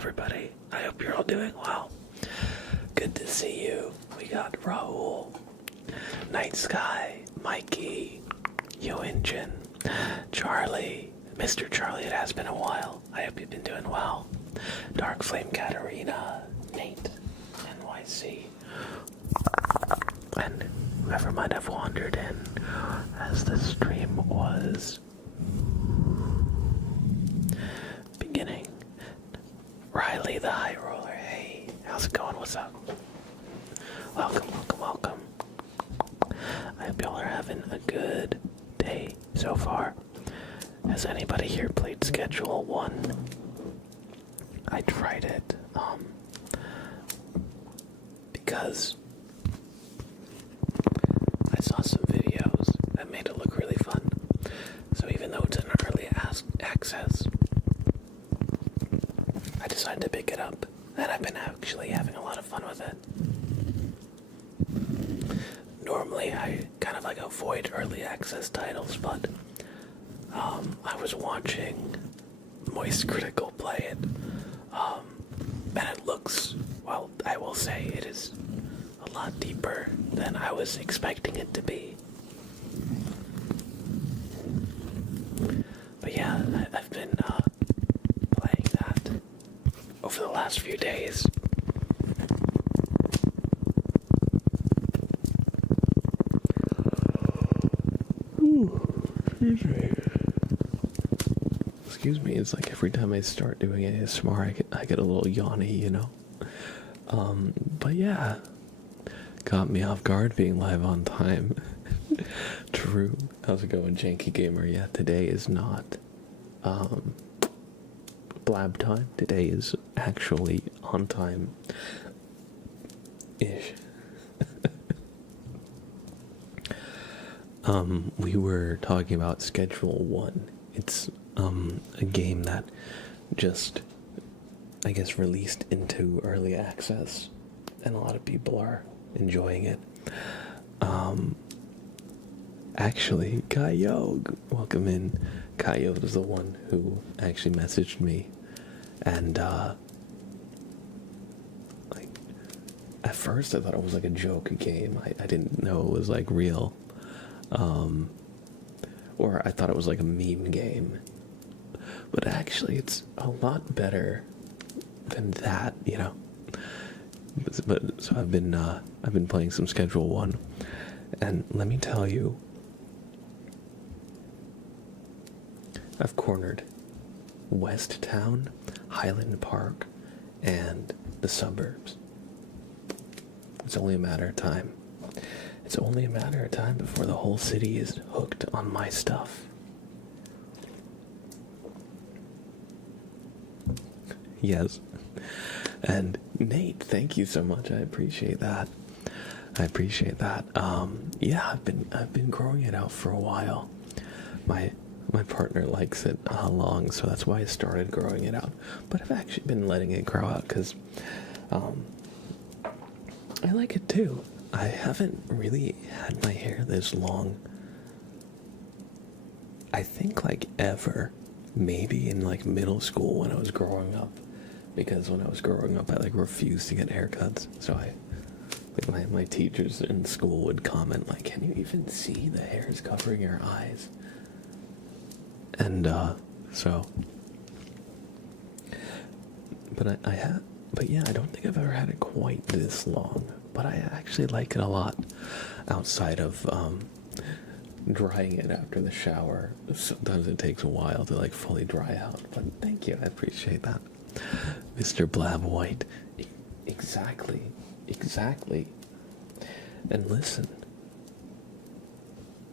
everybody. I hope you're all doing well. Good to see you. We got Raul, Night Sky, Mikey, Yo Engine, Charlie, Mr. Charlie. It has been a while. I hope you've been doing well. Dark Flame Katarina, Nate, NYC, and whoever might have wandered in as the stream was beginning. Riley the High Roller, hey, how's it going? What's up? Welcome. I hope y'all are having a good day so far. Has anybody here played Schedule 1? I tried it, because I saw some videos that made it look really fun. So even though it's in early access, I decided to pick it up, and I've been actually having a lot of fun with it. Normally I kind of avoid early access titles, but I was watching Moist Critical play it, and it looks, well, I will say it is a lot deeper than I was expecting it to be. But yeah, I've been playing that over the last few days. Excuse me, it's like every time I start doing ASMR, I get a little yawny, you know? But yeah, got me off guard being live on time. True. How's it going, Janky Gamer? Yeah, today is not, blab time. Today is actually on time-ish. We were talking about Schedule 1. It's, a game that just, I guess, released into early access, and a lot of people are enjoying it. Actually, Kaio, welcome in. Kaio was the one who actually messaged me, and, at first I thought it was a joke game. I didn't know it was, real. Or I thought it was a meme game. But actually, it's a lot better than that, you know. But so I've been playing some Schedule 1, and let me tell you, I've cornered West Town, Highland Park, and the suburbs. It's only a matter of time. It's only a matter of time before the whole city is hooked on my stuff. Yes. And Nate, thank you so much. I appreciate that. Yeah, I've been growing it out for a while. My partner likes it long, so that's why I started growing it out. But I've actually been letting it grow out because I like it too. I haven't really had my hair this long, I think, ever. Maybe in middle school when I was growing up, because when I was growing up I refused to get haircuts, so my teachers in school would comment can you even see the hairs covering your eyes? And so, but yeah, I don't think I've ever had it quite this long, but I actually like it a lot, outside of drying it after the shower. Sometimes it takes a while to fully dry out, but thank you, I appreciate that. Mr. Blab White. Exactly. And listen,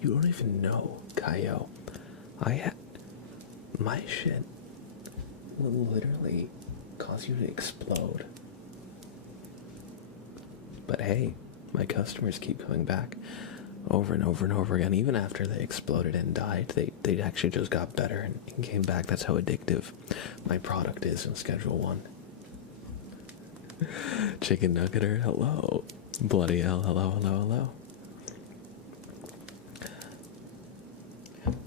you don't even know, Kaio, my shit will literally cause you to explode. But hey, my customers keep coming back over and over and over again. Even after they exploded and died, they actually just got better and came back. That's how addictive my product is in Schedule 1. Chicken Nuggeter, hello. Bloody hell, hello.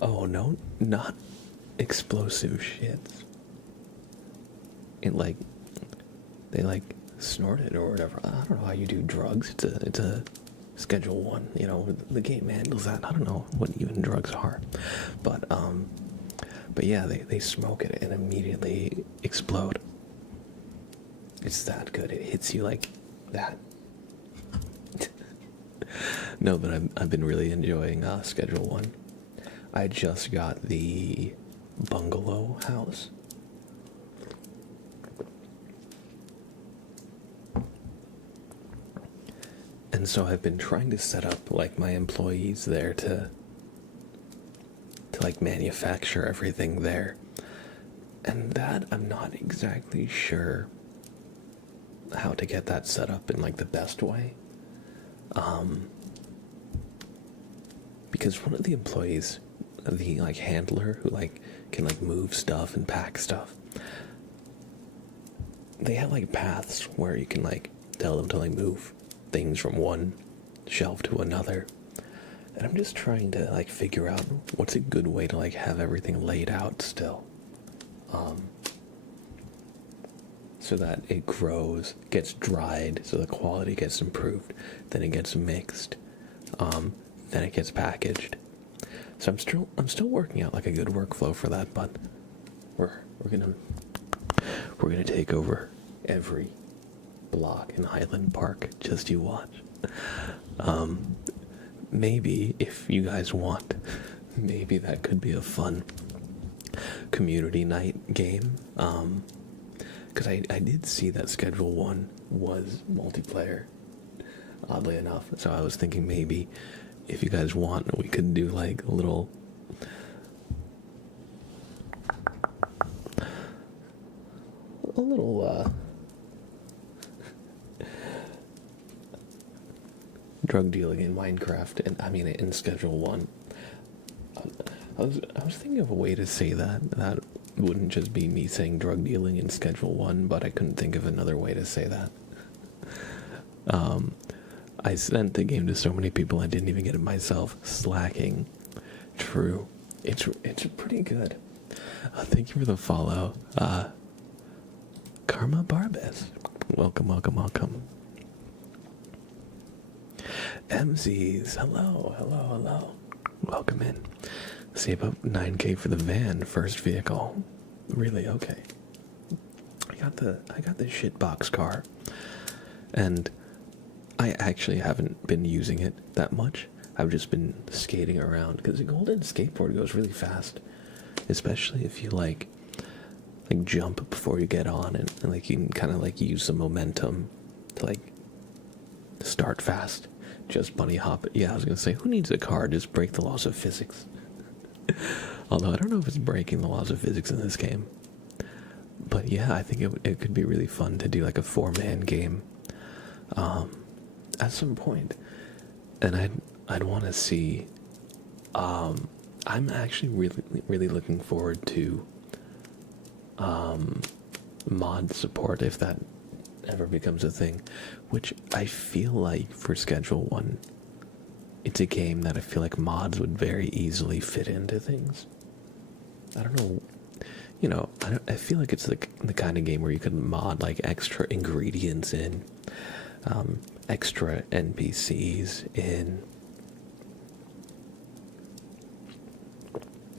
Oh no, not explosive shits. It they like snort it or whatever. I don't know how you do drugs. It's a Schedule 1, you know, the game handles that. I don't know what even drugs are. But yeah, they smoke it and immediately explode. It's that good. It hits you like that. No, but I've been really enjoying Schedule 1. I just got the bungalow house. And so I've been trying to set up like my employees there to like manufacture everything there. And that I'm not exactly sure how to get that set up in like the best way. Because one of the employees, the like handler who like can like move stuff and pack stuff, they have like paths where you can like tell them to like move things from one shelf to another. And I'm just trying to like figure out what's a good way to like have everything laid out still. So that it grows, gets dried, so the quality gets improved, then it gets mixed, then it gets packaged. So I'm still working out like a good workflow for that, but we're gonna take over every block in Highland Park. Just you watch. Maybe if you guys want, maybe that could be a fun community night game. Because I did see that Schedule 1 was multiplayer, oddly enough. So I was thinking maybe if you guys want, we could do like a little drug dealing in Minecraft, and I mean in Schedule 1. I was thinking of a way to say that wouldn't just be me saying drug dealing in Schedule 1, but I couldn't think of another way to say that. I sent the game to so many people I didn't even get it myself. Slacking. True. It's pretty good. Thank you for the follow. Karma Barbes. Welcome, welcome, welcome. MZs. Hello, hello, hello. Welcome in. Save up 9K for the van, first vehicle. Really? Okay. I got the shitbox car, and I actually haven't been using it that much. I've just been skating around because the golden skateboard goes really fast, especially if you like jump before you get on, and like you can kind of like use the momentum to like start fast. Just bunny hop. Yeah, I was gonna say, who needs a car? Just break the laws of physics. Although I don't know if it's breaking the laws of physics in this game. But yeah, I think it could be really fun to do like a 4-man game at some point. And I'd want to see. I'm actually really looking forward to mod support, if that ever becomes a thing, which I feel like for Schedule 1, it's a game that I feel like mods would very easily fit into things. I don't know, you know, I feel like it's like the kind of game where you could mod like extra ingredients in, extra NPCs in,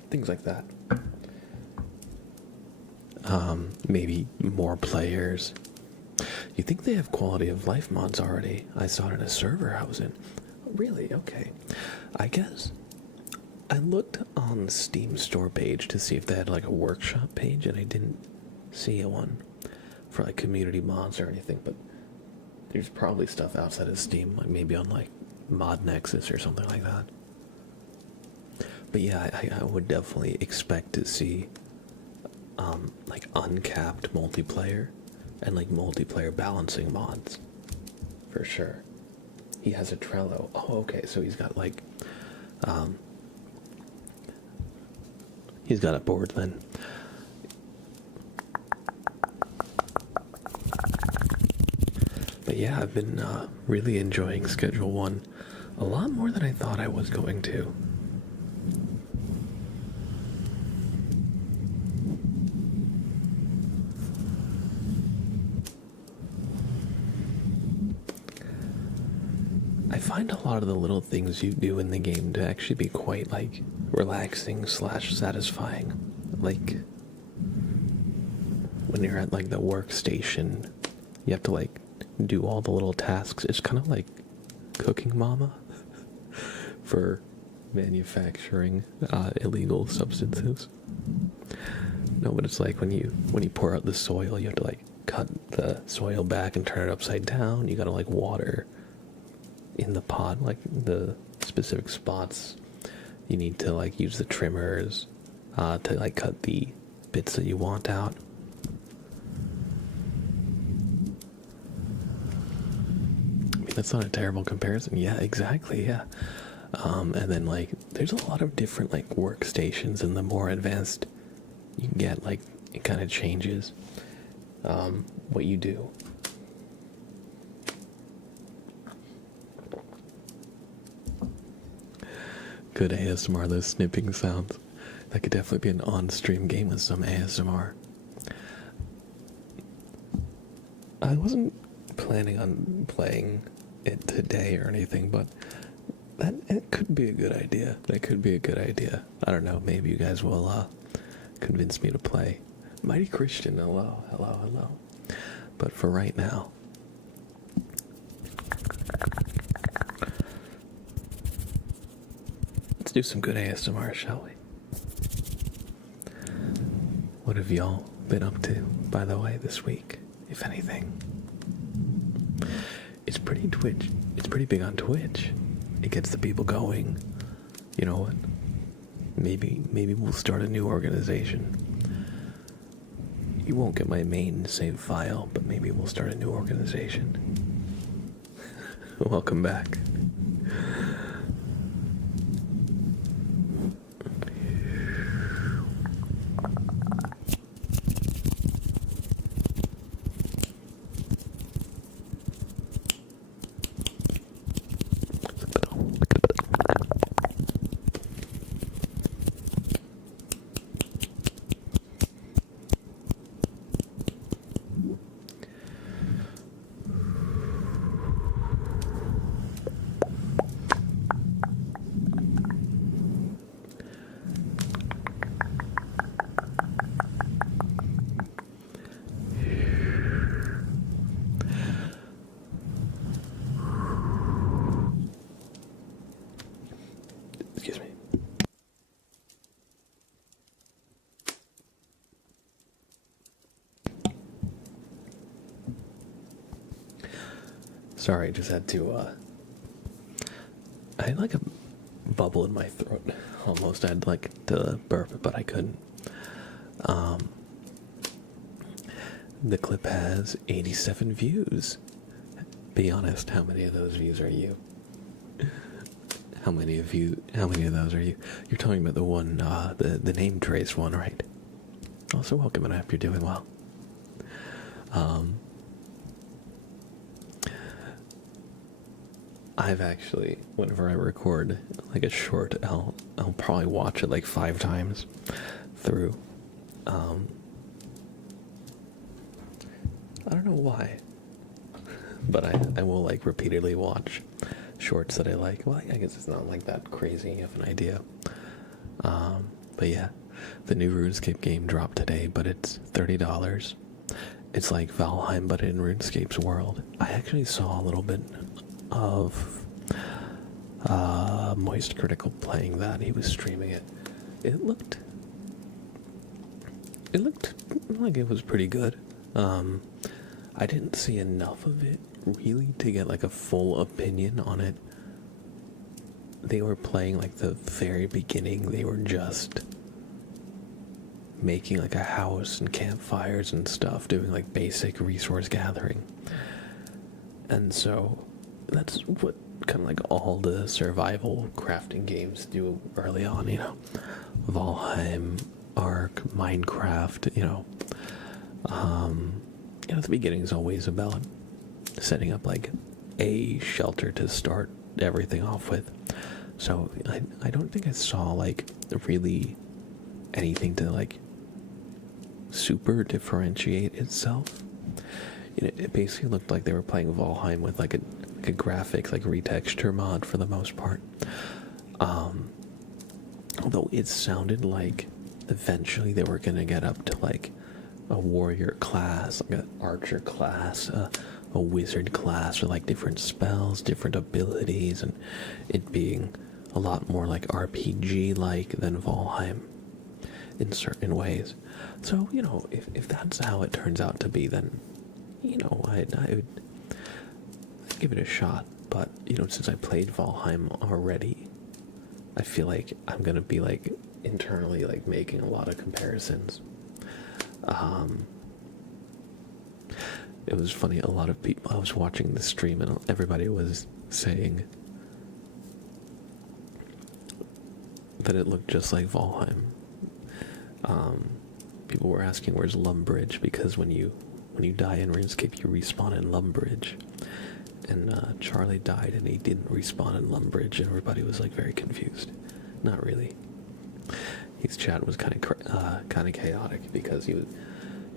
things like that. Maybe more players. You think they have quality of life mods already? I saw it in a server I was in. Really? Okay. I guess I looked on the Steam store page to see if they had like a workshop page, and I didn't see one for like community mods or anything, but there's probably stuff outside of Steam, like maybe on like Mod Nexus or something like that. But yeah, I would definitely expect to see like uncapped multiplayer and like multiplayer balancing mods for sure. He has a Trello. Oh, okay, so he's got like he's got a board then. But yeah, I've been really enjoying Schedule 1 a lot more than I thought I was going to. find a lot of the little things you do in the game to actually be quite like relaxing slash satisfying. Like when you're at like the workstation, you have to like do all the little tasks. It's kind of like Cooking Mama for manufacturing illegal substances. No, but it's like when you pour out the soil, you have to like cut the soil back and turn it upside down. You gotta like water in the pot, like the specific spots. You need to like use the trimmers to like cut the bits that you want out. I mean, that's not a terrible comparison. Yeah, exactly. Yeah. And then like there's a lot of different like workstations, and the more advanced you get, like it kind of changes what you do. Good ASMR, those snipping sounds. That could definitely be an on-stream game with some ASMR. I wasn't planning on playing it today or anything, but it could be a good idea. That could be a good idea. I don't know, maybe you guys will convince me to play. Mighty Christian, hello, hello, hello. But for right now, let's do some good ASMR, shall we? What have y'all been up to, by the way, this week, if anything? It's pretty big on Twitch. It gets the people going. You know what? Maybe we'll start a new organization. You won't get my main save file, but maybe we'll start a new organization. Welcome back. Excuse me. Sorry, just had to, I had like a bubble in my throat. Almost. I had like to burp, but I couldn't. The clip has 87 views. Be honest, how many of those views are you? How many of those are you? You're talking about the one, the name trace one, right? Also, welcome, and I hope you're doing well. I've actually, whenever I record like a short, I'll probably watch it like 5 times through. I don't know why, but I will like repeatedly watch shorts that I like. Well, I guess it's not like that crazy of an idea. But yeah, the new RuneScape game dropped today, but it's $30. It's like Valheim, but in RuneScape's world. I actually saw a little bit of Moist Critical playing that. He was streaming it. It looked like it was pretty good. I didn't see enough of it really to get like a full opinion on it. They were playing like the very beginning. They were just making like a house and campfires and stuff, doing like basic resource gathering. And so that's what kind of like all the survival crafting games do early on, you know. Valheim, Ark, Minecraft, you know, the beginning is always about setting up like a shelter to start everything off with. So I don't think I saw like really anything to like super differentiate itself. It basically looked like they were playing Valheim with like a like a graphics, like retexture mod for the most part. Although it sounded like eventually they were gonna get up to like a warrior class, like an archer class, a wizard class with like different spells, different abilities, and it being a lot more like RPG like than Valheim in certain ways. So, you know, if that's how it turns out to be, then, you know, I would give it a shot. But, you know, since I played Valheim already, I feel like I'm gonna be like internally like making a lot of comparisons. It was funny, a lot of people, I was watching the stream and everybody was saying that it looked just like Valheim. People were asking where's Lumbridge, because when you die in RuneScape you respawn in Lumbridge. And Charlie died and he didn't respawn in Lumbridge, and everybody was like very confused. Not really. His chat was kind of chaotic because he was,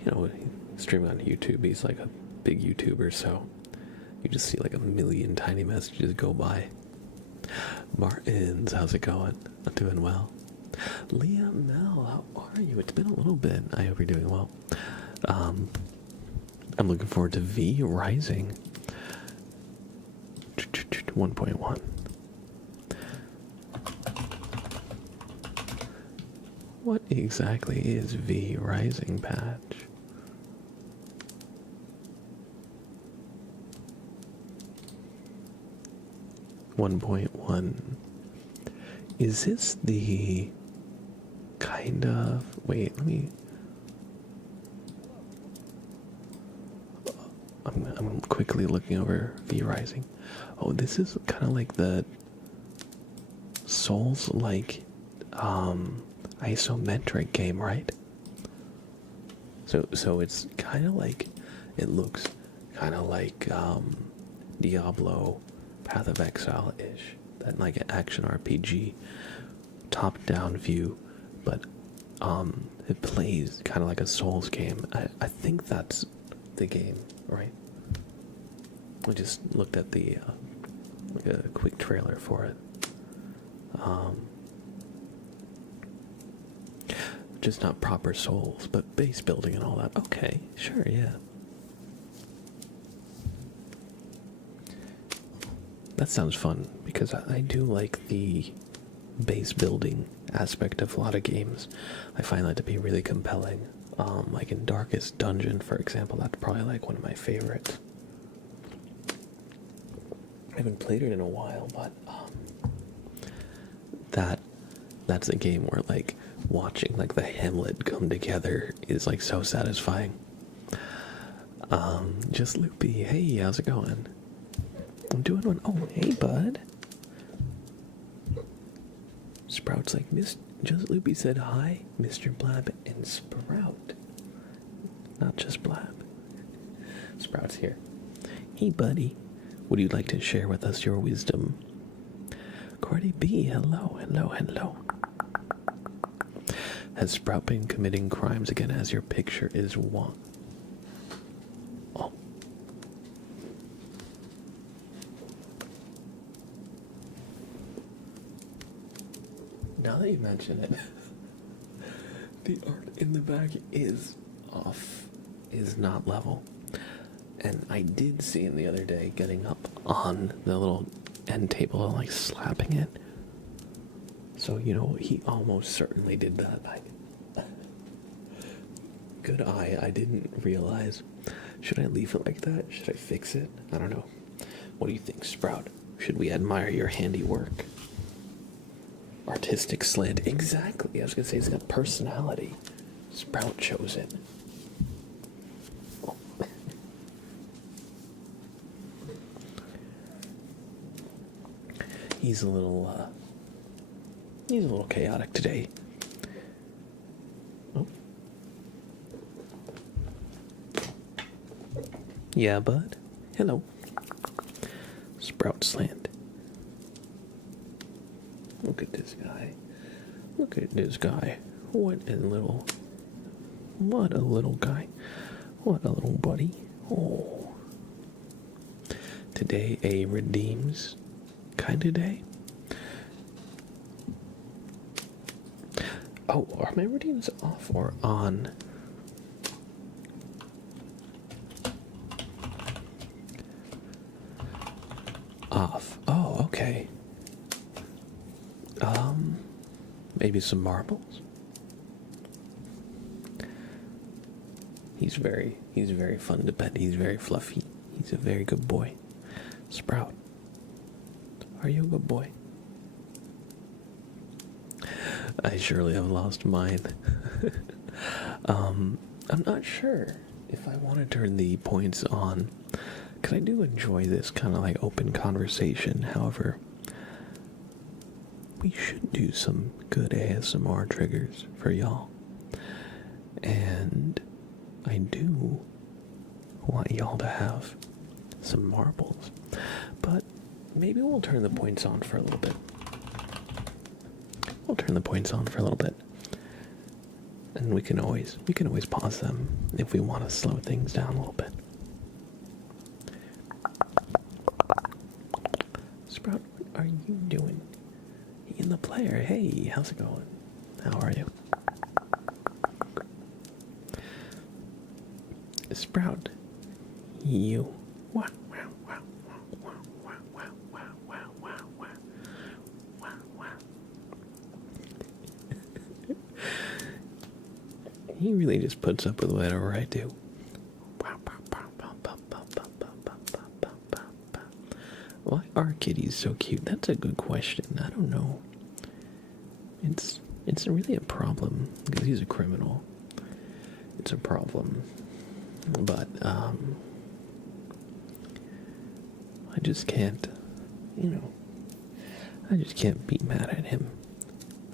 you know, streaming on YouTube. He's like a big YouTuber, so you just see like a million tiny messages go by. Martins, how's it going? I'm doing well. Leah Mel, how are you? It's been a little bit. I hope you're doing well. I'm looking forward to V Rising 1.1. What exactly is V Rising patch? .1. Is this the kind of... Wait, let me... I'm quickly looking over V Rising. Oh, this is kind of like the Souls-like isometric game, right? So it's kind of like... It looks kind of like Diablo Path of Exile-ish. That like an action RPG top-down view, but it plays kind of like a Souls game. I think that's the game, right? I just looked at the like a quick trailer for it. Just not proper Souls, but base building and all that. Okay, sure, yeah. That sounds fun, because I do like the base building aspect of a lot of games. I find that to be really compelling. Like in Darkest Dungeon, for example, that's probably like one of my favorites. I haven't played it in a while, but that's a game where like watching like the Hamlet come together is like so satisfying. Just Loopy, hey, how's it going? I'm doing one. Oh, hey, bud. Sprout's like, Just Loopy said hi, Mr. Blab and Sprout. Not just Blab. Sprout's here. Hey, buddy. Would you like to share with us your wisdom? Cardi B, hello, hello, hello. Has Sprout been committing crimes again, as your picture is one? Oh. Now that you mention it, the art in the back is off, is not level. And I did see him the other day getting up on the little end table and like slapping it. So, you know, he almost certainly did that. Good eye, I didn't realize. Should I leave it like that? Should I fix it? I don't know. What do you think, Sprout? Should we admire your handiwork? Artistic slant. Exactly. I was gonna say it's got personality. Sprout chose it. Oh. He's a little chaotic today. Oh. Yeah, bud. Hello. Sprout slant. Look at this guy. Look at this guy. What a little guy. What a little buddy. Oh. today a redeems kind of day. Oh, are my redeems off or on? Off. Oh, okay. Maybe some marbles. He's very fun to pet. He's very fluffy. He's a very good boy. Sprout, are you a good boy? I surely have lost mine. I'm not sure if I want to turn the points on, because I do enjoy this kind of like open conversation. However, we should do some good ASMR triggers for y'all. And I do want y'all to have some marbles. But maybe we'll turn the points on for a little bit. We'll turn the points on for a little bit. And we can always pause them if we want to slow things down a little bit. Sprout, what are you doing? In the player. Hey, how's it going? How are you? Sprout, you. Wow, wow, wow, wow, wow, wow, wow, wow, wow, wow, wow, wow. He really just puts up with whatever I do. Why are kitties so cute? That's a good question. I don't know. It's really a problem because he's a criminal. It's a problem. But I just can't, I just can't be mad at him.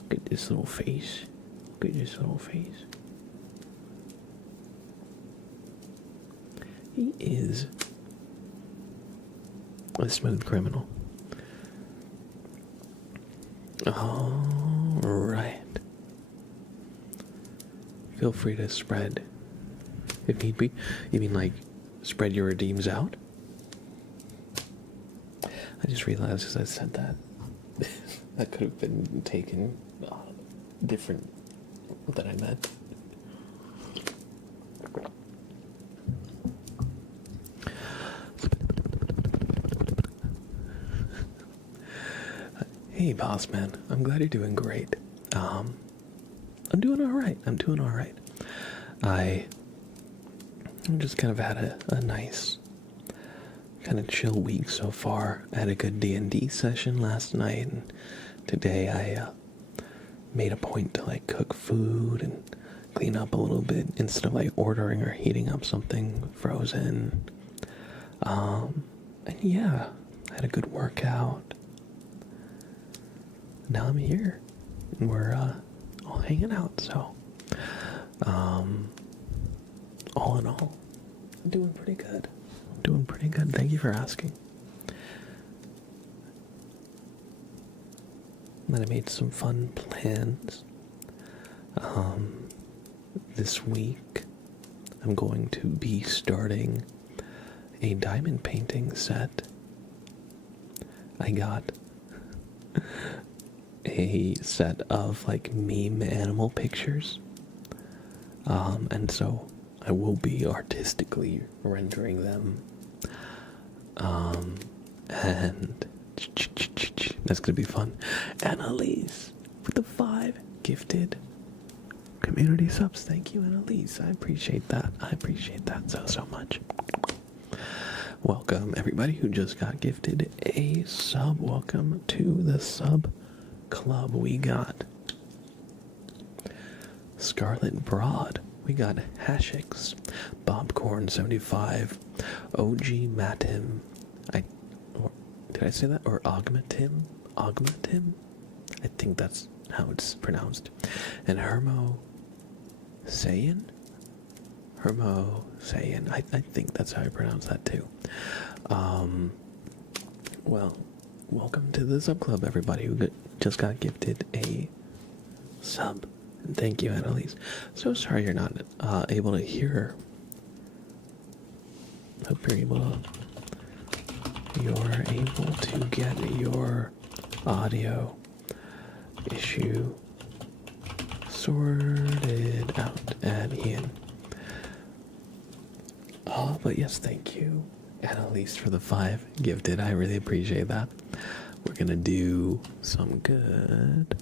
Look at this little face. Look at this little face. He is a smooth criminal. All right. Feel free to spread if need be. You mean like spread your redeems out? I just realized as I said that that could have been taken different than I meant. Hey, boss man. I'm glad you're doing great. I'm doing all right. I just kind of had a nice, kind of chill week so far. I had a good D&D session last night, and today I made a point to like cook food and clean up a little bit instead of like ordering or heating up something frozen. And yeah, I had a good workout. Now I'm here, and we're all hanging out, so all in all, I'm doing pretty good. Thank you for asking. Then I made some fun plans. This week, I'm going to be starting a diamond painting set. I got a set of like meme animal pictures, and so I will be artistically rendering them, and that's gonna be fun. Annalise with the 5 gifted community subs. Thank you, Annalise. I appreciate that so much. Welcome everybody who just got gifted a sub. Welcome to the sub club. We got Scarlet Broad, we got Hashix, Bobcorn75, OG Matim, did I say that? Or Ogmatim? I think that's how it's pronounced. And Hermo Sayin? I think that's how I pronounce that too. Well, welcome to the sub club, everybody who just got gifted a sub. And thank you, Annalise. So sorry you're not able to hear. Hope you're able to you're able to get your audio issue sorted out at Ian. But yes, thank you, Annalise, for the 5 gifted. I really appreciate that. We're gonna do some good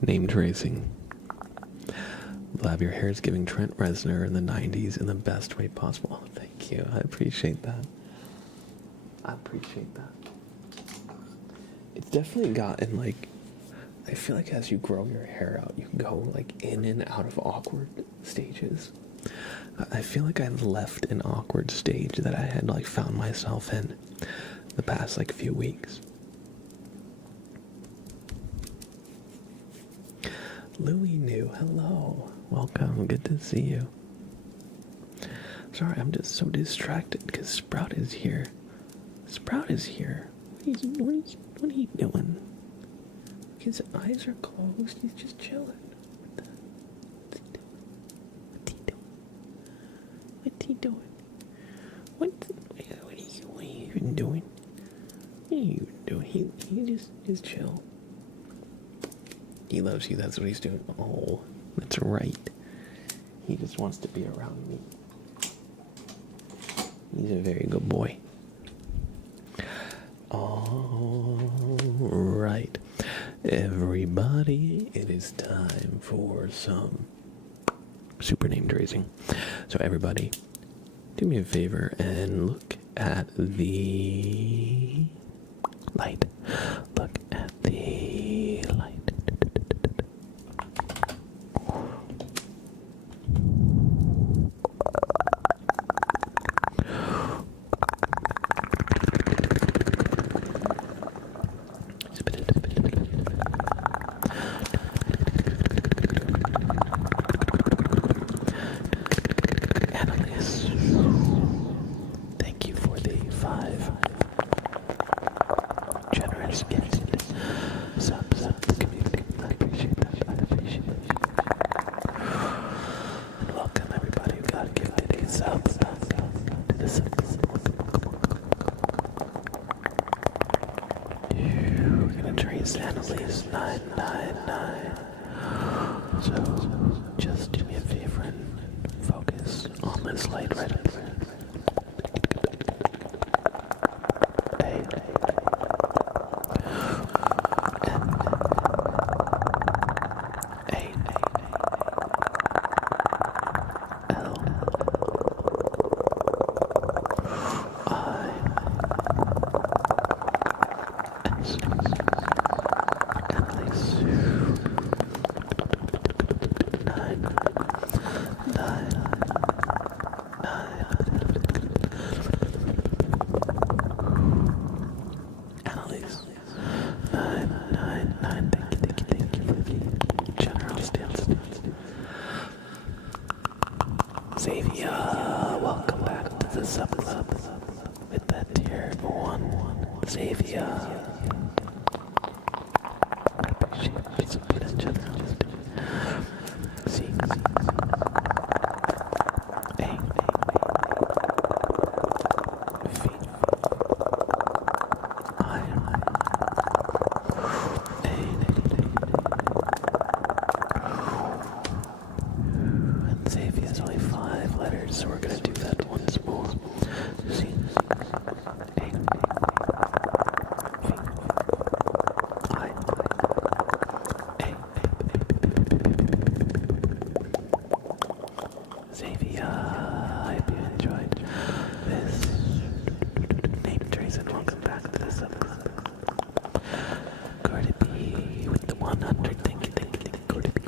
name tracing. Blab, your hair is giving Trent Reznor in the 90s in the best way possible. Oh, thank you. I appreciate that. It's definitely gotten, like, I feel like as you grow your hair out, you go, like, in and out of awkward stages. I feel like I've left an awkward stage that I had, like, found myself in the past, like, few weeks. Louie New, hello. Welcome, good to see you. Sorry, I'm just so distracted because Sprout is here. What are you doing? His eyes are closed, he's just chilling. What's he doing? What are you even doing? What are you doing? He just chill. He loves you, that's what he's doing. Oh, that's right. He just wants to be around me. He's a very good boy. Alright, everybody, it is time for some super name tracing. So everybody, do me a favor and look at the light. Look at the light. Annalise 999. So just do me a favor and focus on this light right up there. Welcome back to the sub club with that tier 1 Xavier. I appreciate some peace and generosity. See. A. V. I. And Xavier is only 5 letters, so we're gonna do that once more. C. A. V. I. A. Xavier, I hope you enjoyed this name trace and welcome back to this episode. Cardi B with the 100. Thank you. Cardi B.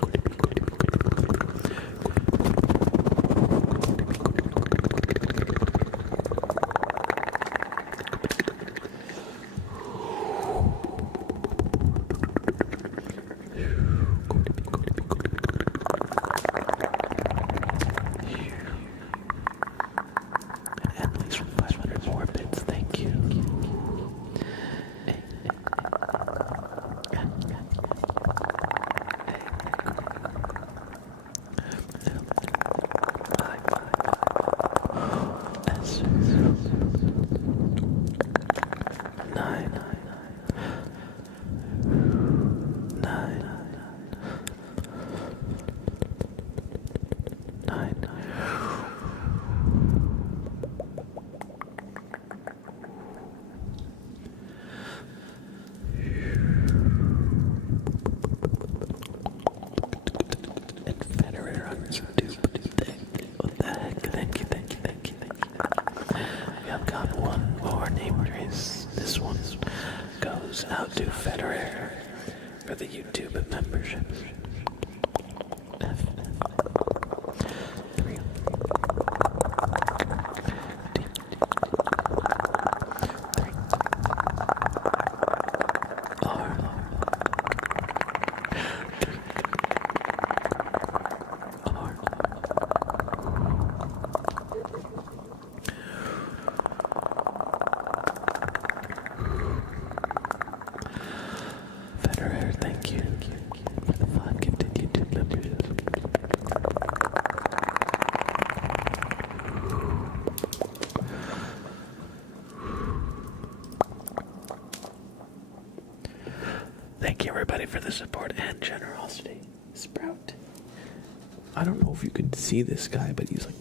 everybody for the support and generosity. Sprout. I don't know if you could see this guy, but he's like,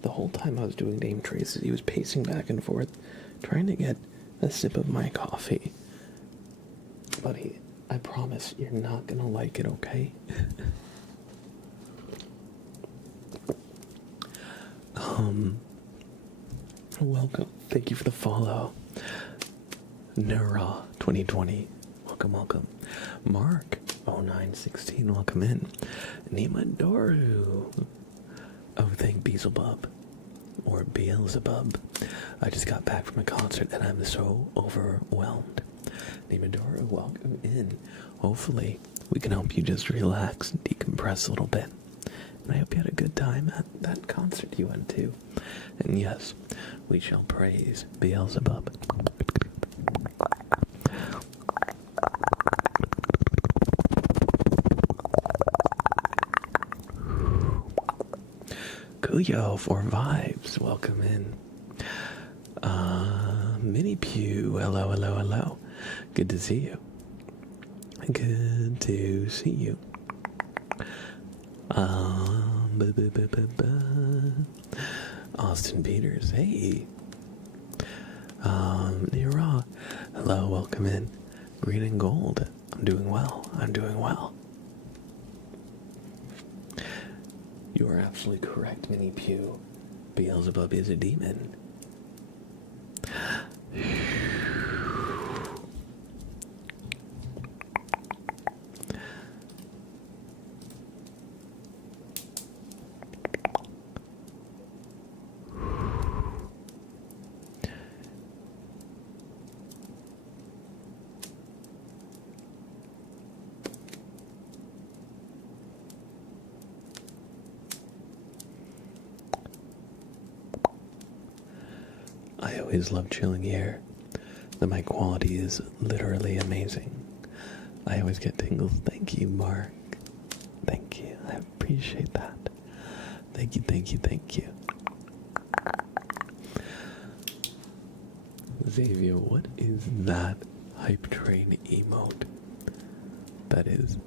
the whole time I was doing name traces, he was pacing back and forth, trying to get a sip of my coffee. Buddy, I promise you're not gonna like it, okay? Welcome. Thank you for the follow. Nura 2020. Welcome. Mark 0916. Welcome in. Nimadoru. Oh, thank Beelzebub. Or Beelzebub. I just got back from a concert and I'm so overwhelmed. Nimadoru, welcome in. Hopefully we can help you just relax and decompress a little bit. And I hope you had a good time at that concert you went to. And yes, we shall praise Beelzebub. Kuyo for vibes, welcome in. Mini Pew, hello. Good to see you. Good to see you. Austin Peters, hey. Nira, hello, welcome in. Green and gold, I'm doing well. You are absolutely correct, Mini Pew. Beelzebub is a demon. I always love chilling here. The mic quality is literally amazing. I always get tingles. Thank you, Mark. Thank you. I appreciate that. Thank you. Xavier, what is that hype train emote? That is.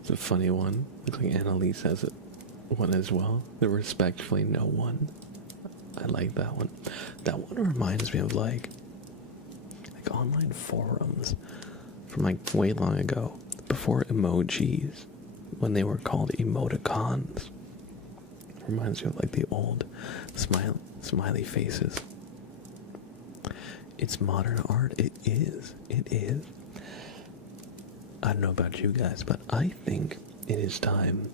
It's a funny one. Looks like Annalise has one as well. The respectfully no one. I like that one. That one reminds me of like online forums from like way long ago, before emojis, when they were called emoticons. Reminds me of like the old smiley faces. It's modern art. It is. I don't know about you guys, but I think it is time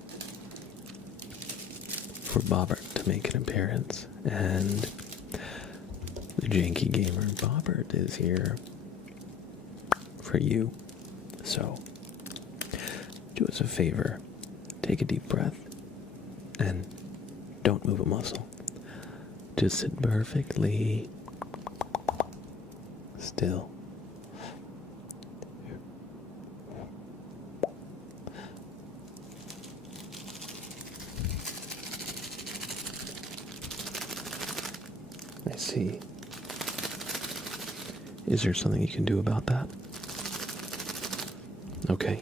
for Bobbert to make an appearance. And the Janky Gamer Bobbert is here for you. So, do us a favor. Take a deep breath and don't move a muscle. Just sit perfectly still. I see. Is there something you can do about that? Okay.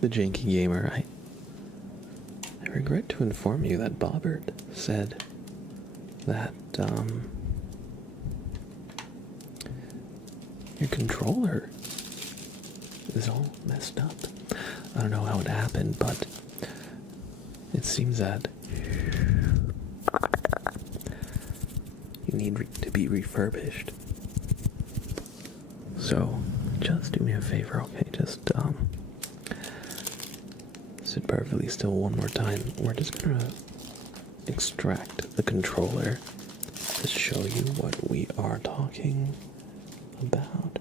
The Janky Gamer, I regret to inform you that Bobbert said that, your controller is all messed up. I don't know how it happened, but it seems that you need to be refurbished. So, just do me a favor, okay? Just, sit perfectly still one more time. We're just gonna extract the controller to show you what we are talking about.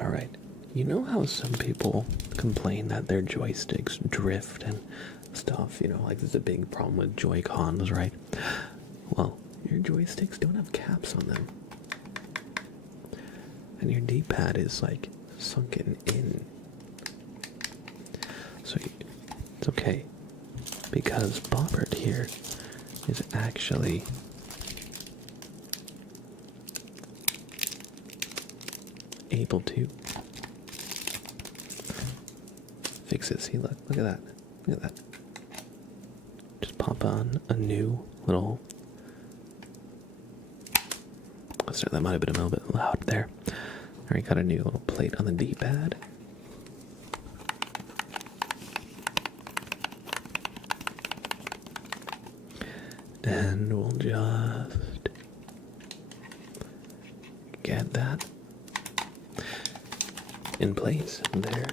Alright, you know how some people complain that their joysticks drift and stuff, you know, like there's a big problem with Joy-Cons, right? Well, your joysticks don't have caps on them. And your D-pad is like sunken in. So it's okay. because Bobbert here is actually able to fix it. See, look at that. Look at that. Just pop on a new little. Sorry, that might have been a little bit loud there. Alright, got a new little plate on the D-pad. And we'll just get that in place. And there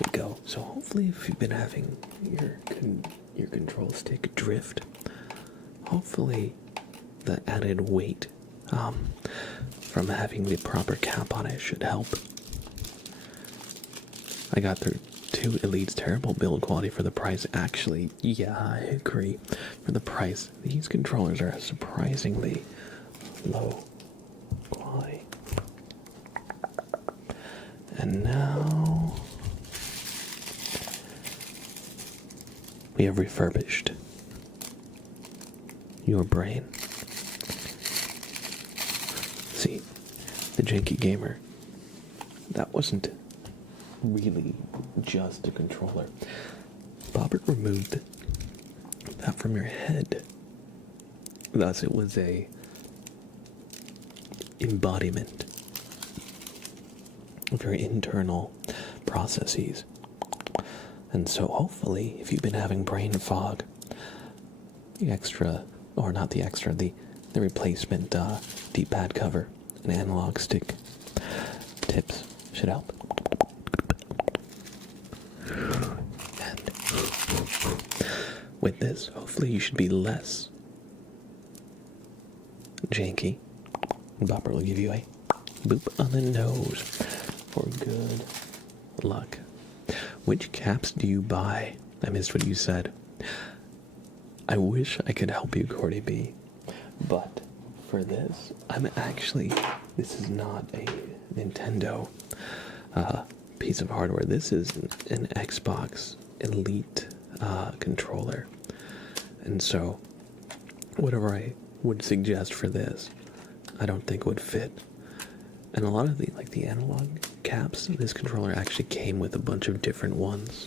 we go. So hopefully if you've been having your control stick drift, hopefully the added weight from having the proper cap on it should help. I got through 2 Elite's terrible build quality for the price. Actually, yeah, I agree. For the price, these controllers are surprisingly low quality. And now we have refurbished your brain. See, the janky gamer, that wasn't really just a controller. Bobbert removed that from your head. Thus, it was a embodiment of your internal processes. And so hopefully, if you've been having brain fog, the extra, or not the extra, the replacement D-pad cover and analog stick tips should help. And with this, hopefully you should be less janky. Bopper will give you a boop on the nose for good luck. Which caps do you buy? I missed what you said. I wish I could help you, Cordy B. But for this, this is not a Nintendo piece of hardware. This is an Xbox Elite controller. And so, whatever I would suggest for this, I don't think would fit. And a lot of the analog caps, this controller actually came with a bunch of different ones.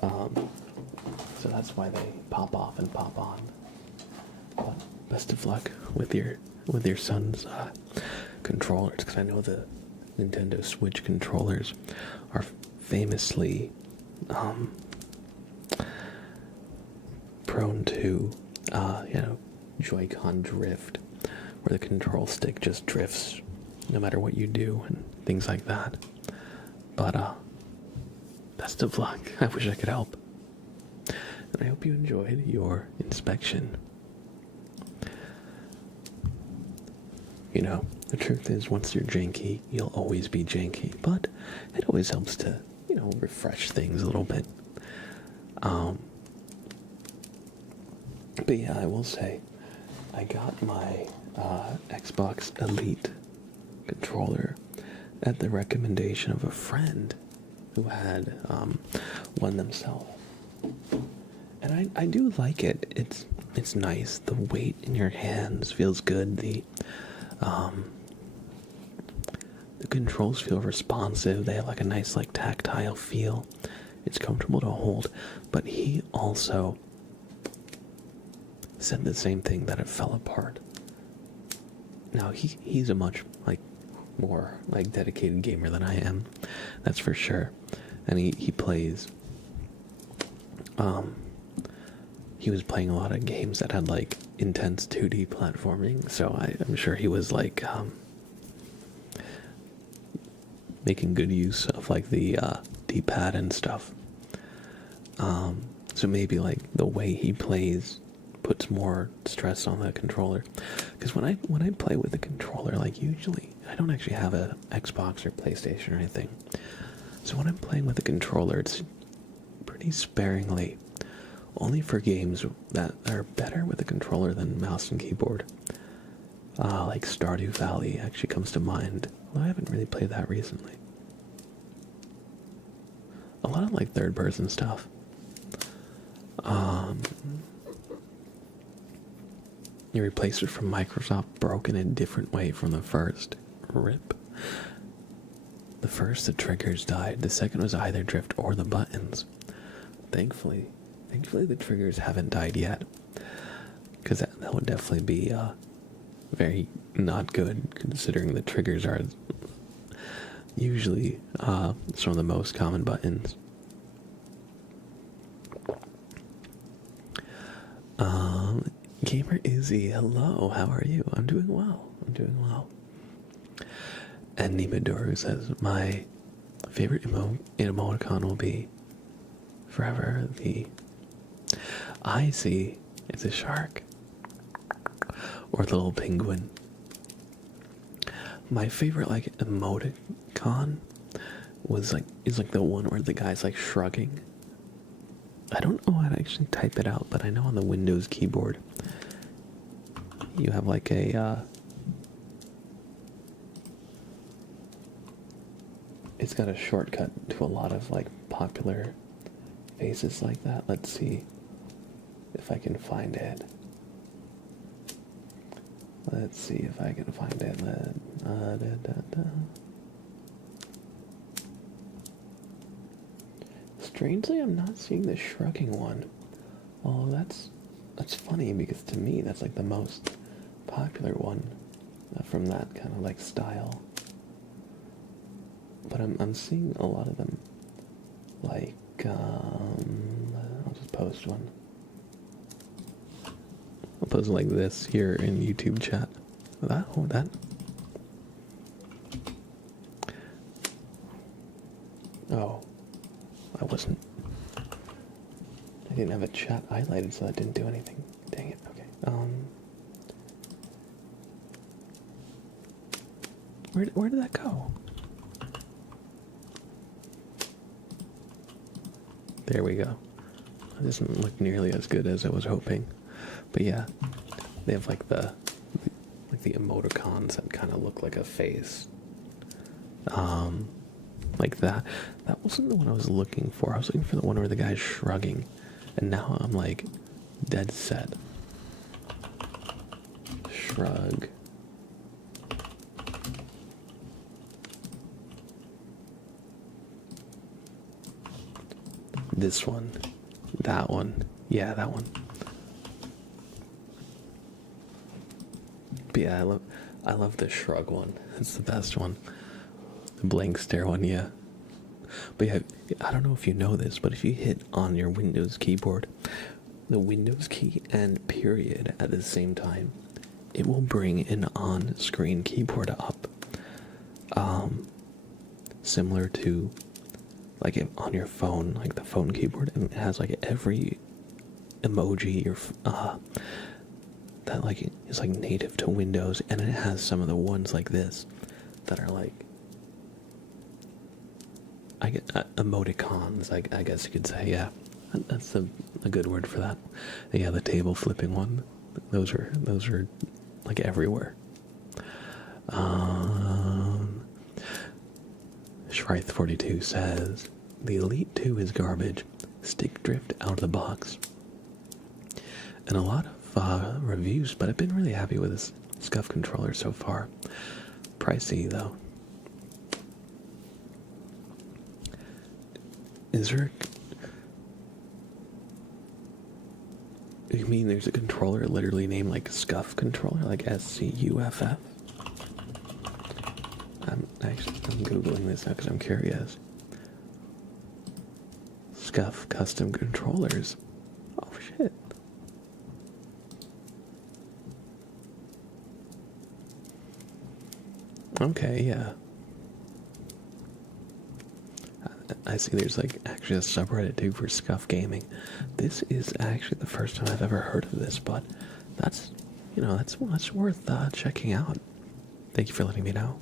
So that's why they pop off and pop on. But best of luck with your son's controllers, because I know the Nintendo Switch controllers are famously prone to Joy-Con drift, where the control stick just drifts no matter what you do and things like that. But best of luck. I wish I could help. And I hope you enjoyed your inspection. You know, the truth is, once you're janky, you'll always be janky. But it always helps to, refresh things a little bit. But yeah, I will say, I got my Xbox Elite controller at the recommendation of a friend who had one themselves. And I do like it. It's nice. The weight in your hands feels good. The controls feel responsive. They have a nice tactile feel. It's comfortable to hold. But he also said the same thing, that it fell apart. Now he's a much more dedicated gamer than I am. That's for sure. And he plays he was playing a lot of games that had intense 2D platforming, so I'm sure he was making good use of the D-pad and stuff. So maybe the way he plays puts more stress on the controller. Because when I play with the controller, usually I don't actually have a Xbox or PlayStation or anything. So when I'm playing with the controller, it's pretty sparingly. Only for games that are better with a controller than mouse and keyboard. Like Stardew Valley actually comes to mind. Well, I haven't really played that recently. A lot of third-person stuff. Um, you replaced it from Microsoft, broken in a different way from the first. RIP. The first, the triggers died. The second was either drift or the buttons. Thankfully the triggers haven't died yet. Because that would definitely be very not good, considering the triggers are usually some of the most common buttons. Gamer Izzy, hello, how are you? I'm doing well. And Nimadoru says, my favorite emoticon will be forever the I see it's a shark or the little penguin. My favorite like emoticon is like the one where the guy's like shrugging. I don't know how to actually type it out, but I know on the Windows keyboard you have like a it's got a shortcut to a lot of like popular faces like that. Let's see if I can find it. Strangely, I'm not seeing the shrugging one. Oh, that's funny because to me that's like the most popular one from that kind of like style. But I'm seeing a lot of them. Like, I'll just post one. I'll post like this here in YouTube chat. That. Oh, I didn't have a chat highlighted, so that didn't do anything. Dang it. Okay. Where did that go? There we go. It doesn't look nearly as good as I was hoping. But yeah, they have like the emoticons that kind of look like a face. Like that. That wasn't the one I was looking for. I was looking for the one where the guy's shrugging. And now I'm like dead set. Shrug. This one. That one. Yeah, that one. But yeah, I love the shrug one. It's the best one. The blank stare one, yeah. But yeah, I don't know if you know this, but if you hit on your Windows keyboard, the Windows key and period at the same time, it will bring an on-screen keyboard up. Similar to like on your phone, like the phone keyboard, and it has like every emoji that like is like native to Windows, and it has some of the ones like this that are like emoticons, I guess you could say. Yeah, that's a good word for that. Yeah, the table flipping one, those are like everywhere. Shrith42 says, the Elite 2 is garbage. Stick drift out of the box. And a lot of reviews, but I've been really happy with this SCUF controller so far. Pricey, though. Is there... You mean there's a controller literally named like SCUF controller? Like SCUFF? I'm Googling this now because I'm curious. SCUF custom controllers. Oh shit. Okay, yeah. I see there's like actually a subreddit too for SCUF gaming. This is actually the first time I've ever heard of this, but that's worth checking out. Thank you for letting me know.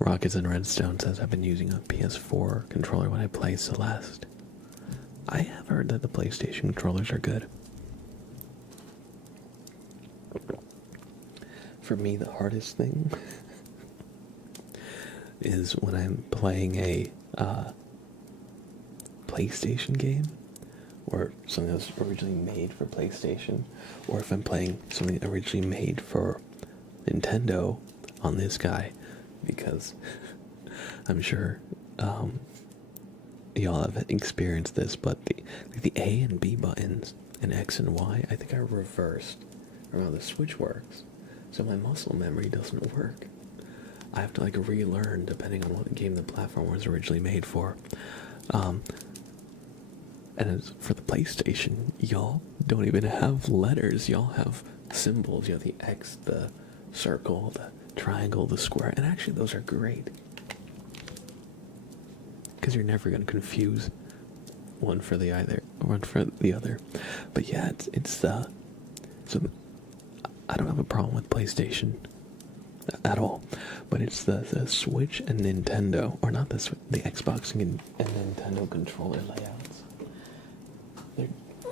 Rockets and Redstone says, I've been using a PS4 controller when I play Celeste. I have heard that the PlayStation controllers are good. For me, the hardest thing is when I'm playing a PlayStation game, or something that was originally made for PlayStation, or if I'm playing something originally made for Nintendo on this guy, because I'm sure y'all have experienced this, but the A and B buttons and X and Y, I think are reversed around the Switch works, so my muscle memory doesn't work. I have to like relearn depending on what game the platform was originally made for. And as for the PlayStation, y'all don't even have letters. Y'all have symbols. You have the X, the circle, the triangle, the square, and actually those are great because you're never going to confuse one for the other. But yeah, it's so I don't have a problem with PlayStation at all, but it's the Switch and Nintendo, or not the Switch, the Xbox and Nintendo controller layouts.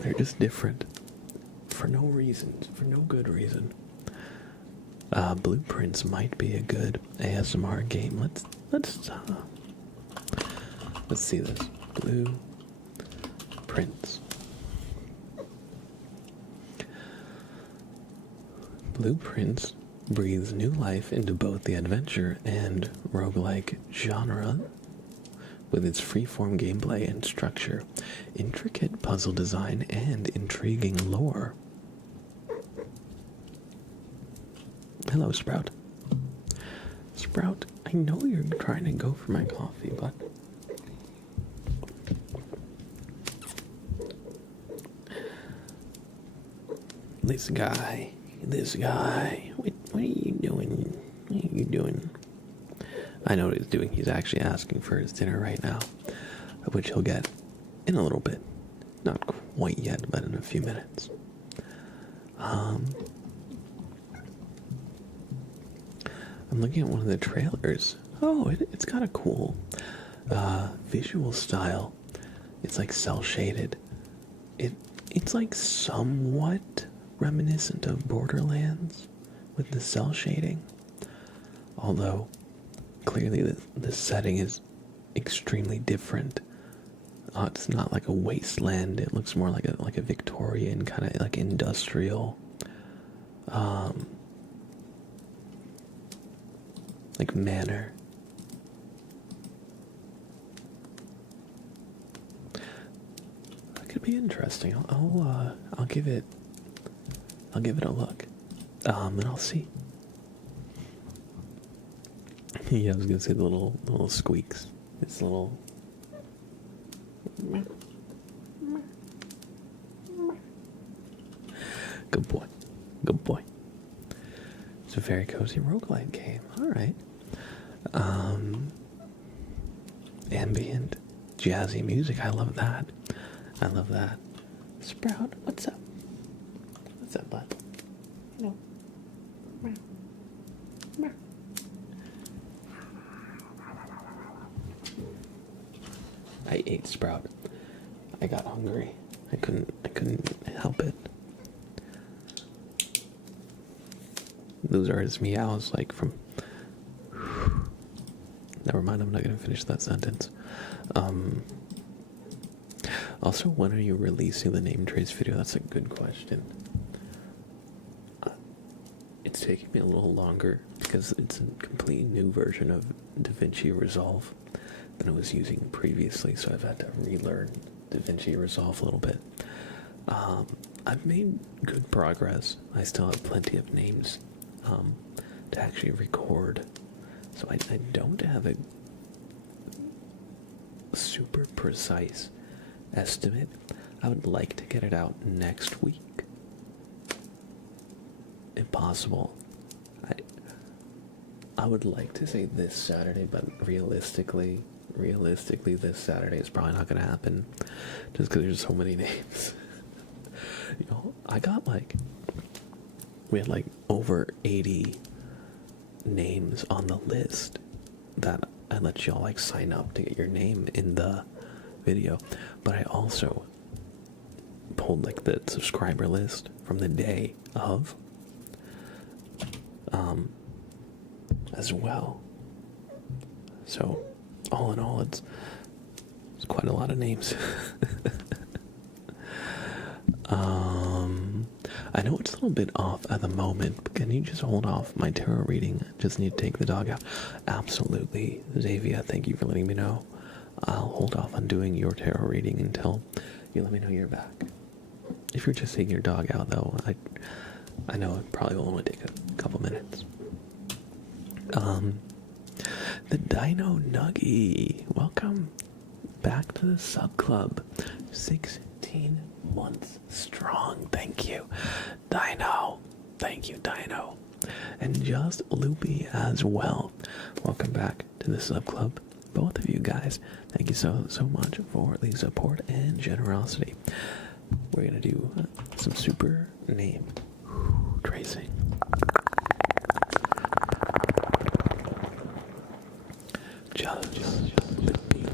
They're just different for no reason, for no good reason. Blueprints might be a good ASMR game. Let's see this. Blueprints. Blueprints breathes new life into both the adventure and roguelike genre with its freeform gameplay and structure, intricate puzzle design, and intriguing lore. Hello, Sprout. Sprout, I know you're trying to go for my coffee, but this guy, what are you doing? What are you doing? I know what he's doing. He's actually asking for his dinner right now, which he'll get in a little bit. Not quite yet, but in a few minutes. I'm looking at one of the trailers. Oh, it's got a cool visual style. It's like cel-shaded. It's like somewhat reminiscent of Borderlands with the cel shading. Although, clearly the setting is extremely different. It's not like a wasteland. It looks more like a Victorian kind of like industrial, like manor. That could be interesting. I'll give it a look, and I'll see. Yeah, I was gonna say the little squeaks. It's little. Good boy. Good boy. It's a very cozy roguelike game. Alright. Ambient, jazzy music. I love that. I love that. Sprout, what's up? What's up, bud? No. I ate Sprout. I got hungry. I couldn't help it. Those are his meows, like from. Never mind. I'm not gonna finish that sentence. Also, when are you releasing the name trace video? That's a good question. It's taking me a little longer because it's a completely new version of DaVinci Resolve than I was using previously, so I've had to relearn DaVinci Resolve a little bit. I've made good progress. I still have plenty of names to actually record, so I don't have a super precise estimate. I would like to get it out next week, if possible. I would like to say this Saturday, but realistically this Saturday is probably not going to happen, just because there's so many names. You know, we had like over 80 names on the list that I let y'all like sign up to get your name in the video, but I also pulled like the subscriber list from the day of as well. So all in all, it's It's quite a lot of names. I know it's a little bit off at the moment, but can you just hold off my tarot reading? Just need to take the dog out. Absolutely, Xavier, thank you for letting me know. I'll hold off on doing your tarot reading until you let me know you're back. If you're just taking your dog out, though, I know it probably will only take a couple minutes. The Dino Nuggy, welcome back to the sub club. 16 months strong. Thank you, Dino. Thank you, Dino. And just Loopy as well. Welcome back to the sub club. Both of you guys, thank you so much for the support and generosity. We're gonna do some super name tracing. Just Loopy.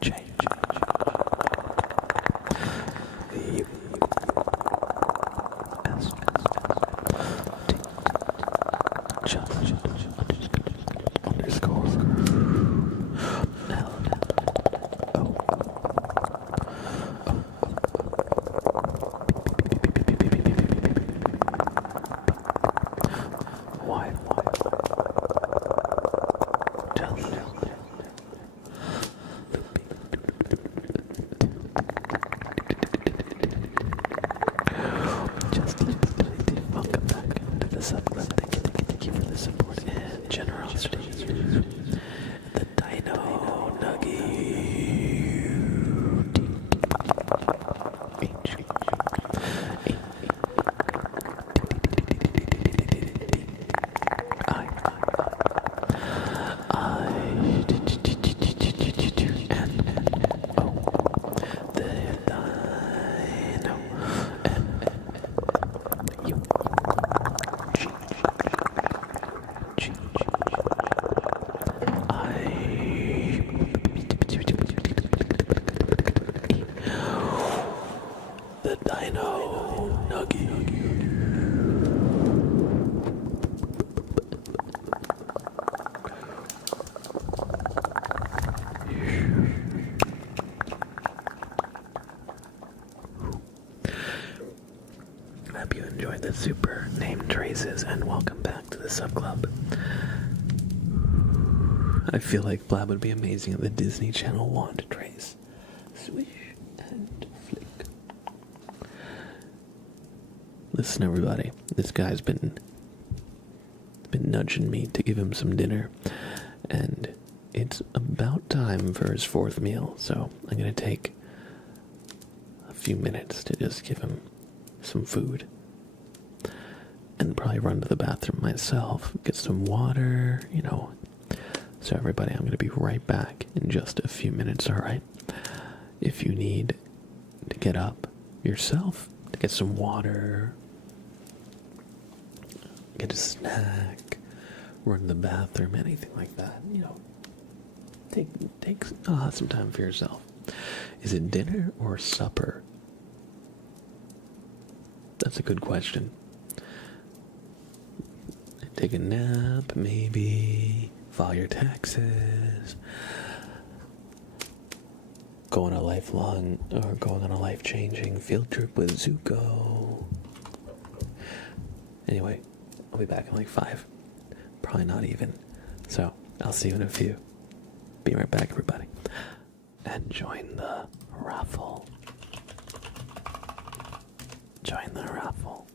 Change. You. S. Just underscore. L. O. Y. Just welcome back to the sub club. Thank you for the support and generosity. The Dino Nuggy. The Dino Nuggy. Hope you enjoyed the super name traces and welcome back to the sub club. I feel like Blab would be amazing at the Disney Channel wand trace. Swish and flick. Listen, everybody, this guy's been nudging me to give him some dinner, and it's about time for his fourth meal, so I'm gonna take a few minutes to just give him some food and probably run to the bathroom myself, get some water, So everybody, I'm gonna be right back in just a few minutes, alright? If you need to get up yourself, to get some water, get a snack, run to the bathroom, anything like that, take some time for yourself. Is it dinner or supper? That's a good question. Take a nap, maybe. File your taxes. Go on a life-changing field trip with Zuko. Anyway, I'll be back in like 5. Probably not even. So, I'll see you in a few. Be right back, everybody. And join the raffle. Join the raffle.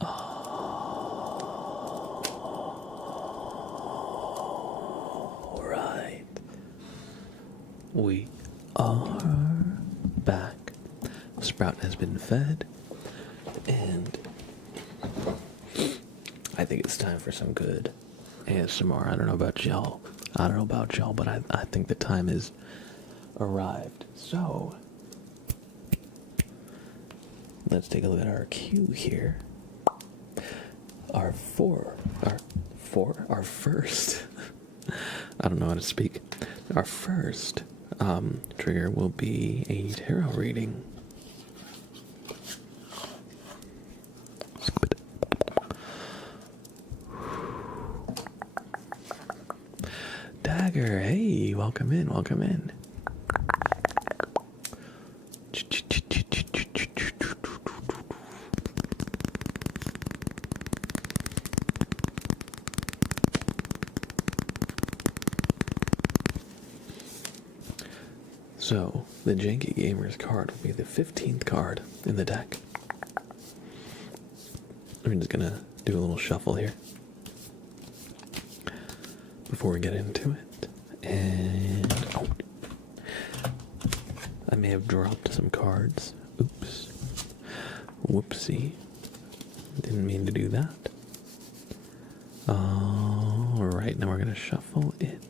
Alright. We are back. Sprout has been fed, and I think it's time for some good ASMR. I don't know about y'all. But I think the time has arrived. So, let's take a look at our queue here. Our first, I don't know how to speak. Our first trigger will be a tarot reading. Dagger, hey, welcome in. So, the Janky Gamers card will be the 15th card in the deck. I'm just gonna do a little shuffle here before we get into it. And, I may have dropped some cards. Oops. Whoopsie. Didn't mean to do that. Alright, now we're gonna shuffle it.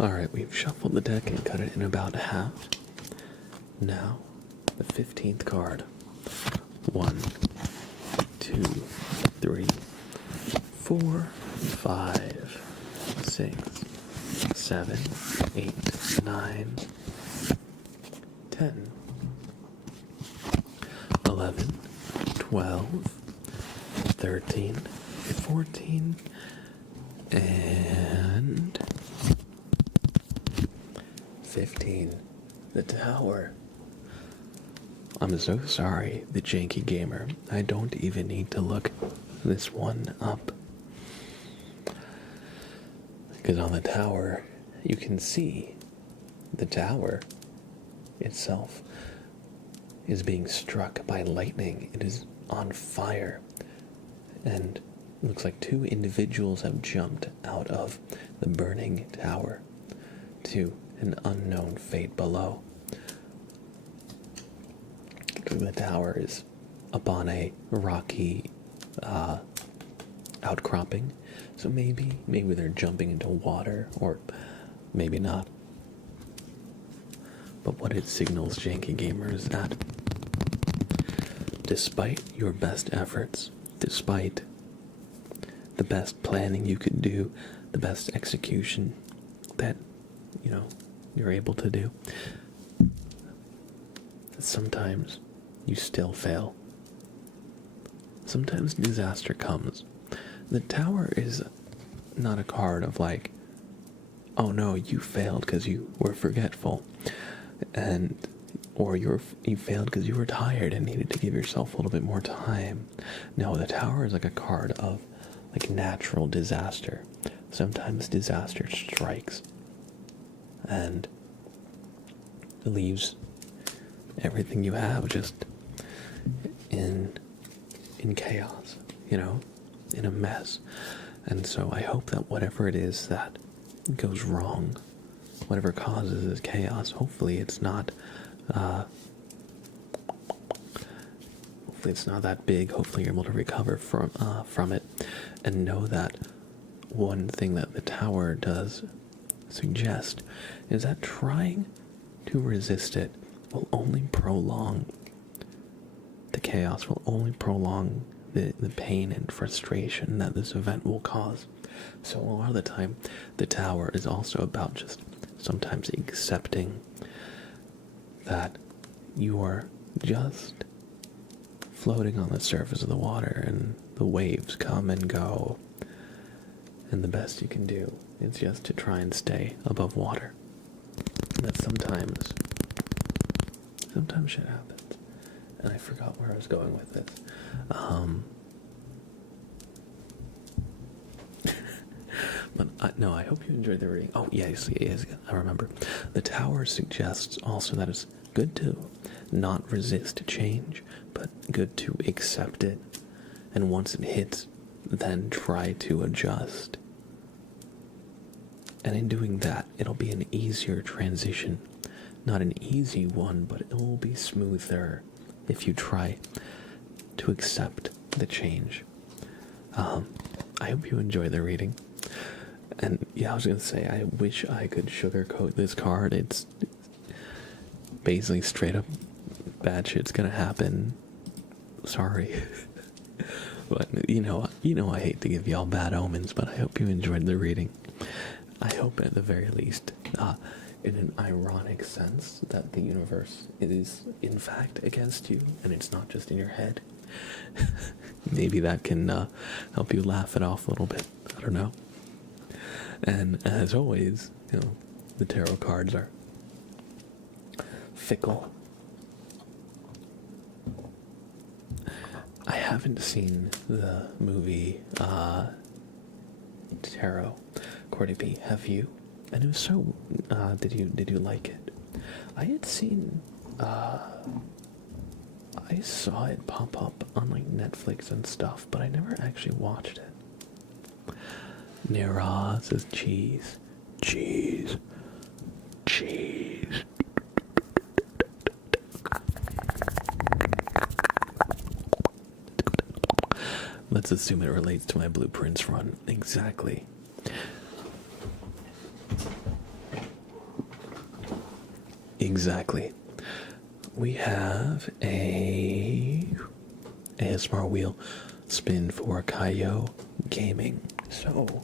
Alright, we've shuffled the deck and cut it in about half. Now, the 15th card. 1, 2, 3, 4, 5, 6, 7, 8, 9, 10, 11, 12, 13, 14, and 15. The Tower. I'm so sorry, the Janky Gamer. I don't even need to look this one up. Because on the Tower, you can see the tower itself is being struck by lightning. It is on fire. And it looks like 2 individuals have jumped out of the burning tower to an unknown fate below. The tower is upon a rocky outcropping, so maybe they're jumping into water, or maybe not. But what it signals, Janky Gamer, is that despite your best efforts, despite the best planning you could do, the best execution that, you're able to do, sometimes you still fail. Sometimes disaster comes. The Tower is not a card of like, oh no, you failed because you were forgetful, or you failed because you were tired and needed to give yourself a little bit more time. No, the Tower is like a card of like natural disaster. Sometimes disaster strikes and leaves everything you have just in chaos, in a mess. And so I hope that whatever it is that goes wrong, whatever causes this chaos, hopefully it's not that big. Hopefully you're able to recover from it, and know that one thing that the Tower does suggest is that trying to resist it will only prolong the chaos, will only prolong the pain and frustration that this event will cause. So a lot of the time, the Tower is also about just sometimes accepting that you are just floating on the surface of the water, and the waves come and go. And the best you can do is just to try and stay above water. But sometimes shit happens. And I forgot where I was going with this. But no, I hope you enjoyed the reading. Oh, yes, I remember. The tower suggests also that it's good to not resist change, but good to accept it. And once it hits, then try to adjust. And in doing that, it'll be an easier transition. Not an easy one, but it will be smoother if you try to accept the change. I hope you enjoy the reading. And yeah, I was going to say, I wish I could sugarcoat this card. It's basically straight up bad shit's going to happen. Sorry. But you know I hate to give y'all bad omens, but I hope you enjoyed the reading. I hope at the very least, in an ironic sense, that the universe is in fact against you, and it's not just in your head. Maybe that can help you laugh it off a little bit. I don't know. And as always, the tarot cards are fickle. I haven't seen the movie Tarot. Cordy B, have you? And if so, did you like it? I had seen, I saw it pop up on like Netflix and stuff, but I never actually watched it. Nira says cheese. Cheese. Cheese. Let's assume it relates to my Blueprints run. Exactly. Exactly. We have a ASMR wheel spin for Kaio Gaming. So,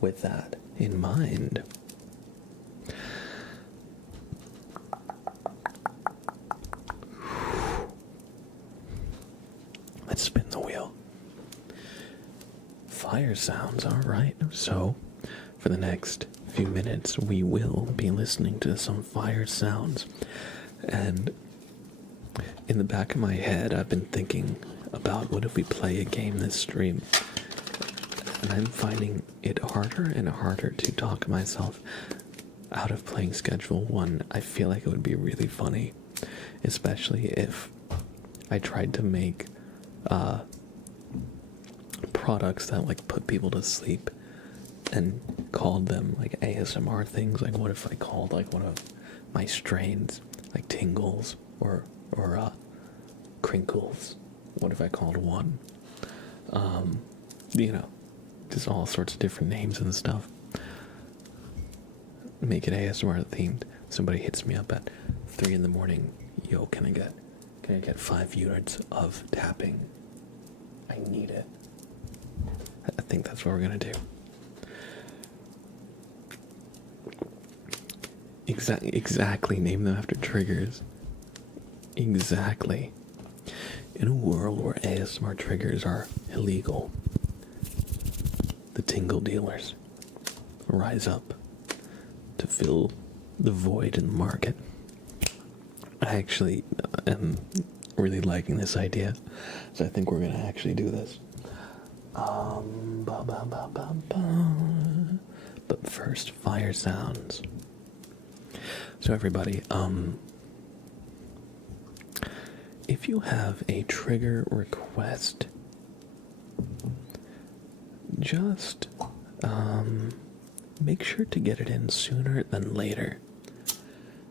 with that in mind, let's spin the wheel. Fire sounds, alright. So, for the next few minutes, we will be listening to some fire sounds. And in the back of my head, I've been thinking about what if we play a game this stream. And I'm finding it harder and harder to talk myself out of playing Schedule 1. I feel like it would be really funny, especially if I tried to make products that like put people to sleep and called them like ASMR things. Like what if I called like one of my strains like Tingles or Crinkles? What if I called one? Just all sorts of different names and stuff. Make it ASMR themed. Somebody hits me up at 3 a.m. Yo, can I get 5 units of tapping? I need it. I think that's what we're gonna do. Exactly. Name them after triggers. Exactly. In a world where ASMR triggers are illegal, the Tingle dealers rise up to fill the void in the market. I actually am really liking this idea, so I think we're gonna actually do this. But first, fire sounds. So everybody, if you have a trigger request, just make sure to get it in sooner than later,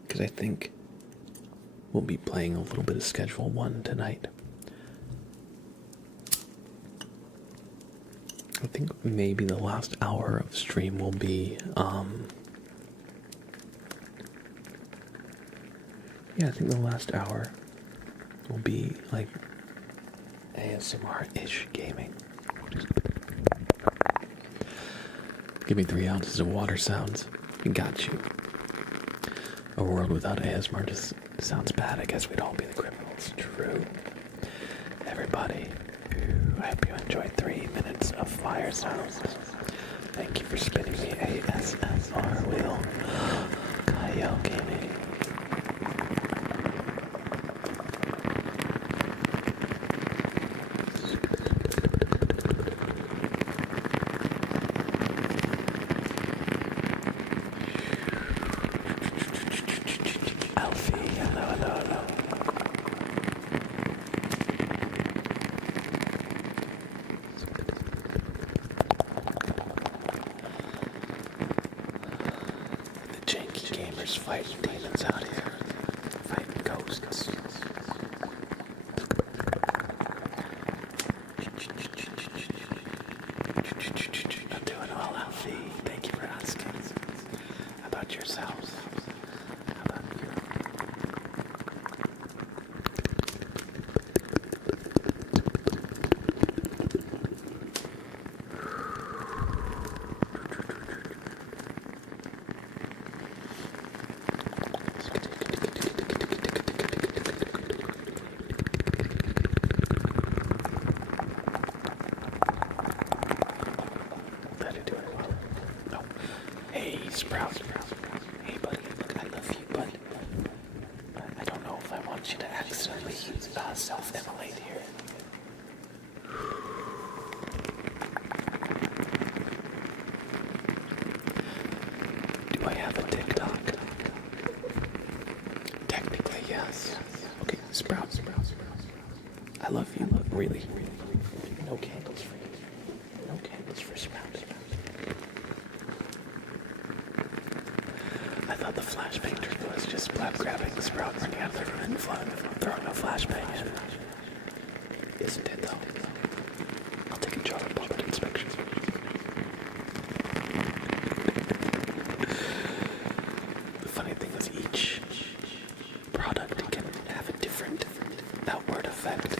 because I think we'll be playing a little bit of Schedule 1 tonight. I think maybe the last hour of stream will be, I think the last hour will be like ASMR-ish gaming. Give me 3 ounces of water sounds. Got you. A world without ASMR just sounds bad. I guess we'd all be the criminals. True. everybody. I hope you enjoyed 3 minutes of fire sounds. Thank you for spinning me a SSR wheel. Kyle Gaming. Alfie, hello, hello, hello. The janky gamers fighting demons out here. Fighting ghosts. I'm doing well, Alfie. Thank you for asking. How about yourselves? How about you? Glad you're doing well. No. Hey, Sprout. Hey, buddy. Look, I love you, but I don't know if I want you to accidentally self-immolate here. Do I have a TikTok? Technically, yes. Okay, Sprout. I love you, but really. No candles for you. No candles for Sprout. I thought the flashbang trick was just blab grabbing the Sprout, running out of the room and throwing a flashbang in. Isn't it though? I'll take a jar of puppet inspection. The funny thing is each product can have a different outward effect.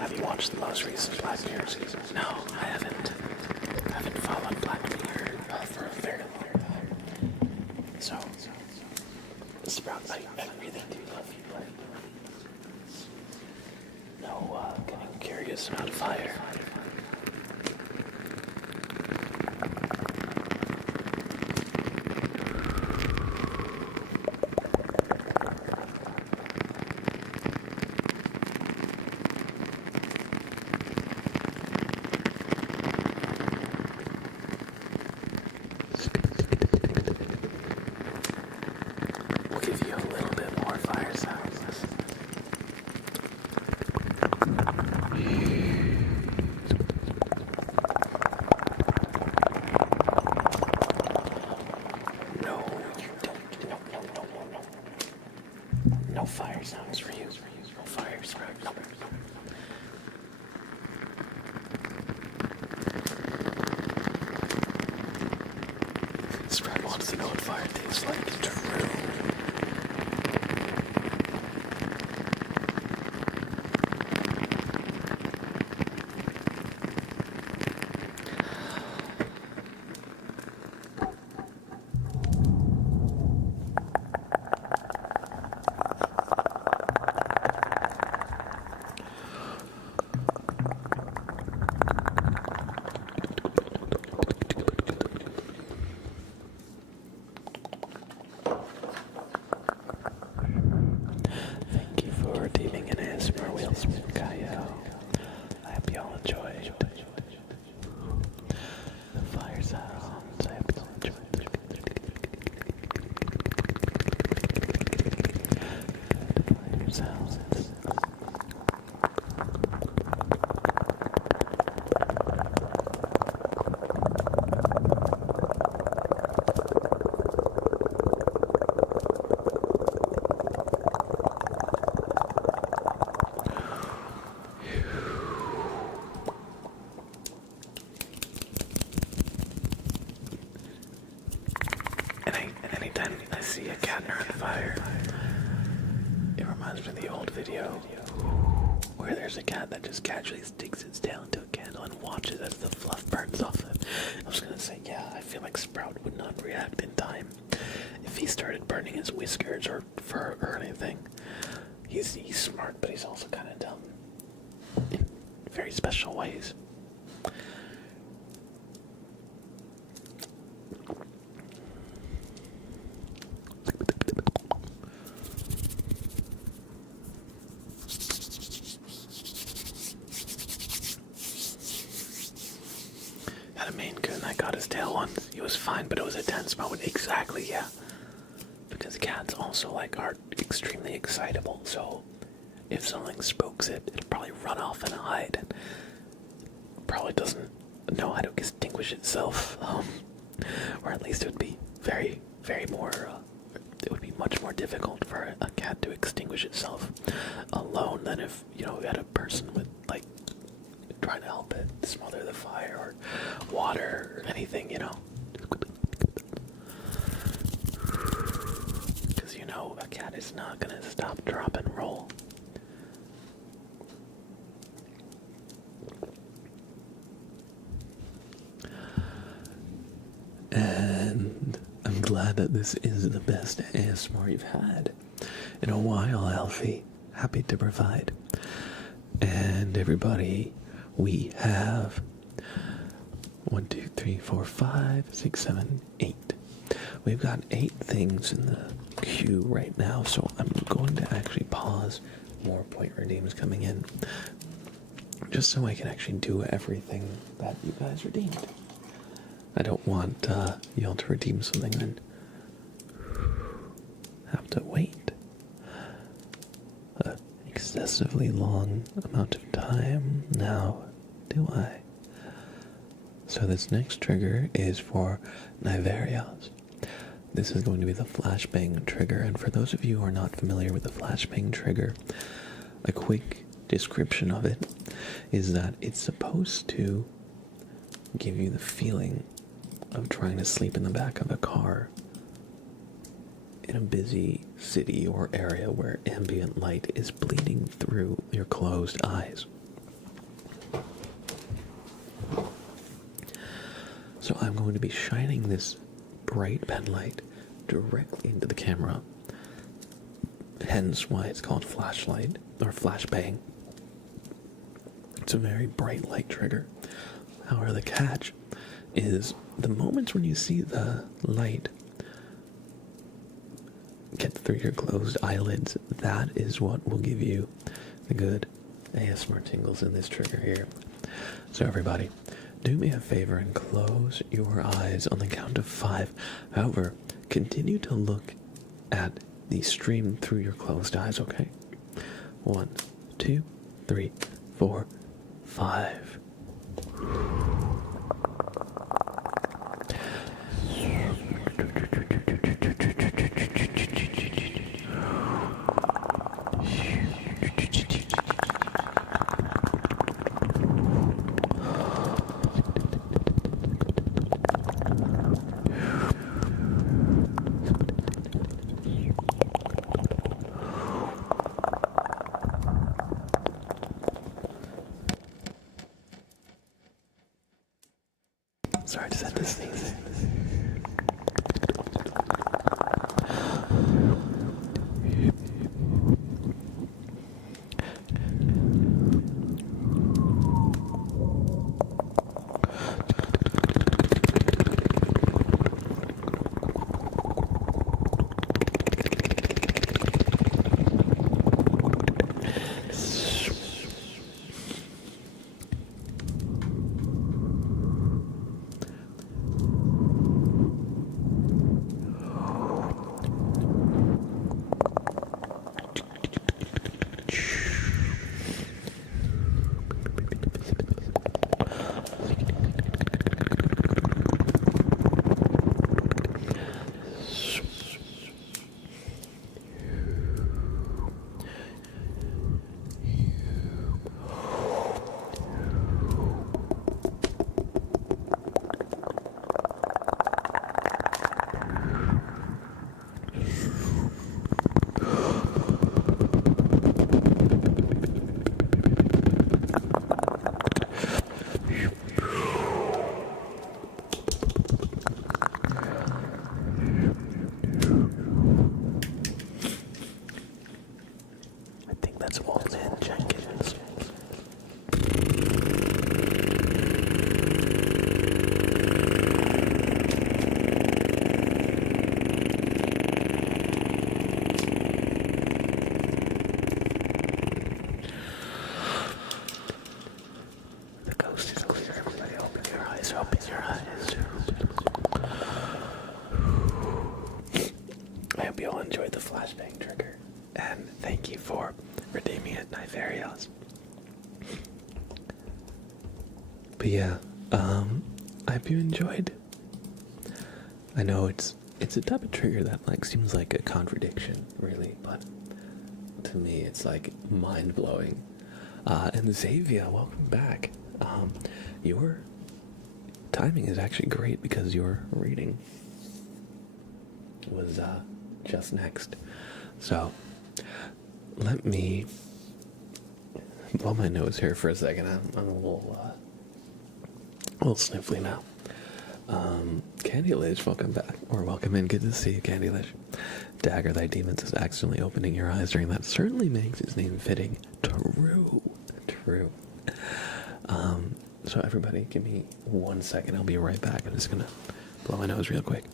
Have you watched the most recent Black Mirror season? No, I haven't. I haven't followed Black Mirror for a very long time. So Sprout, I really do love you, but no, getting curious about fire. We'll give you a little bit more fire sounds. No, you don't. No. No fire sounds for you. No fire sounds. No. Sprout wants to know what fire tastes like. True. Thank you for redeeming an ASMR Wheelsman, Kyle. I hope y'all enjoyed the fire sounds. I hope y'all enjoyed the fire sounds. And anytime I see a cat on fire, it reminds me of the old video where there's a cat that just casually sticks its tail into a candle Tingle and watches as the fluff burns off him. I was gonna say, yeah, I feel like Sprout would not react in time if he started burning his whiskers or fur or anything. He's smart, but he's also kind of dumb in very special ways. Had a Maine Coon that got his tail once. He was fine, but it was a tense moment. Exactly, yeah. Because cats also are extremely excitable, so if something spooks it, it'll probably run off and hide. And probably doesn't know how to distinguish itself, or at least it would be very, very more. It would be much more difficult for a cat to extinguish itself alone than if you had a person with trying to help it smother the fire or water or anything, because a cat is not gonna stop, drop, and roll. And I'm glad that this is the best ASMR you've had in a while, Alfie. Happy to provide. And everybody, we have 1, 2, 3, 4, 5, 6, 7, 8. We've got 8 things in the queue right now, so I'm going to actually pause more point redeems coming in, just so I can actually do everything that you guys redeemed. I don't want y'all to redeem something and have to wait an excessively long amount of time now, do I? So this next trigger is for Niverios. This is going to be the flashbang trigger, and for those of you who are not familiar with the flashbang trigger, a quick description of it is that it's supposed to give you the feeling of trying to sleep in the back of a car in a busy city or area where ambient light is bleeding through your closed eyes. So I'm going to be shining this bright pen light directly into the camera, hence why it's called flashlight or flashbang. It's a very bright light trigger. However, the catch is the moments when you see the light get through your closed eyelids, that is what will give you the good ASMR tingles in this trigger here. So everybody, do me a favor and close your eyes on the count of 5. However, continue to look at the stream through your closed eyes, okay? 1, 2, 3, 4, 5. Sorry to set this thing. eyes. I hope you all enjoyed the flashbang trigger, and thank you for redeeming it, Nifarios. But yeah, I hope you enjoyed. I know it's a type of trigger that like seems like a contradiction, really, but to me it's like mind-blowing. And Xavier, welcome back. Your timing is actually great because your reading was just next. So let me blow my nose here for a second. I'm a little sniffly now. Candy Lish, welcome back, or welcome in. Good to see you, Candy Lish. Dagger, thy demons is accidentally opening your eyes during that certainly makes his name fitting. True. So everybody, give me 1 second. I'll be right back. I'm just gonna blow my nose real quick.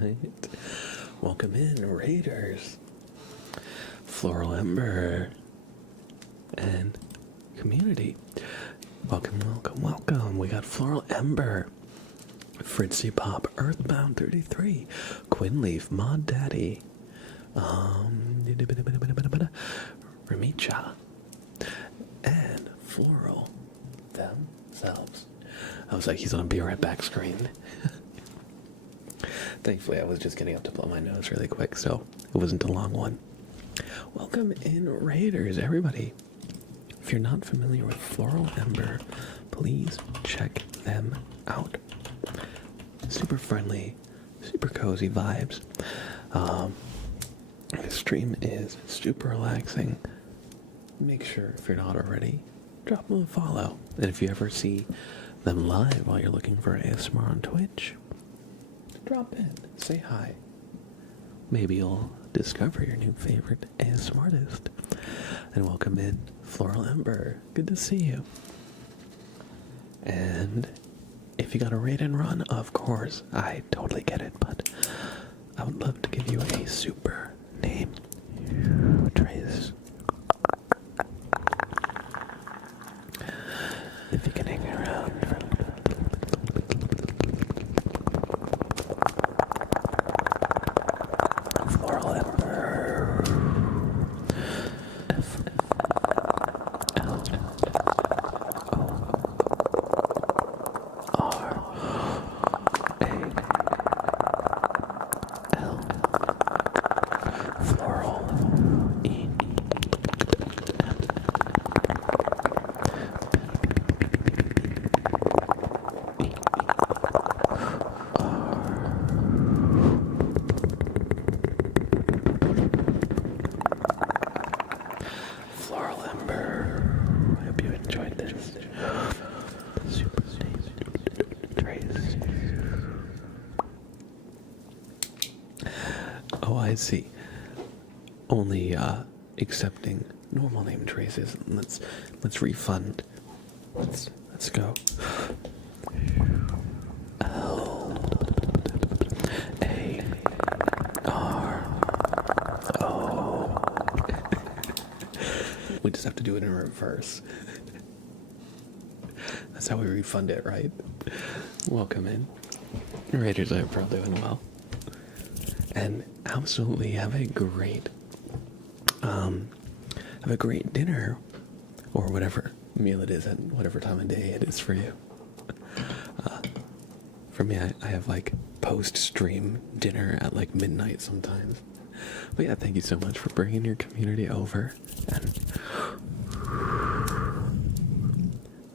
Alright. Welcome in, Raiders. Floral Ember. And community. Welcome. We got Floral Ember. Fritzy Pop, Earthbound 33. Quinleaf, Mod Daddy. Remicha. And Floral themselves. I was like, he's on a Be Right Back screen. Thankfully, I was just getting up to blow my nose really quick, so it wasn't a long one. Welcome in, Raiders, everybody. If you're not familiar with Floral Ember, please check them out. Super friendly, super cozy vibes. The stream is super relaxing. Make sure, if you're not already, drop them a follow. And if you ever see them live while you're looking for ASMR on Twitch, drop in, say hi. Maybe you'll discover your new favorite ASMR artist. And welcome in, Floral Ember. Good to see you. And if you got a raid and run, of course, I totally get it, but I would love to give you a super name. Trace. If you can hang around for a little bit. Floral Ember. F L O R A L. Floral E Floral Ember. I hope you enjoyed this. Super Trace. Oh, I see. Only accepting normal name traces. Let's refund. Let's go. L A R O. We just have to do it in reverse. That's how we refund it, right? Welcome in. Raiders, I hope you're all doing well. And absolutely have a great have a great dinner, or whatever meal it is at whatever time of day it is for you. For me, I have like post-stream dinner at like midnight sometimes. But yeah, thank you so much for bringing your community over, and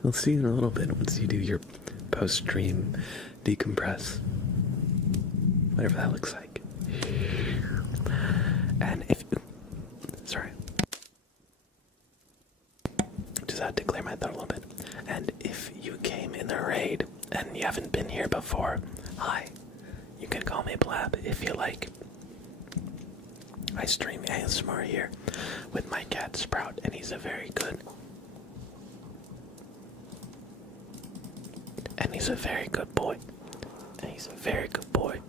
we'll see you in a little bit once you do your post-stream decompress, whatever that looks like. And if, sorry, just had to clear my throat a little bit. And if you came in the raid and you haven't been here before, hi, you can call me Blab if you like. I stream ASMR here with my cat Sprout, and he's a very good boy. And he's a very good boy.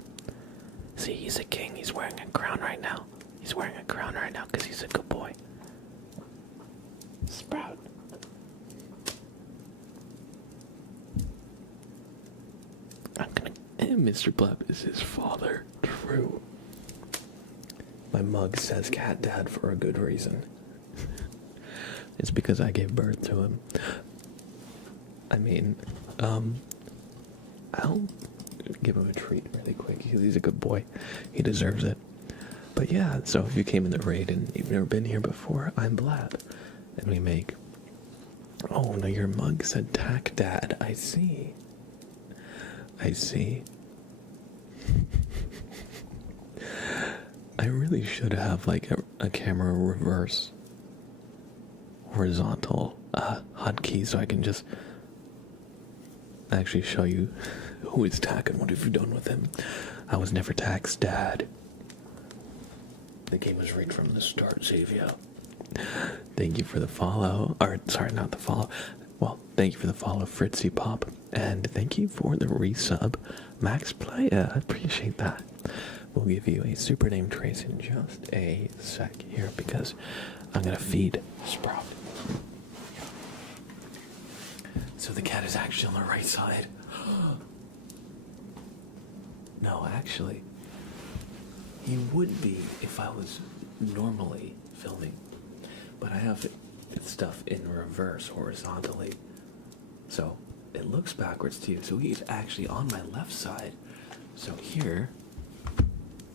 See, he's a king. He's wearing a crown right now. He's wearing a crown right now because he's a good boy. Sprout. Mr. Blab is his father. True. My mug says cat dad for a good reason. It's because I gave birth to him. I mean, I'll give him a treat really quick because he's a good boy. He deserves it. But yeah, so if you came in the raid and you've never been here before, I'm Blab. And we make... Oh, no, your mug said tack dad. I see. I see. I really should have like a camera reverse horizontal hotkey so I can just actually show you who is Tack and what have you done with him. I was never Tack's dad. The game was rigged from the start, Xavier. Thank you for the follow. Or, sorry, not the follow. Well, thank you for the follow, Fritzy Pop. And thank you for the resub, Max Playa. I appreciate that. We'll give you a super name trace in just a sec here because I'm going to feed Sprout. So the cat is actually on the right side. No, actually, he would be if I was normally filming. But I have stuff in reverse horizontally. So it looks backwards to you. So he's actually on my left side. So here,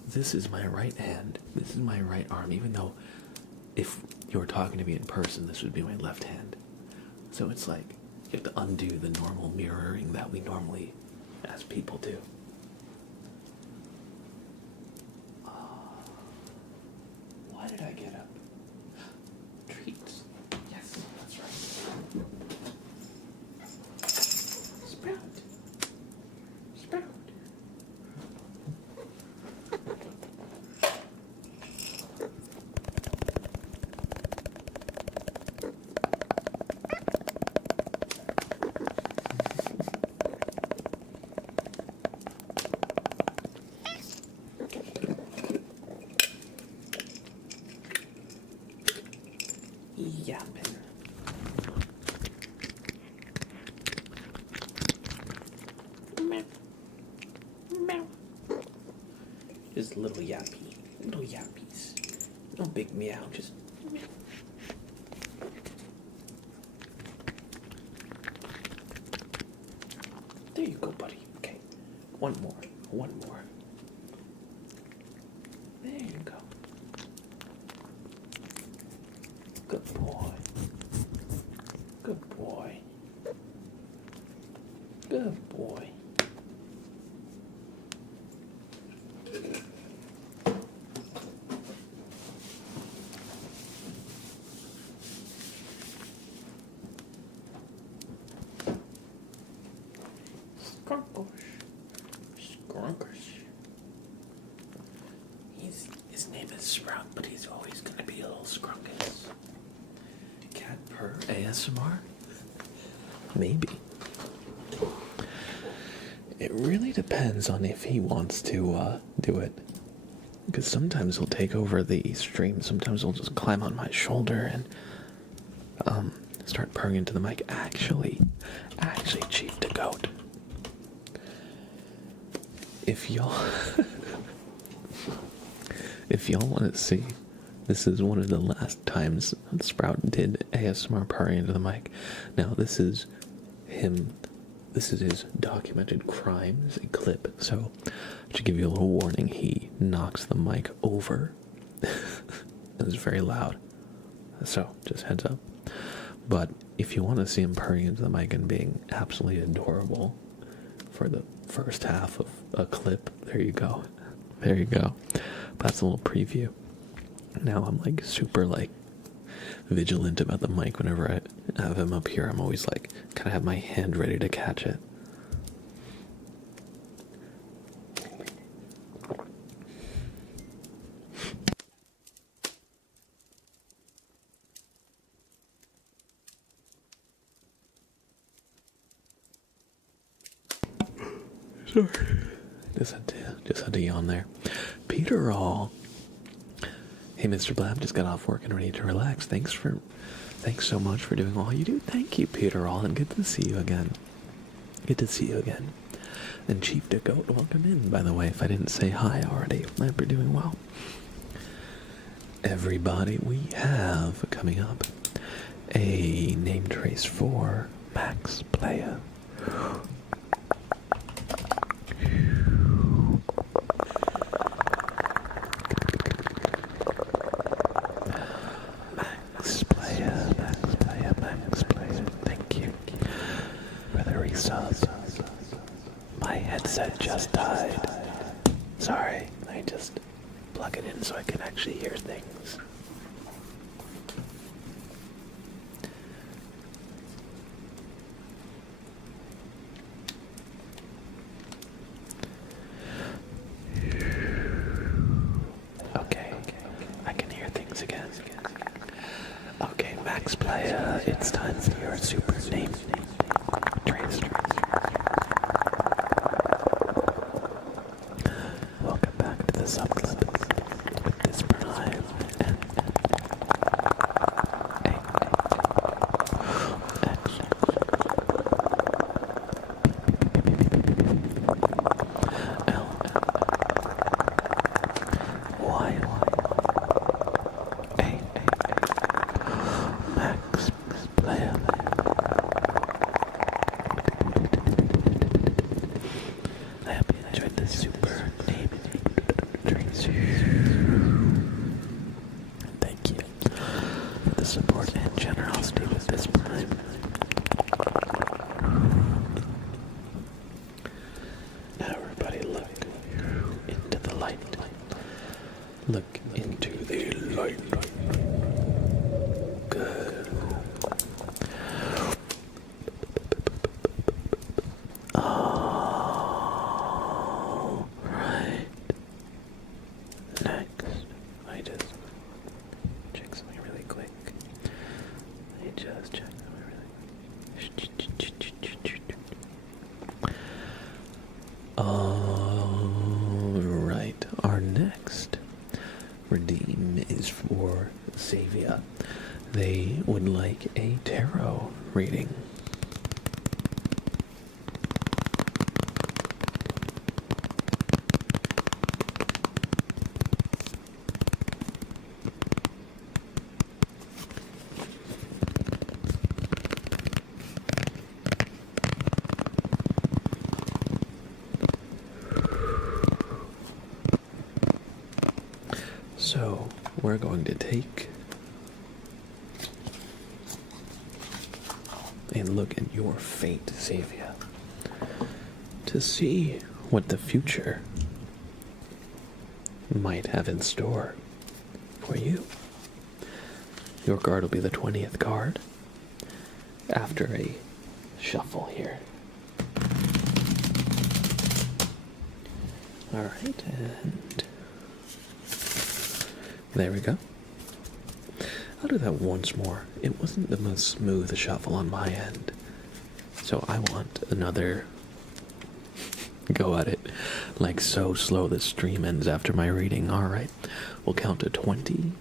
this is my right hand. This is my right arm, even though if you were talking to me in person, this would be my left hand. So it's like you have to undo the normal mirroring that we normally, as people, do. Why did I get up? Treats. Yes, that's right. Sprout. Sprout. Yapping. Meow. Meow. Just little yappy. Little yappies. No big meow, just meow. There you go, buddy. Okay. One more. One more. There you go. Good boy. Good boy. Good boy. Skrunkles. Skrunkers. His name is Sprout, but he's always gonna be a little scrunkus. Cat purr ASMR? Maybe. It really depends on if he wants to do it. Because sometimes he'll take over the stream. Sometimes he'll just climb on my shoulder and start purring into the mic. Actually, Chief the Goat. If y'all want to see This is one of the last times Sprout did ASMR purring into the mic. Now, this is him. This is his documented crimes, a clip. So, to give you a little warning, he knocks the mic over. It was very loud. So, just heads up. But if you want to see him purring into the mic and being absolutely adorable for the first half of a clip, there you go. There you go. That's a little preview. Now I'm like super like vigilant about the mic. Whenever I have him up here, I'm always like kind of have my hand ready to catch it. Sorry. Just had to yawn there. Peter All. Hey, Mr. Blab, just got off work and ready to relax. Thanks so much for doing all you do. Thank you, Peter All, and good to see you again. Good to see you again. And Chief DeGoat, welcome in, by the way, if I didn't say hi already. I hope you're doing well. Everybody, we have coming up a name trace for Max Playa. Max Playa. Thank you for the resub. My headset just died. Sorry, I just plug it in so I can actually hear things. Okay, I can hear things again. Okay, Max Playa, it's time for your super name trace. Welcome back to the subclip with this prime and Max Playa. I hope you enjoyed this super name trace. Thank you for the support and generosity with this prime. Now everybody look into the light. Look into the light. Good. All right. Next, I just check something really quick. Alright, our next redeem is for Xavier. They would like a tarot reading. So, we're going to take and look at your fate, Xavier, to see what the future might have in store for you. Your card will be the 20th card after a shuffle here. Alright, and there we go. I'll do that once more. It wasn't the most smooth shuffle on my end, so I want another go at it. Like so slow the stream ends after my reading. Alright, we'll count to 20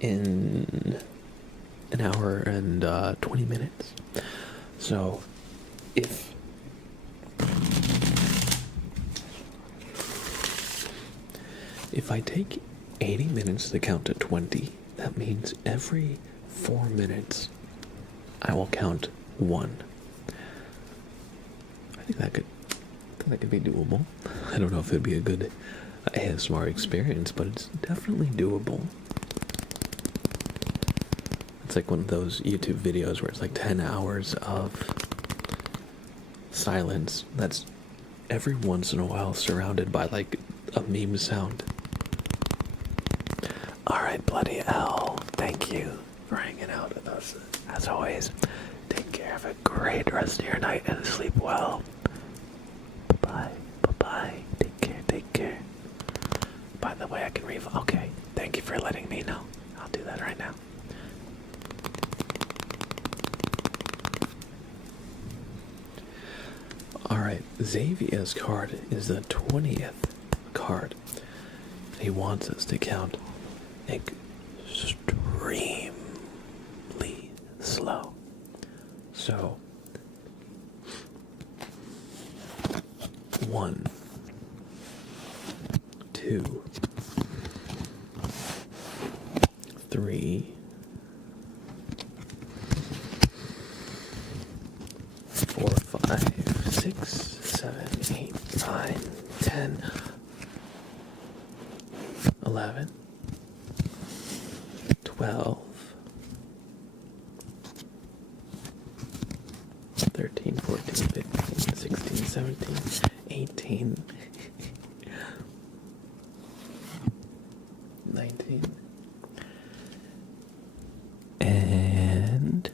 in an hour and 20 minutes. So, if I take 80 minutes to count to 20, that means every 4 minutes I will count 1. I think that could be doable. I don't know if it'd be a good ASMR experience, but it's definitely doable. It's like one of those YouTube videos where it's like 10 hours of silence that's every once in a while surrounded by like a meme sound. Alright, Bloody L, thank you for hanging out with us. As always, take care, have a great rest of your night, and sleep well. Bye-bye, bye-bye, take care. By the way, I can okay, thank you for letting me know. I'll do that right now. Alright, Xavier's card is the 20th card. He wants us to count extremely slow. So, 1, 2, 3, 4, 5, 6, 7, 8, 9, 10, 11, 12, 13, 14, 15, 16, 17, 18, 19, and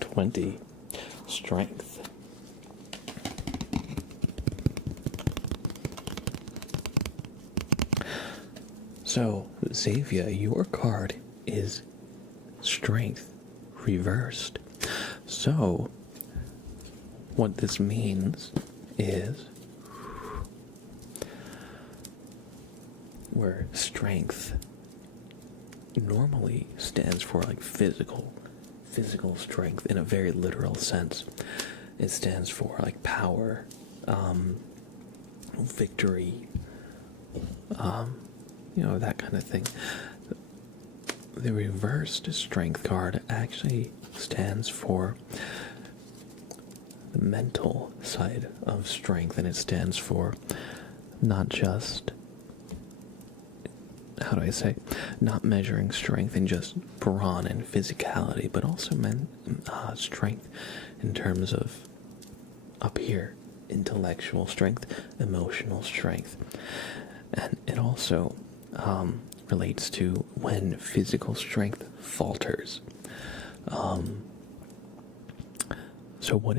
20, strength. So, Xavier, your card is strength reversed. So, what this means is where strength normally stands for like physical strength in a very literal sense. It stands for like power, victory, that kind of thing. The reversed strength card actually stands for the mental side of strength, and it stands for not just, not measuring strength in just brawn and physicality, but also strength in terms of up here, intellectual strength, emotional strength. And it also relates to when physical strength falters. So what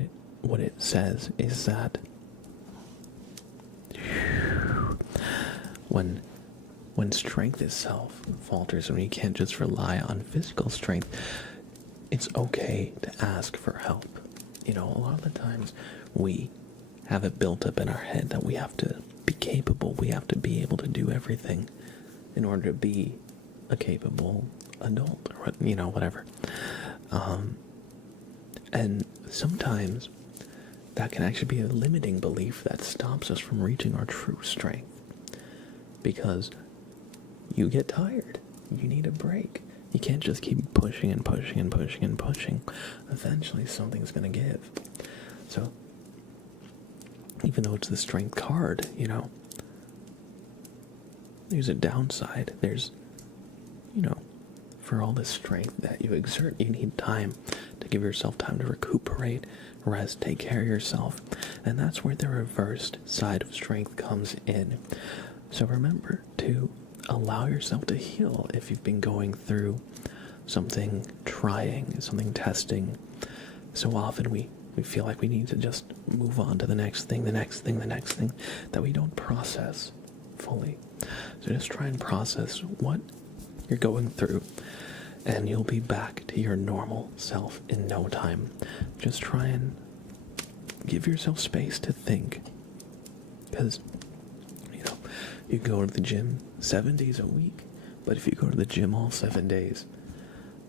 it says is that when strength itself falters, and you can't just rely on physical strength, it's okay to ask for help. A lot of the times we have it built up in our head that we have to be capable, we have to be able to do everything in order to be a capable adult, or whatever. And sometimes that can actually be a limiting belief that stops us from reaching our true strength, because you get tired. You need a break. You can't just keep pushing and pushing and pushing and pushing. Eventually something's going to give. So, even though it's the strength card, there's a downside. There's, for all the strength that you exert, you need time to give yourself time to recuperate, rest, take care of yourself. And that's where the reversed side of strength comes in. So remember to allow yourself to heal if you've been going through something trying, something testing. So often we feel like we need to just move on to the next thing, that we don't process fully. So just try and process what you're going through, and you'll be back to your normal self in no time. Just try and give yourself space to think. Because, you go to the gym 7 days a week, but if you go to the gym all 7 days,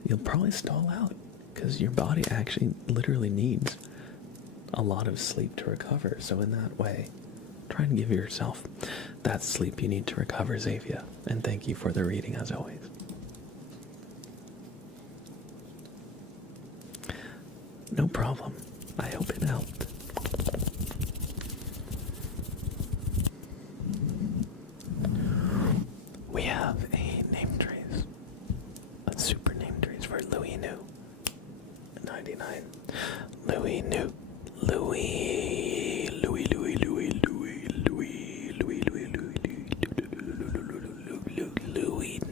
you'll probably stall out because your body actually literally needs a lot of sleep to recover. So in that way, try and give yourself that sleep you need to recover, Xavier. And thank you for the reading as always. No problem. I hope it helped. We have a name trace. A super name trace for Louis New. 99. Louis New. Louis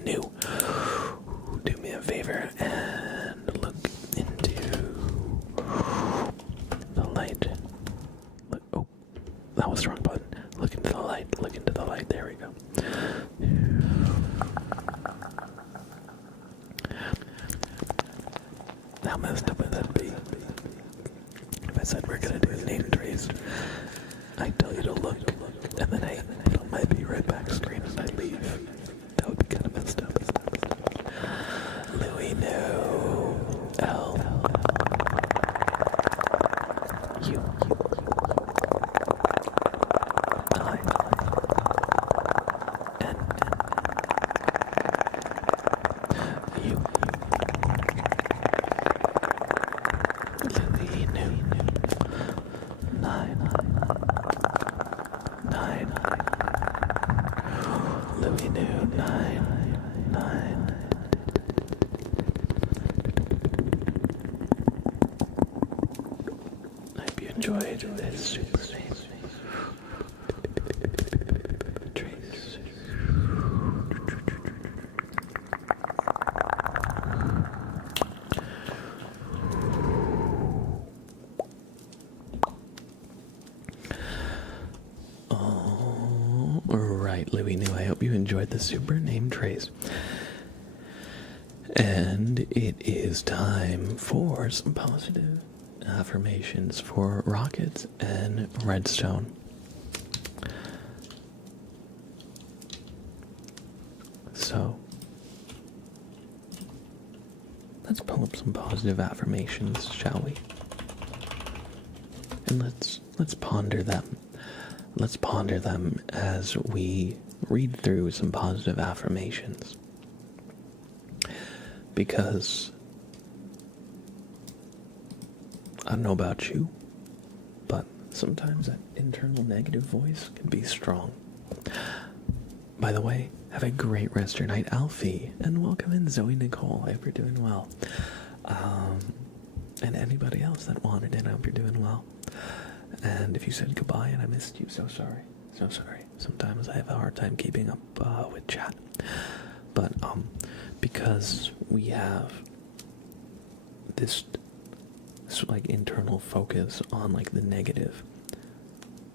New. Do me a favor and look into the light. Oh, that was the wrong button. Look into the light. Look into the light. There we go. How messed up would that be? If I said we're gonna do a name trace, I tell you to look, and then I put on my be right back screen and I leave. That would be kind of messed up. Louis No. L. U. I. N. U. Louis New. 9. Louis New. 9. I hope you enjoyed this super name trace. Alright, Louis New, I hope you enjoyed the super name trace. And it is time for some positive affirmations for Rockets and Redstone. So, let's pull up some positive affirmations, shall we? And let's ponder them. Let's ponder them as we read through some positive affirmations. Because I don't know about you, but sometimes that internal negative voice can be strong. By the way, have a great rest of your night, Alfie, and welcome in Zoe Nicole. I hope you're doing well. And anybody else that wanted in, I hope you're doing well. And if you said goodbye and I missed you, so sorry. So sorry. Sometimes I have a hard time keeping up with chat. But because we have this like internal focus on like the negative,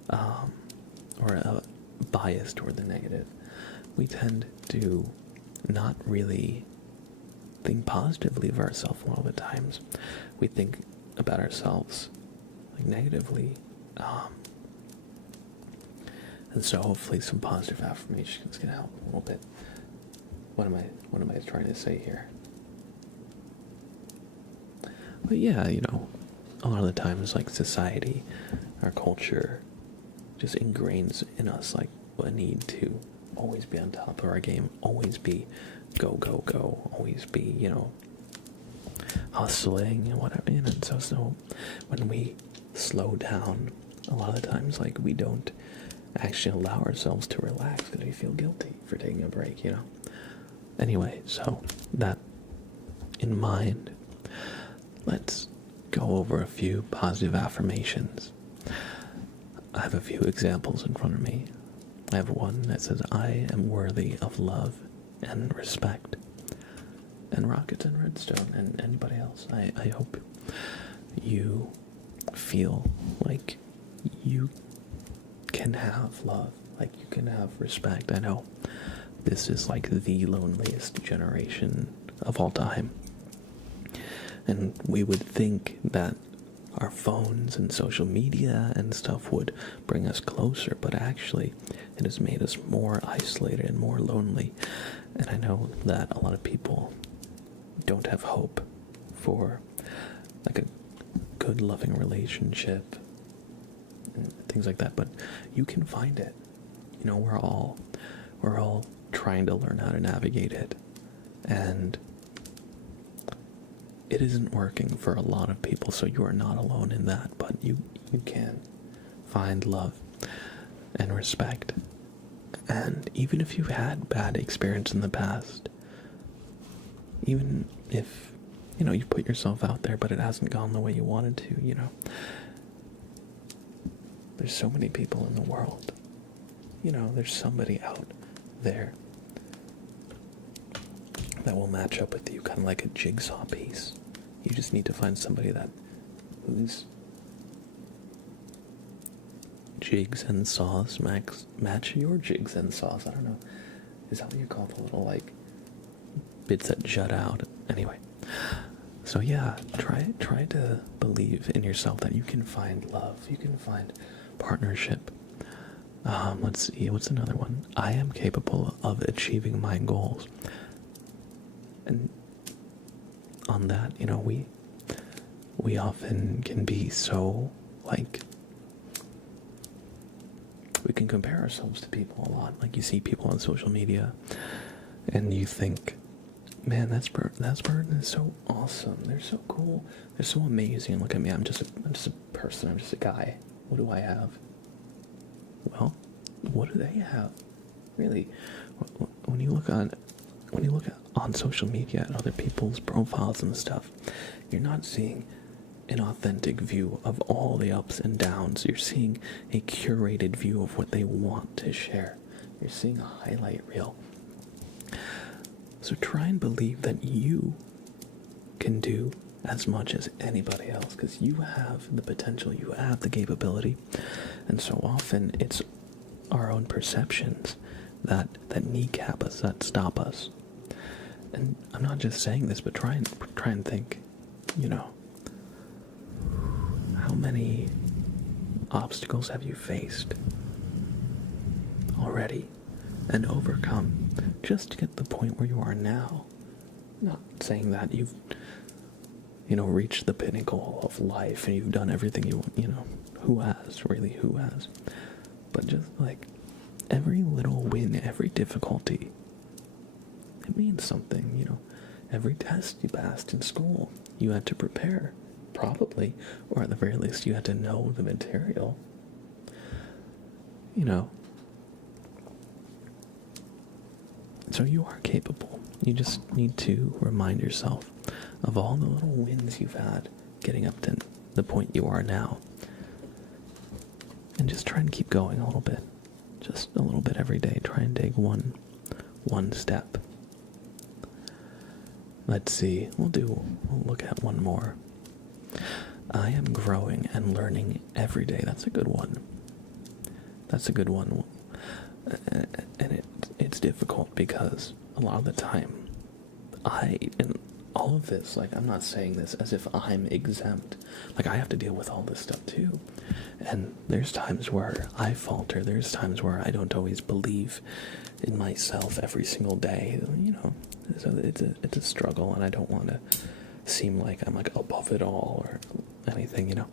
or a bias toward the negative, we tend to not really think positively of ourselves a lot of the times. We think about ourselves like negatively, and so hopefully some positive affirmations can help a little bit. What am I trying to say here? But yeah, a lot of the times, like society, our culture, just ingrains in us like a need to always be on top of our game, always be go, always be, hustling and whatever. And so when we slow down, a lot of the times, like, we don't actually allow ourselves to relax because we feel guilty for taking a break, Anyway, so that in mind, let's go over a few positive affirmations. I have a few examples in front of me. I have one that says, I am worthy of love and respect. And Rockets and Redstone and anybody else, I hope you feel like you can have love, like you can have respect. I know this is like the loneliest generation of all time. And we would think that our phones and social media and stuff would bring us closer, but actually it has made us more isolated and more lonely. And I know that a lot of people don't have hope for like a good loving relationship and things like that, but you can find it. You know, we're all trying to learn how to navigate it, and it isn't working for a lot of people, so you are not alone in that. But you can find love and respect. And even if you've had bad experience in the past, even if, you know, you put yourself out there but it hasn't gone the way you wanted to, you know, there's so many people in the world. You know, there's somebody out there that will match up with you, kind of like a jigsaw piece. You just need to find somebody that whose jigs and saws match your jigs and saws. I don't know. Is that what you call the little, like, bits that jut out? Anyway. So yeah, try to believe in yourself that you can find love. You can find partnership. Let's see, what's another one? I am capable of achieving my goals. And on that, you know, we often can be so, like, we can compare ourselves to people a lot. Like, you see people on social media and you think, man, that person is so awesome. They're so cool. They're so amazing. Look at me. I'm just a person. I'm just a guy. What do I have? Well, what do they have? Really, when you look on social media at other people's profiles and stuff, you're not seeing an authentic view of all the ups and downs. You're seeing a curated view of what they want to share. You're seeing a highlight reel. So try and believe that you can do as much as anybody else, because you have the potential, you have the capability. And so often it's our own perceptions that kneecap us, that stop us. And I'm not just saying this, but try and think, you know, how many obstacles have you faced already and overcome just to get to the point where you are now? Not saying that you've, you know, reached the pinnacle of life and you've done everything you know, who has? But just like every little win, every difficulty, it means something, you know. Every test you passed in school, you had to prepare, probably, or at the very least you had to know the material. You know. So you are capable. You just need to remind yourself of all the little wins you've had getting up to the point you are now. And just try and keep going a little bit. Just a little bit every day. Try and take one step. Let's see. We'll look at one more. I am growing and learning every day. That's a good one. And it's difficult because a lot of the time, in all of this, like, I'm not saying this as if I'm exempt. Like, I have to deal with all this stuff too. And there's times where I falter. There's times where I don't always believe in myself every single day, you know. So it's a struggle, and I don't want to seem like I'm like above it all or anything, you know.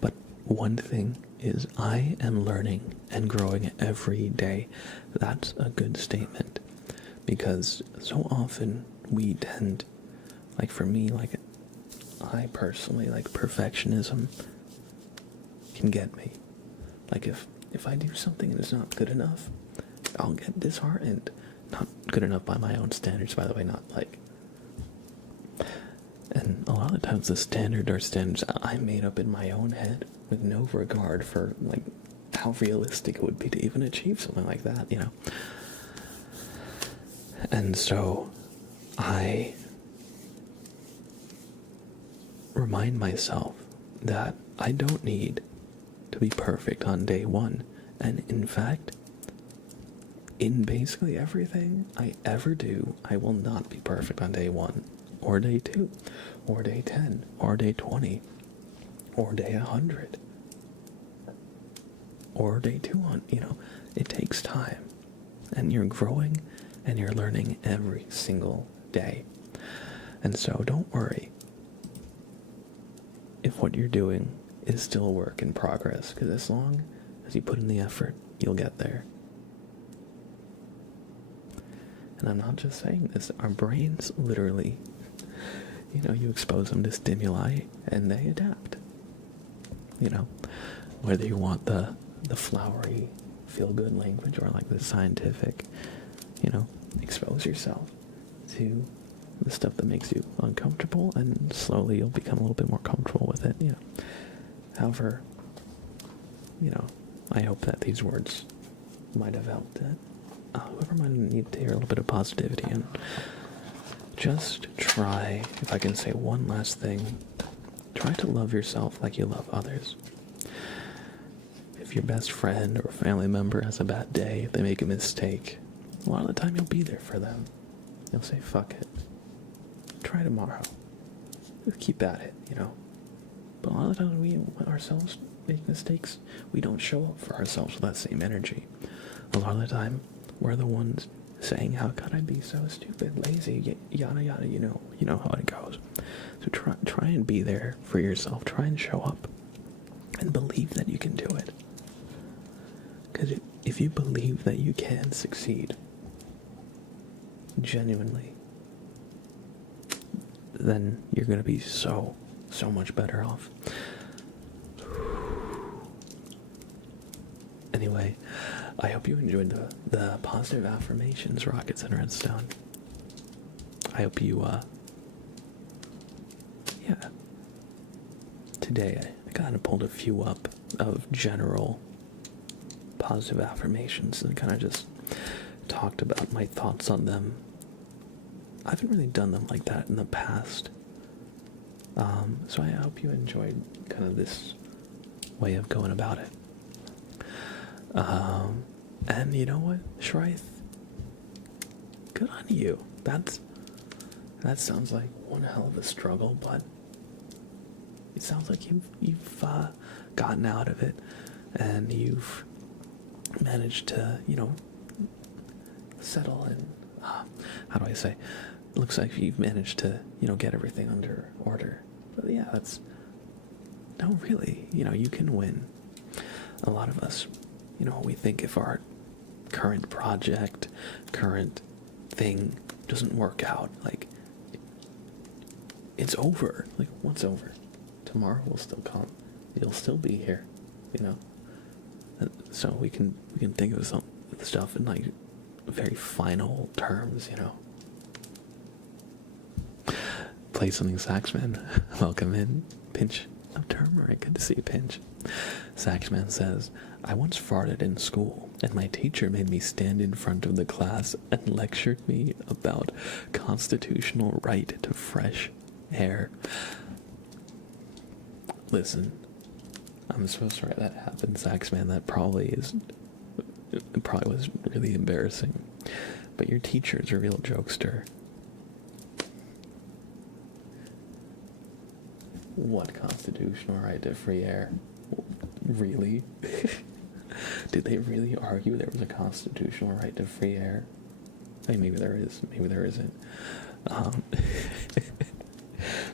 But one thing is, I am learning and growing every day. That's a good statement, because so often we tend, like, for me, like, I personally, like, perfectionism can get me. Like, if I do something and it's not good enough, I'll get disheartened. Not good enough by my own standards, by the way, not like. And a lot of times the standards I made up in my own head with no regard for, like, how realistic it would be to even achieve something like that, you know. And so I remind myself that I don't need to be perfect on day one. And in fact, in basically everything I ever do, I will not be perfect on day one, or day 2, or day 10, or day 20. or day 100, or day 200. It takes time, and you're growing and you're learning every single day. And so don't worry if what you're doing is still a work in progress, because as long as you put in the effort, you'll get there. And I'm not just saying this. Our brains literally, you expose them to stimuli and they adapt. Whether you want the flowery, feel-good language or like the scientific, expose yourself to the stuff that makes you uncomfortable, and slowly you'll become a little bit more comfortable with it. However, I hope that these words might have helped it. Whoever might need to hear a little bit of positivity, and just try, if I can say one last thing, try to love yourself like you love others. If your best friend or family member has a bad day, if they make a mistake, a lot of the time you'll be there for them. You'll say, fuck it. Try tomorrow. Keep at it, But a lot of the times we ourselves make mistakes, we don't show up for ourselves with that same energy. A lot of the time, we're the ones saying, how could I be so stupid, lazy, yada yada, you know how it goes. So try and be there for yourself. Try and show up and believe that you can do it. Because if you believe that you can succeed, genuinely, then you're going to be so much better off. Anyway, I hope you enjoyed the positive affirmations, Rockets and Redstone. I hope you, today I kind of pulled a few up of general positive affirmations and kind of just talked about my thoughts on them. I haven't really done them like that in the past. So I hope you enjoyed kind of this way of going about it. And you know what, Shrith? Good on you. That sounds like one hell of a struggle, but it sounds like you've gotten out of it, and you've managed to, settle in. How do I say? It looks like you've managed to, get everything under order. But yeah, no, really, you can win. A lot of us, we think if our current project, current thing doesn't work out, like, it's over. Like, what's over? Tomorrow will still come. You'll still be here, So we can think of some stuff in, like, very final terms, Play something, Saxman. Welcome in. Pinch of turmeric. Good to see you, Pinch. Saxman says, I once farted in school, and my teacher made me stand in front of the class and lectured me about constitutional right to fresh air. Listen, I'm so sorry that happened, Saxman. It probably was really embarrassing. But your teacher's a real jokester. What constitutional right to free air? Really? Did they really argue there was a constitutional right to free air? I mean, maybe there is, maybe there isn't.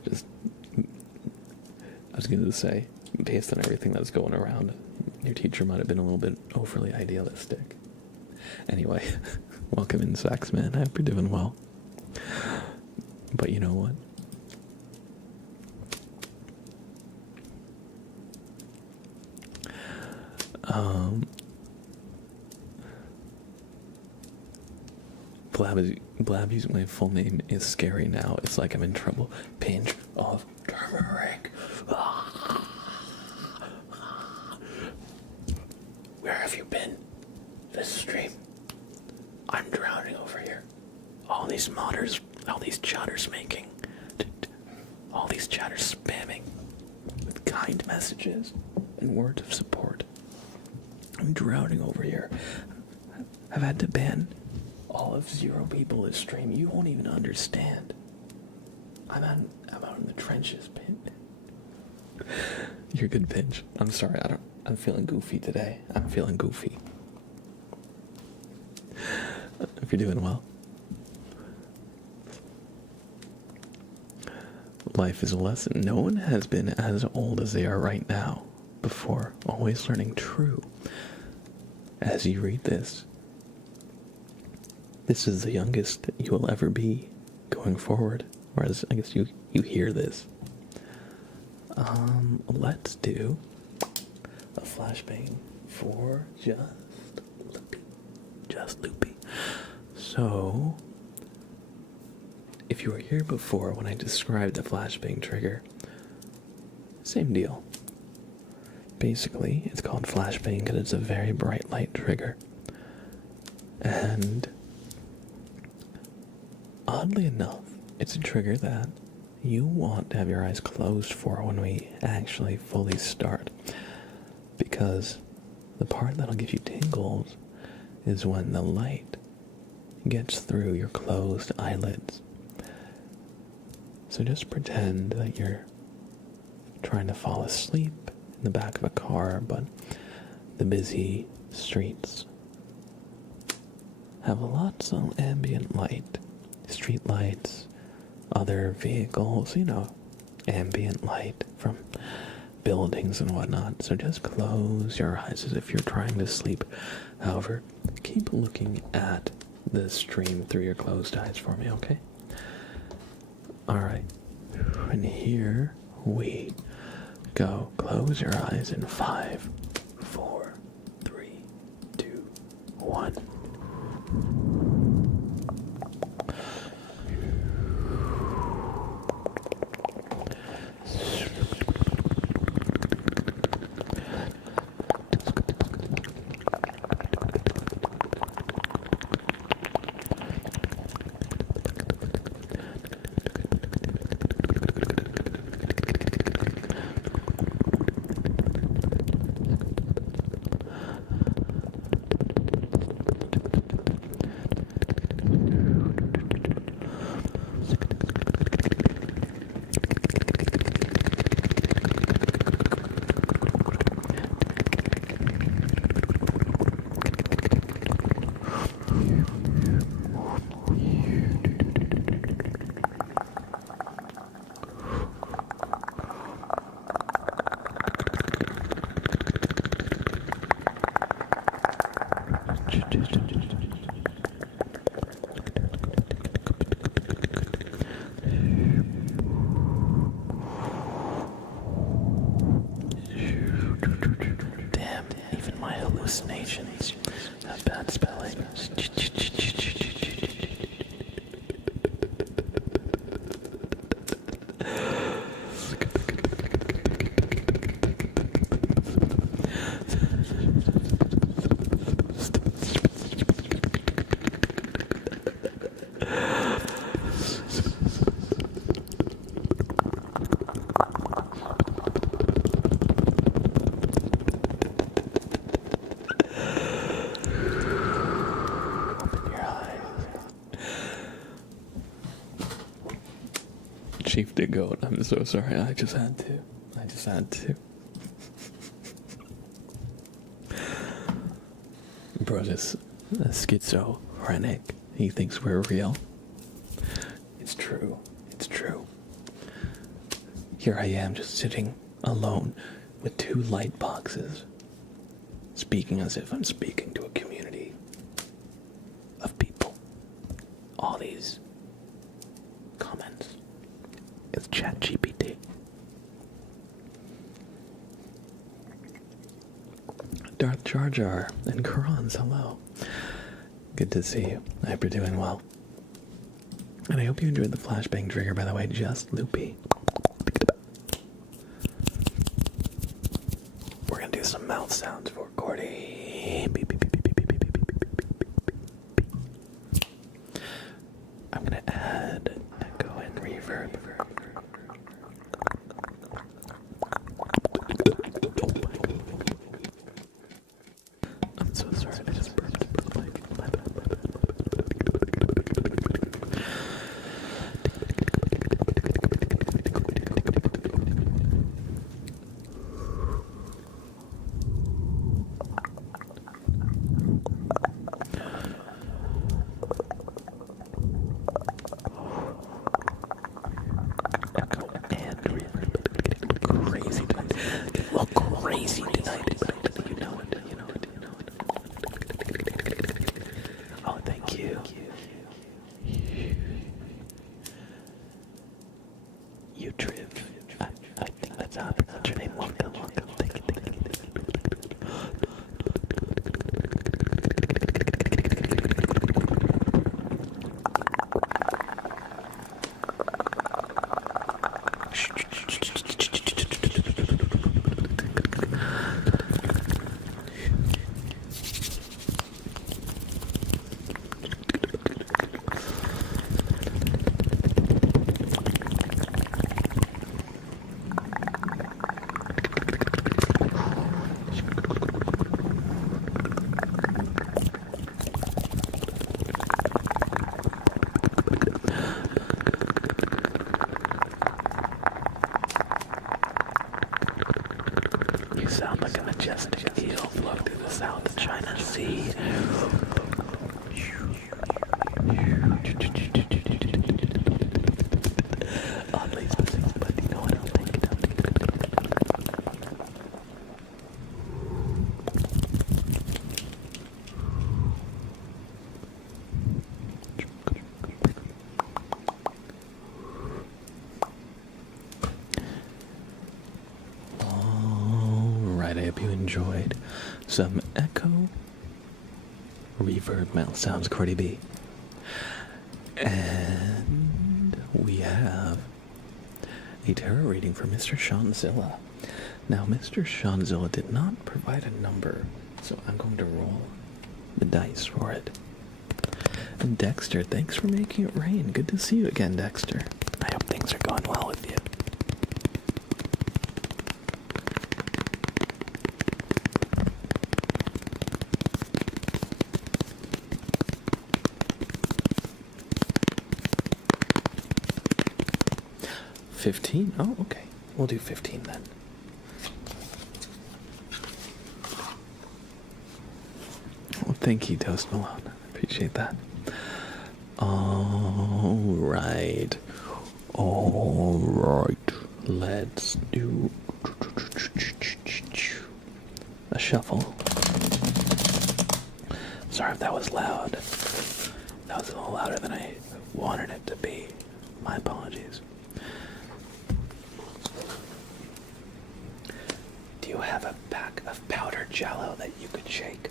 Just, I was going to say, based on everything that's going around, your teacher might have been a little bit overly idealistic. Anyway, welcome in, Saxman. I hope you're doing well. But you know what? Blab using my full name is scary now. It's like I'm in trouble. Pinch of turmeric. Where have you been this stream? I'm drowning over here. All these modders, all these chatters making, all these chatters spamming with kind messages and words of support. I'm drowning over here. I've had to ban all of 0 people this stream. You won't even understand. I'm out in the trenches, You're good, Pinch. I'm sorry. I'm feeling goofy today. I'm feeling goofy. If you're doing well. Life is a lesson. No one has been as old as they are right now before. Always learning true. As you read this, this is the youngest you will ever be going forward. Whereas I guess you hear this. Let's do a flashbang for just loopy. So, if you were here before when I described the flashbang trigger, same deal. Basically, it's called flashbang because it's a very bright light trigger. And oddly enough, it's a trigger that you want to have your eyes closed for when we actually fully start. Because the part that'll give you tingles is when the light gets through your closed eyelids. So just pretend that you're trying to fall asleep in the back of a car, but the busy streets have lots of ambient light. Street lights, other vehicles, ambient light from buildings and whatnot. So just close your eyes as if you're trying to sleep. However, keep looking at the stream through your closed eyes for me, okay? Alright. And here we go. Close your eyes in 5, 4, 3, 2, 1. Hallucinations have bad spelling. Chief did goat. I'm so sorry. I just had to. Bro, this schizophrenic. He thinks we're real. It's true. Here I am just sitting alone with 2 light boxes, speaking as if I'm speaking to a community of people. All these comments. It's ChatGPT. Darth Jar Jar and Kurans, hello. Good to see you. I hope you're doing well. And I hope you enjoyed the flashbang trigger, by the way, just loopy. We're gonna do some mouth sounds for Cordy. Beep, beep, beep, beep, beep, beep, beep, beep, beep, beep, beep. I'm gonna add echo and reverb. I'm so sorry, I just burped the mic. see. Oddly specific, but you know what I like. Alright, I hope you enjoyed some echo reverb mouth sounds, Cordy B. And we have a tarot reading for Mr. Seanzilla. Now, Mr. Seanzilla did not provide a number, so I'm going to roll the dice for it. And Dexter, thanks for making it rain. Good to see you again, Dexter. I hope things are going well with you. $15? Oh, okay. We'll do 15 then. Well, thank you, Toast Malone. Appreciate that. Alright. Alright. Let's do a shuffle. Sorry if that was loud. That was a little louder than I wanted it to be. My apologies. Do you have a pack of powdered Jell-O that you could shake?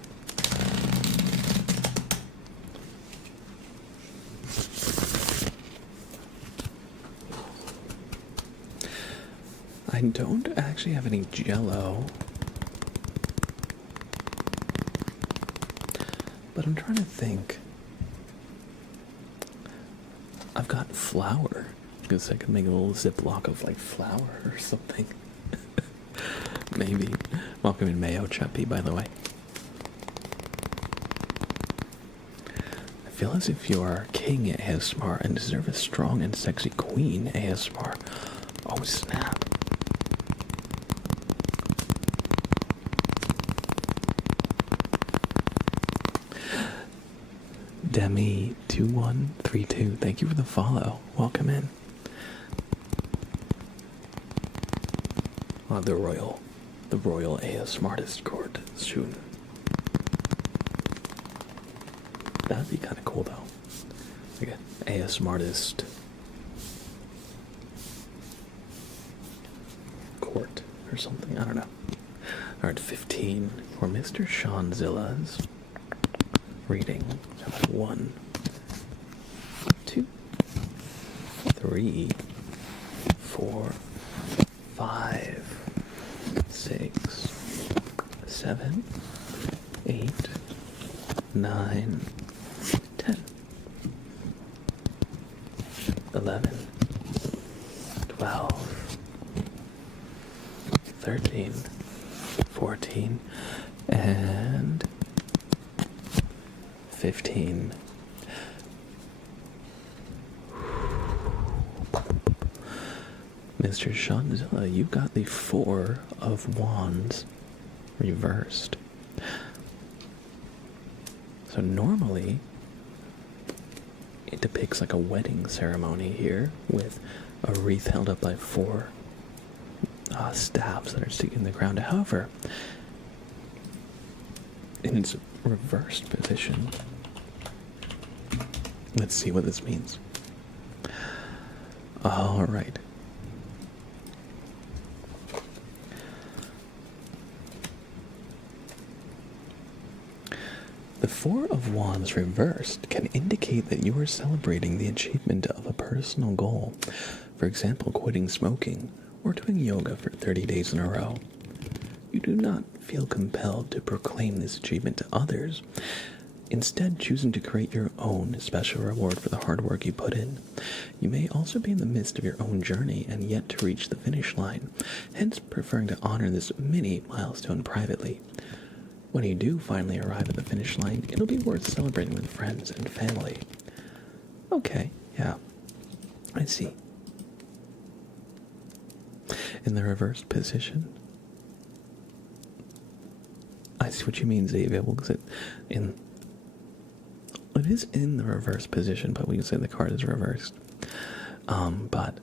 I don't actually have any Jell-O, but I'm trying to think. I've got flour. I guess I could make a little Ziploc of like flour or something. Maybe. Welcome in Mayo Chappie, by the way. I feel as if you're king ASMR and deserve a strong and sexy queen ASMR. Oh, snap. Demi2132, thank you for the follow. Welcome in. The Royal ASMR Court soon. That'd be kind of cool though. Like an ASMR Court or something. I don't know. Alright, 15 for Mr. Seanzilla's reading. 1, 2, 3, 4, 5, 6, 7, 8, 9, 10, 11, 12, 13, 14, and 15. Mr. Seanzilla, you got the 4 of Wands reversed. So normally, it depicts like a wedding ceremony here with a wreath held up by 4 staffs that are sticking in the ground. However, in its reversed position, let's see what this means. All right. The 4 of Wands reversed can indicate that you are celebrating the achievement of a personal goal. For example, quitting smoking or doing yoga for 30 days in a row. You do not feel compelled to proclaim this achievement to others, instead choosing to create your own special reward for the hard work you put in. You may also be in the midst of your own journey and yet to reach the finish line, hence preferring to honor this mini milestone privately. When you do finally arrive at the finish line, it'll be worth celebrating with friends and family. Okay, yeah, I see. In the reversed position, I see what you mean, Xavier. Because it is in the reverse position, but we can say the card is reversed. But.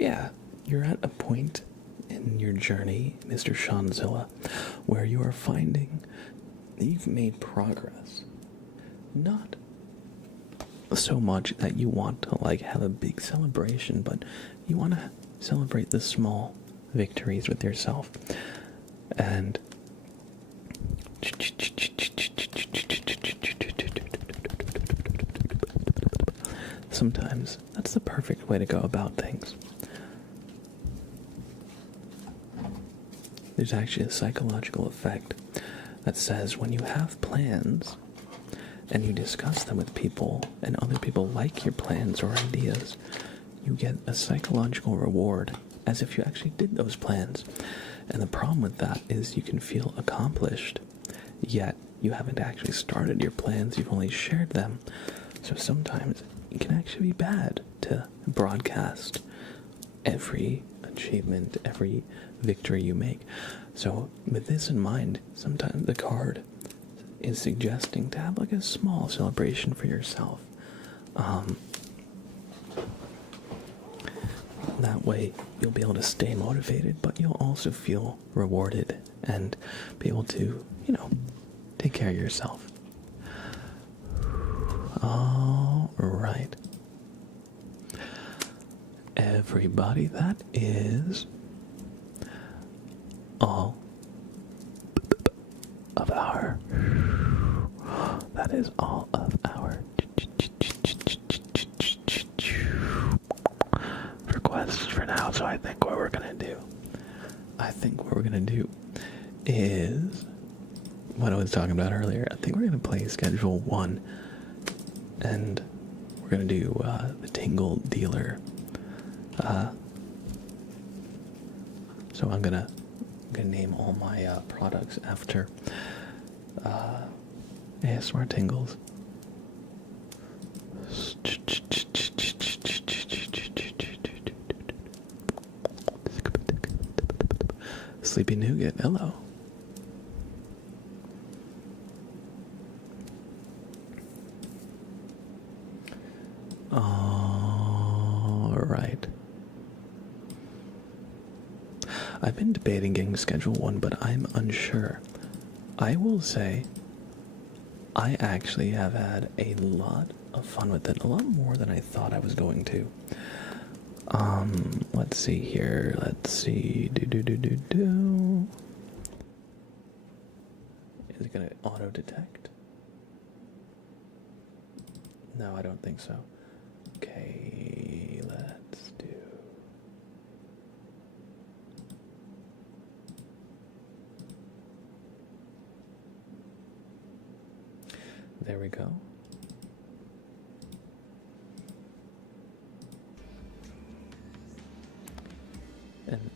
Yeah, you're at a point in your journey, Mr. Shanzilla, where you are finding that you've made progress. Not so much that you want to like have a big celebration, but you want to celebrate the small victories with yourself. And sometimes that's the perfect way to go about things. There's actually a psychological effect that says when you have plans and you discuss them with people and other people like your plans or ideas, you get a psychological reward as if you actually did those plans. And the problem with that is you can feel accomplished, yet you haven't actually started your plans, you've only shared them. So sometimes it can actually be bad to broadcast every achievement, every victory you make. So with this in mind, sometimes the card is suggesting to have like a small celebration for yourself. That way you'll be able to stay motivated, but you'll also feel rewarded and be able to, take care of yourself. All right. Everybody, that is all of our requests for now. So I think what we're gonna do is what I was talking about earlier. I think we're gonna play Schedule 1, and we're gonna do the Tingle dealer. So I'm gonna name all my products after ASMR tingles. Sleepy Nougat, hello. All right. I've been debating getting Schedule 1, but I'm unsure. I will say I actually have had a lot of fun with it, a lot more than I thought I was going to. Let's see here. Let's see. Is it gonna auto detect? No, I don't think so. Okay, let's do. There we go. And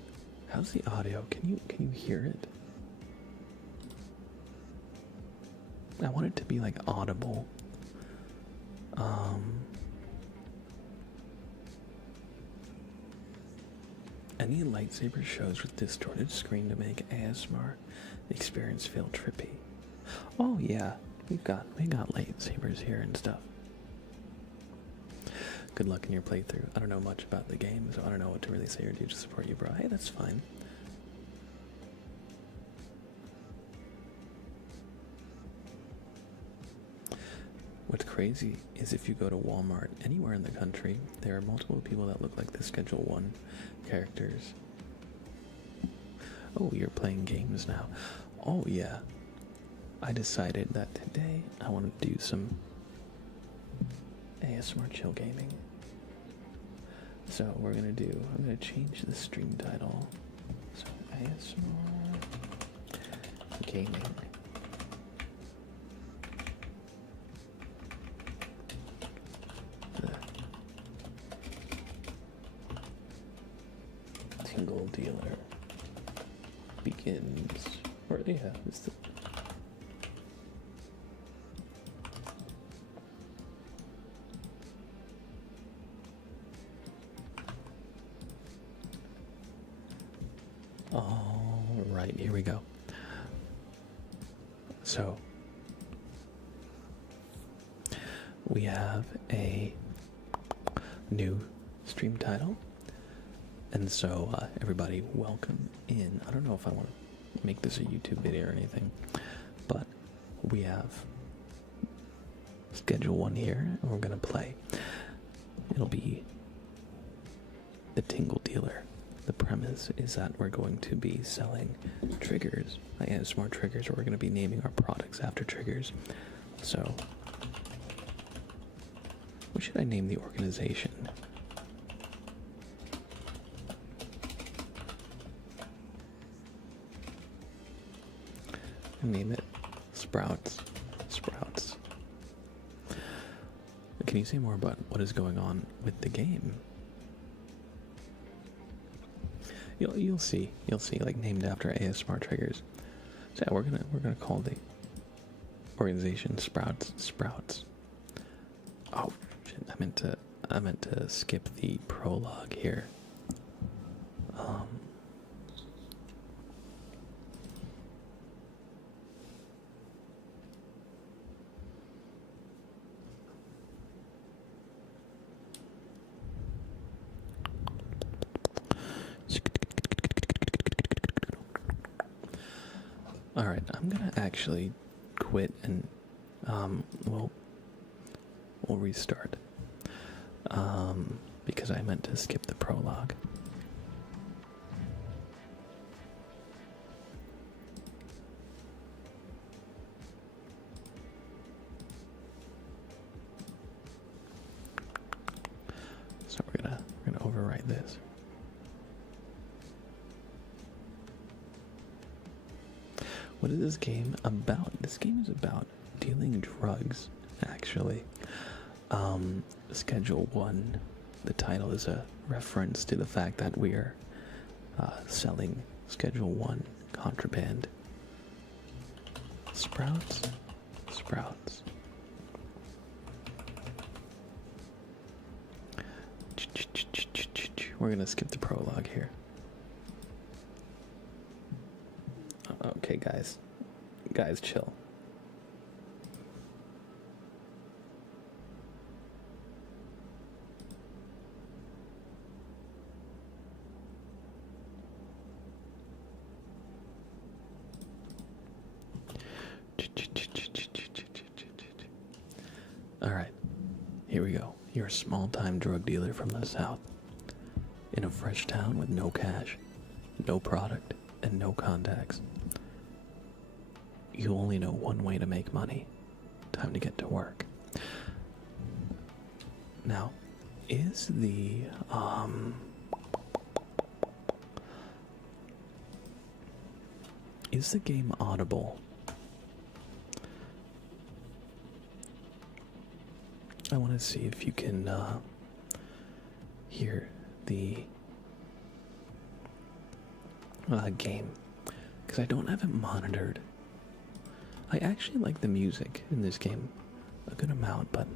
how's the audio? Can you hear it? I want it to be like audible. Any lightsaber shows with distorted screen to make ASMR experience feel trippy. Oh yeah, we got lightsabers here and stuff. Good luck in your playthrough. I don't know much about the game, so I don't know what to really say or do to support you, bro. Hey, that's fine. What's crazy is if you go to Walmart anywhere in the country, there are multiple people that look like the Schedule 1 characters. Oh, you're playing games now. Oh yeah. I decided that today I want to do some ASMR chill gaming. So I'm gonna change the stream title. So ASMR gaming. The Tingle dealer begins. Or yeah, it's the All right, here we go. So, we have a new stream title. And so, everybody, welcome in. I don't know if I want to make this a YouTube video or anything, but we have schedule 1 here, and we're going to play. It'll be the Tingle dealer. The premise is that we're going to be selling triggers, smart triggers, or we're going to be naming our products after triggers. So, what should I name the organization? Name it Sprouts. Sprouts. Can you say more about what is going on with the game? You'll see, like named after AS Smart Triggers. So yeah, we're gonna call the organization Sprouts. Oh shit! I meant to skip the prologue here. All right, I'm gonna actually quit and we'll restart because I meant to skip the prologue. So we're gonna overwrite this. What is this game about? This game is about dealing drugs, actually. Schedule 1, the title is a reference to the fact that we are selling Schedule 1 contraband. Sprouts. We're gonna skip the prologue here. Okay, guys, chill. All right, here we go. You're a small-time drug dealer from the South, in a fresh town with no cash, no product, and no contacts. You only know one way to make money. Time to get to work. Now, is the game audible? I want to see if you can hear the game, because I don't have it monitored. I actually like the music in this game a good amount, but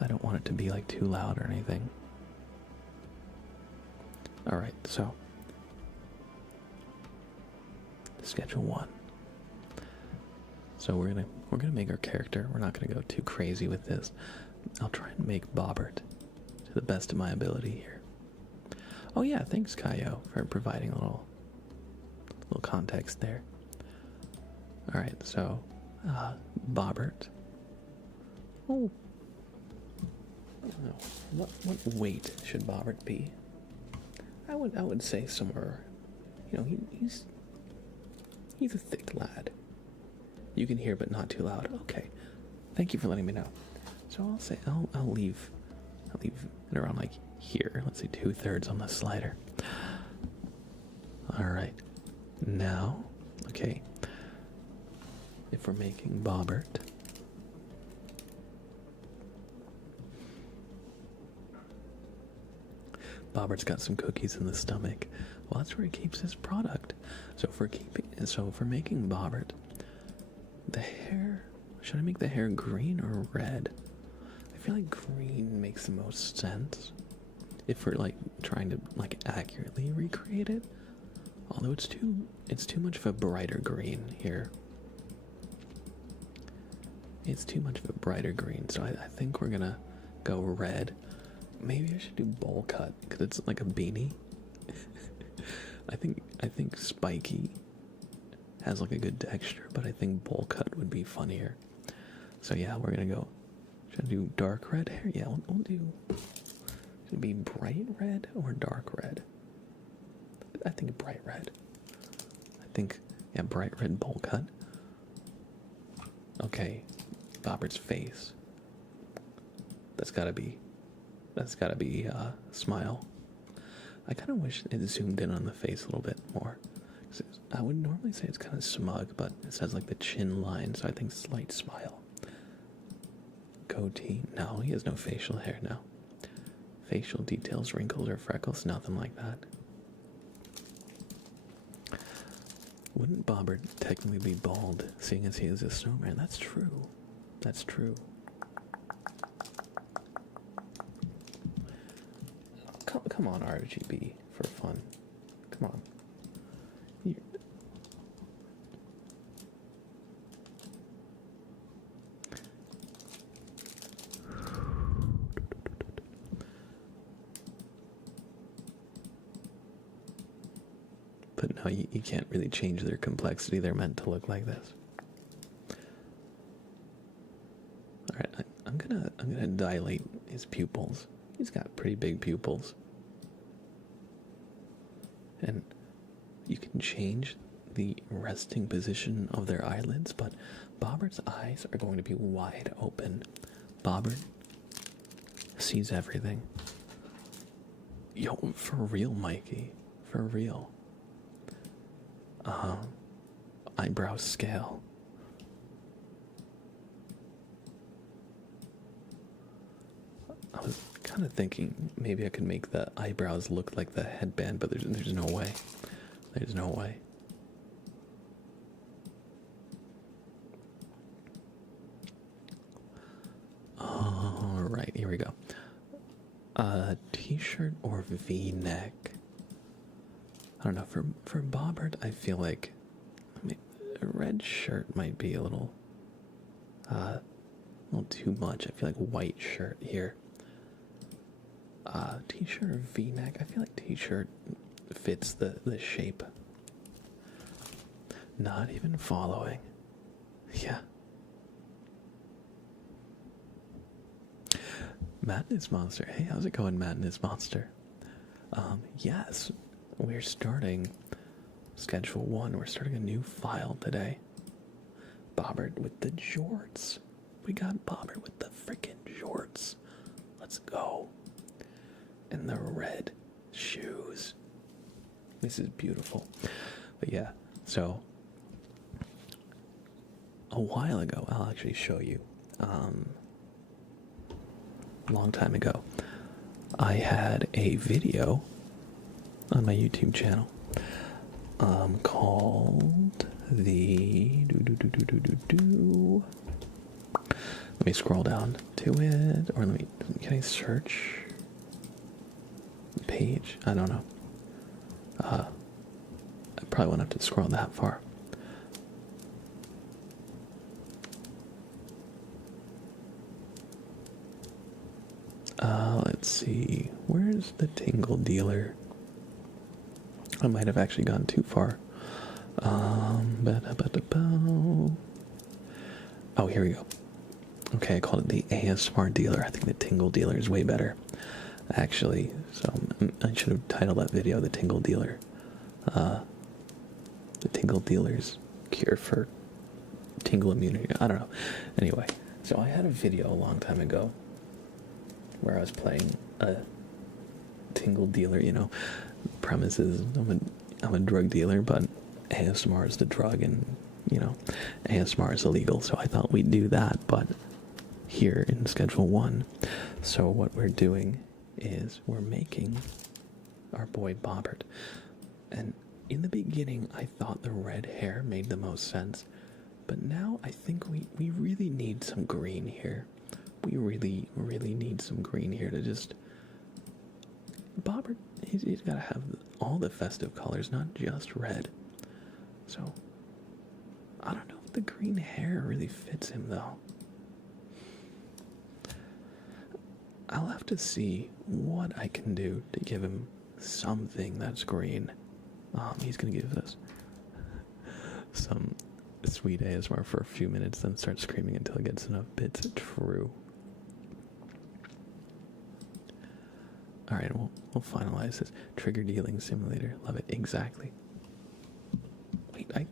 I don't want it to be like too loud or anything. Alright, so Schedule 1. So we're gonna make our character. We're not gonna go too crazy with this. I'll try and make Bobbert to the best of my ability here. Oh yeah, thanks Kaio for providing a little context there. Alright, so Bobbert. Oh, I don't know. What weight should Bobbert be? I would say somewhere, he's a thick lad. You can hear but not too loud. Okay. Thank you for letting me know. So I'll say I'll leave it around like here. Let's say 2/3 on the slider. Alright. Now, okay. If we're making Bobbert, Bobbert's got some cookies in the stomach. Well, that's where he keeps his product. So if we're making Bobbert, the hair, should I make the hair green or red? I feel like green makes the most sense if we're like trying to like accurately recreate it. Although it's too much of a brighter green here. It's too much of a brighter green, so I think we're gonna go red. Maybe I should do bowl cut because it's like a beanie. I think spiky has like a good texture, but I think bowl cut would be funnier. So yeah, we're gonna go. Should I do dark red hair? Yeah, we'll do. Should it be bright red or dark red? I think bright red. I think, yeah, bright red bowl cut. Okay, Bobbert's face. That's gotta be smile. I kind of wish it zoomed in on the face a little bit more. I would normally say it's kind of smug, but it says like the chin line, so I think slight smile. Goatee? No, he has no facial hair now. Facial details, wrinkles, or freckles, nothing like that. Wouldn't Bobbert technically be bald, seeing as he is a snowman? That's true. That's true. Come on, RGB, for fun. Come on. But no, you can't really change their complexity. They're meant to look like this. All right, I'm gonna dilate his pupils. He's got pretty big pupils, and you can change the resting position of their eyelids, but Bobbert's eyes are going to be wide open. Bobbert sees everything. Yo, for real, Mikey, for real. Eyebrow scale. I was kind of thinking maybe I could make the eyebrows look like the headband, but there's no way. There's no way. All right, here we go. T-shirt or V-neck? I don't know. For Bobbert, I feel like a red shirt might be a little too much. I feel like white shirt here. T-shirt or V-neck? I feel like T-shirt fits the shape. Not even following. Yeah. Madness Monster. Hey, how's it going, Madness Monster? Yes, we're starting Schedule 1. We're starting a new file today. Bobbert with the jorts. We got Bobbert with the freaking jorts. Let's go. And the red shoes. This is beautiful. But yeah, so a while ago, I'll actually show you. Long time ago, I had a video on my YouTube channel called the let me scroll down to it, or can I search page? I don't know. I probably won't have to scroll that far. Let's see. Where's the Tingle dealer? I might have actually gone too far. Oh, here we go. Okay, I called it the ASMR dealer. I think the Tingle dealer is way better, actually. So I should have titled that video "The Tingle Dealer." The Tingle dealer's cure for tingle immunity. I don't know. Anyway, so I had a video a long time ago where I was playing a Tingle dealer. You know, premise is I'm a drug dealer, but ASMR is the drug, and you know, ASMR is illegal. So I thought we'd do that, but here in Schedule 1. So what we're doing is we're making our boy Bobbert. And in the beginning, I thought the red hair made the most sense, but now I think we really need some green here. We really need some green here to just... Bobbert, he's got to have all the festive colors, not just red. So, I don't know if the green hair really fits him though. I'll have to see what I can do to give him something that's green. He's gonna give us some sweet ASMR for a few minutes, then start screaming until it gets enough bits true. Alright, we'll finalize this. Trigger dealing simulator. Love it. Exactly. Wait, I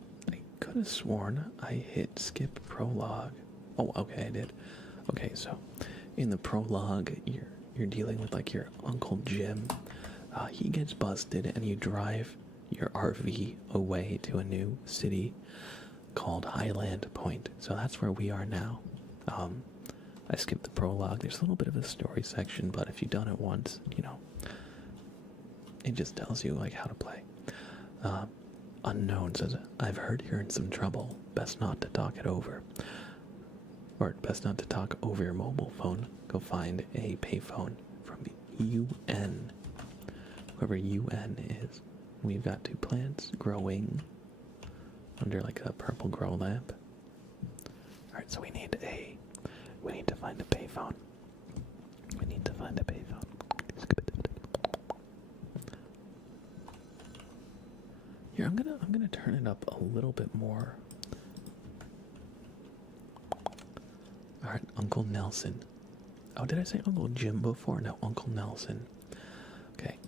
could have sworn I hit skip prologue. Oh, okay, I did. Okay, so in the prologue, you're dealing with like your Uncle Jim. He gets busted and you drive your RV away to a new city called Highland Point. So that's where we are now. I skipped the prologue. There's a little bit of a story section, but if you've done it once, you know, it just tells you like how to play. Unknown says, I've heard you're in some trouble. Best not to talk it over. Or best not to talk over your mobile phone. Go find a payphone from UN. Whoever UN is. We've got 2 plants growing under like a purple grow lamp. Alright, so we need to find a payphone. We need to find a payphone. Here, I'm gonna turn it up a little bit more. Alright, Uncle Nelson. Oh, did I say Uncle Jim before? No, Uncle Nelson. Okay.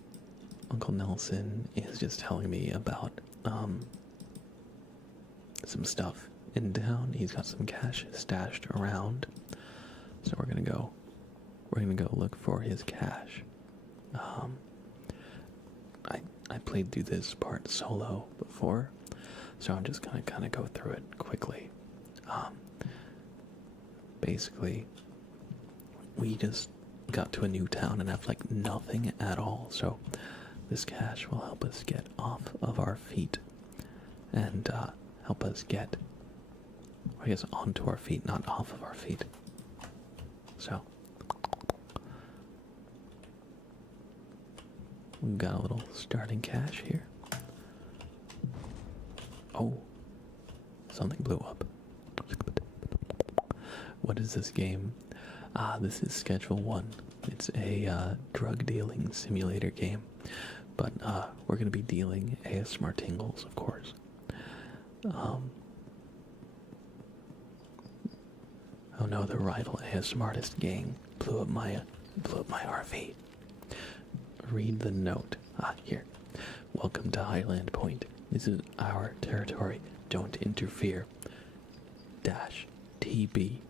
Uncle Nelson is just telling me about some stuff in town. He's got some cash stashed around. So we're gonna go look for his cash. I played through this part solo before, so I'm just gonna kinda go through it quickly. Basically, we just got to a new town and have like nothing at all, so this cash will help us get off of our feet and help us get, I guess, onto our feet, not off of our feet. So we've got a little starting cash here. Oh, something blew up. What is this game? This is Schedule 1. It's a drug dealing simulator game. But we're going to be dealing ASMR tingles, of course. Oh no, the rival ASMRtist gang blew up my RV. Read the note. Here. Welcome to Highland Point. This is our territory. Don't interfere. Dash TB.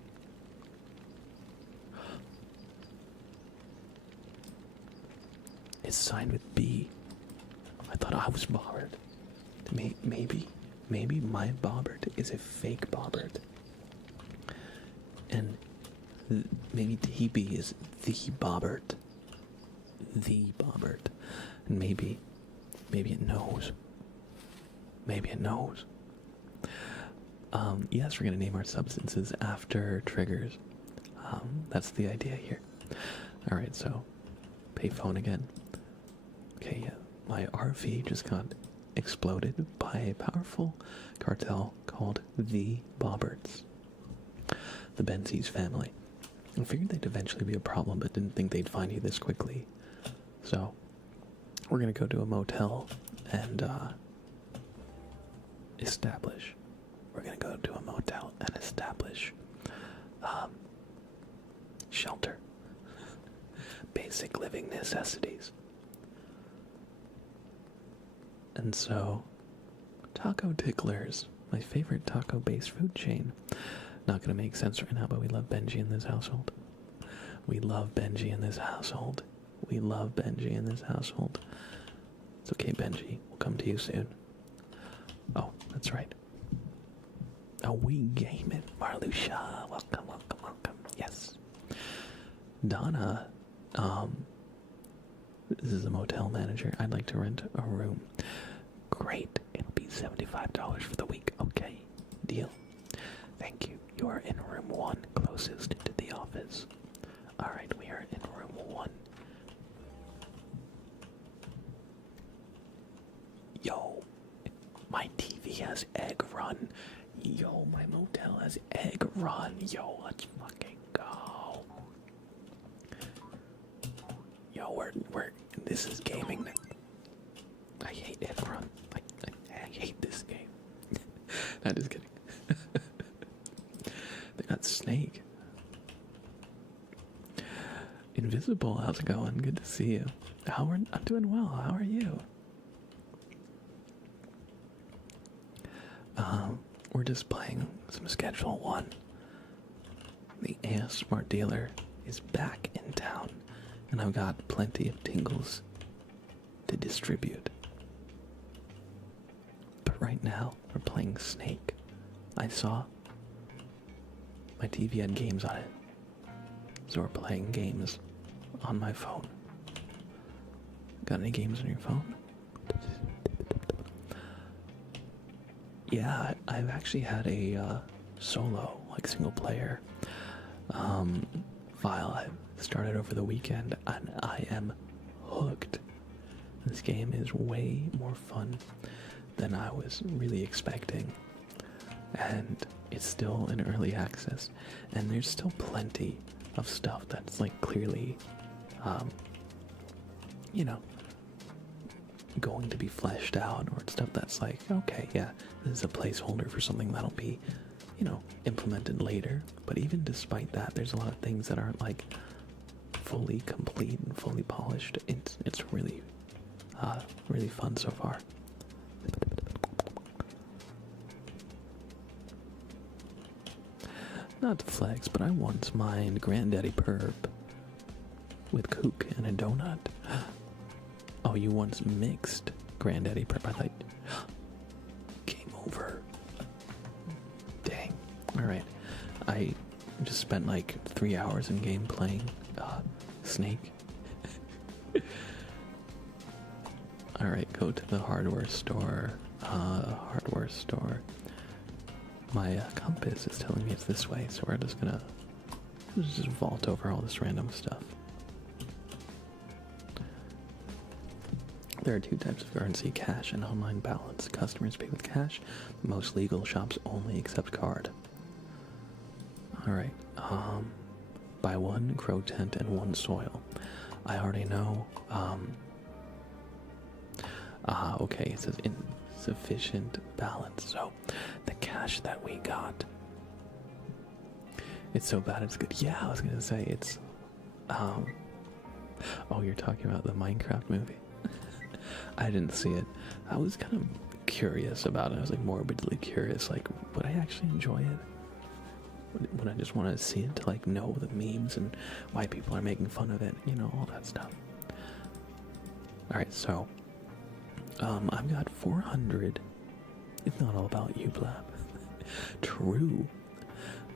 It's signed with B. I thought I was Bobbert. Maybe my Bobbert is a fake Bobbert. And maybe TB is the Bobbert. The Bobbert. And maybe it knows. Maybe it knows. Yes, we're gonna name our substances after triggers. That's the idea here. Alright, so payphone again. Okay, yeah. My RV just got exploded by a powerful cartel called the Bobberts. The Benzies family. I figured they'd eventually be a problem, but didn't think they'd find you this quickly. So, we're gonna go to a motel and establish. We're gonna go to a motel and establish shelter. Basic living necessities. And so, Taco Ticklers, my favorite taco-based food chain. Not gonna make sense right now, but we love Benji in this household. We love Benji in this household. We love Benji in this household. It's okay, Benji. We'll come to you soon. Oh, that's right. Oh, we game it. Marluxia. Welcome, welcome, welcome. Yes. Donna, this is a motel manager. I'd like to rent a room. Great. It'll be $75 for the week. Okay. Deal. Thank you. You are in room 1, closest to the office. Alright, we are in room 1. My TV has egg run. Yo, my motel has egg run. Yo, let's fucking go. Yo, we're this is gaming. I hate egg run. I hate this game. Not just kidding. They got Snake. Invisible, how's it going? Good to see you. I'm doing well. How are you? We're just playing some Schedule 1. The AS Smart Dealer is back in town, and I've got plenty of tingles to distribute. But right now, we're playing Snake. I saw my TV had games on it, so we're playing games on my phone. Got any games on your phone? Yeah, I've actually had a solo, like single player file I started over the weekend, and I am hooked. This game is way more fun than I was really expecting, and it's still in early access, and there's still plenty of stuff that's like clearly, you know, going to be fleshed out, or stuff that's like, okay, yeah, this is a placeholder for something that'll be, you know, implemented later. But even despite that, there's a lot of things that aren't like fully complete and fully polished. It's really really fun so far. Not to flex, but I once mined Granddaddy Perp with kook and a donut. Oh, you once mixed Granddaddy Perp? I thought. Game over. Dang. Alright. I just spent like 3 hours in game playing Snake. Alright, go to the hardware store. My compass is telling me it's this way, so we're just gonna just vault over all this random stuff. There are two types of currency, cash and online balance. Customers pay with cash. Most legal shops only accept card. Alright, buy one grow tent and one soil. I already know. Okay, it says insufficient balance. So, the cash that we got, it's so bad it's good. Yeah, I was gonna say it's, oh, you're talking about the Minecraft movie? I didn't see it. I was kind of curious about it. I was like morbidly curious, like, would I actually enjoy it? Would I just want to see it to like know the memes and why people are making fun of it, you know, all that stuff. Alright, so I've got 400. It's not all about you, Blab. True.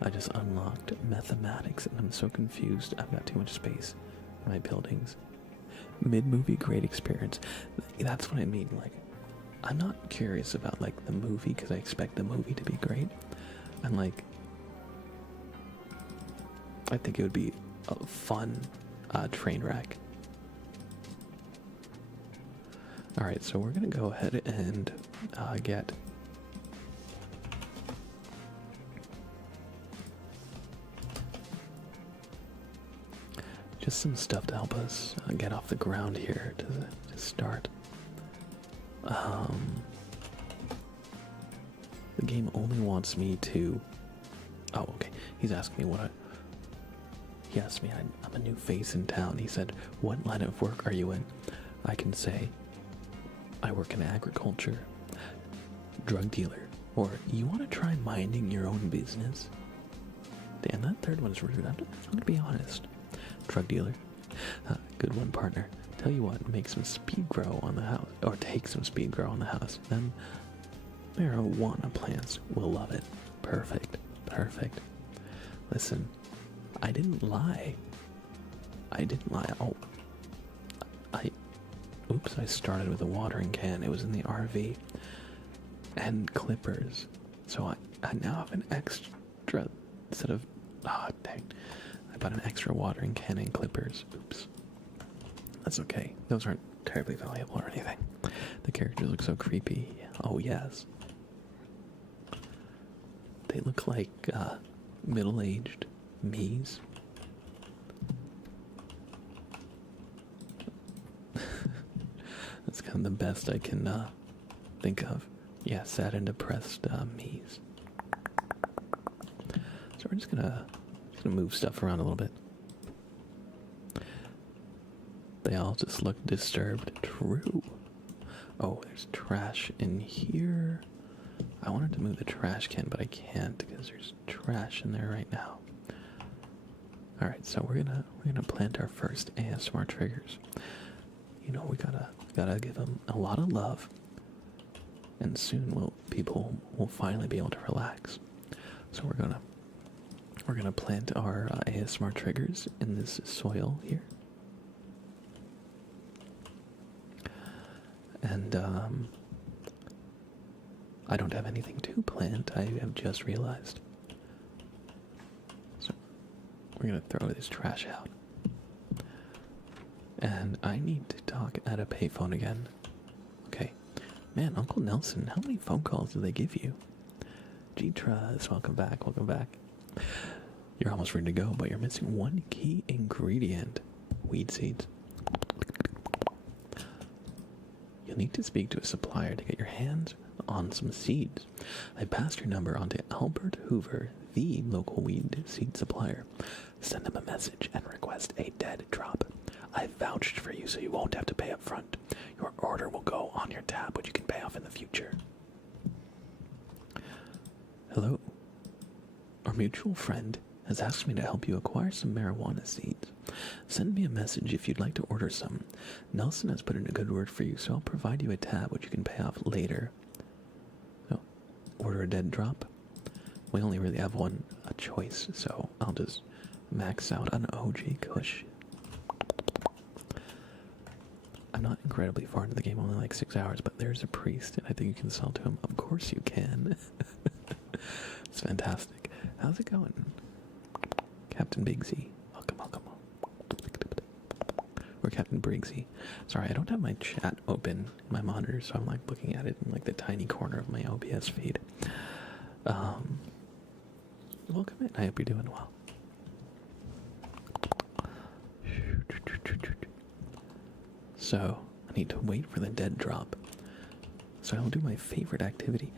I just unlocked mathematics and I'm so confused. I've got too much space in my buildings. Mid-movie great experience. That's what I mean. Like, I'm not curious about like the movie because I expect the movie to be great. I'm like, I think it would be a fun train wreck. Alright, so we're gonna go ahead and get just some stuff to help us get off the ground here to start. The game only wants me to... Oh, okay. He's asking me what He asked me, I'm a new face in town. He said, what line of work are you in? I can say, I work in agriculture, drug dealer, or you want to try minding your own business? Damn, that third one's rude. I'm gonna be honest. Drug dealer. Good one, partner. Tell you what, make some speed grow on the house, or take some speed grow on the house. Then marijuana plants will love it. Perfect. Perfect. Listen, I didn't lie. Oh, oops, I started with a watering can. It was in the RV. And clippers. So I now have an extra, instead of, dang. I bought an extra watering can and clippers. Oops. That's okay. Those aren't terribly valuable or anything. The characters look so creepy. Oh, yes. They look like middle-aged me's. That's kind of the best I can think of. Yeah, sad and depressed me's. So we're just gonna move stuff around a little bit. They all just look disturbed. True. Oh, there's trash in here. I wanted to move the trash can, but I can't because there's trash in there right now. All right, so we're gonna plant our first ASMR triggers. You know, we gotta give them a lot of love, and soon people will finally be able to relax. So we're gonna plant our ASMR triggers in this soil here, and I don't have anything to plant. I have just realized. So we're gonna throw this trash out. And I need to talk at a payphone again. Okay. Man, Uncle Nelson, how many phone calls do they give you? G-Truz, welcome back, welcome back. You're almost ready to go, but you're missing one key ingredient. Weed seeds. You'll need to speak to a supplier to get your hands on some seeds. I passed your number on to Albert Hoover, the local weed seed supplier. Send him a message and request a dead drop. I vouched for you, so you won't have to pay up front. Your order will go on your tab, which you can pay off in the future. Hello. Our mutual friend has asked me to help you acquire some marijuana seeds. Send me a message if you'd like to order some. Nelson has put in a good word for you, so I'll provide you a tab, which you can pay off later. So, order a dead drop. We only really have one choice, so I'll just max out on OG Kush. I'm not incredibly far into the game, only like 6 hours, but there's a priest, and I think you can sell to him. Of course you can. It's fantastic. How's it going? Captain Bigsy. Welcome, welcome. Or Captain Briggsy. Sorry, I don't have my chat open in my monitor, so I'm like looking at it in like the tiny corner of my OBS feed. Welcome in. I hope you're doing well. So, I need to wait for the dead drop. So I'll do my favorite activity.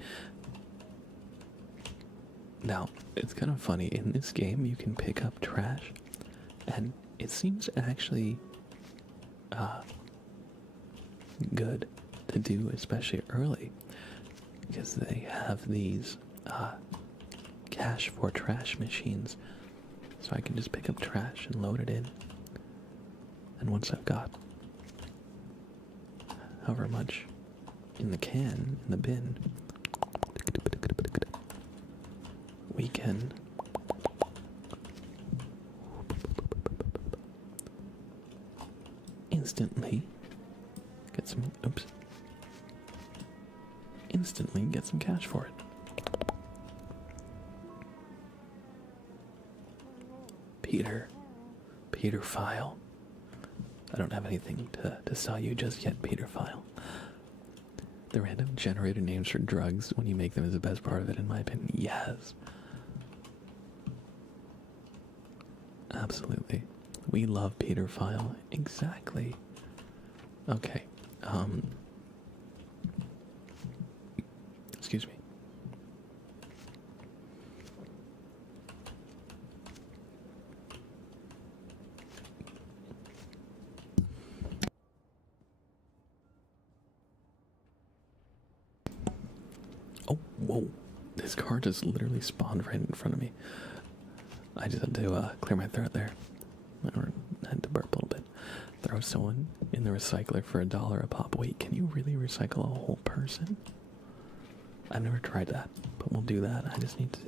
Now, it's kind of funny. In this game, you can pick up trash. And it seems actually good to do, especially early. Because they have these cash for trash machines. So I can just pick up trash and load it in. And once I've got however much in the can, in the bin, we can instantly get some cash for it. Peter File. I don't have anything to sell you just yet, Peter File. The random generator names for drugs when you make them is the best part of it, in my opinion. Yes. Absolutely. We love Peter File. Exactly. Okay. Excuse me. Oh, whoa. This car just literally spawned right in front of me. I just had to clear my throat there. Or had to burp a little bit. Throw someone in the recycler for $1 a pop. Wait, can you really recycle a whole person? I've never tried that, but we'll do that. I just need to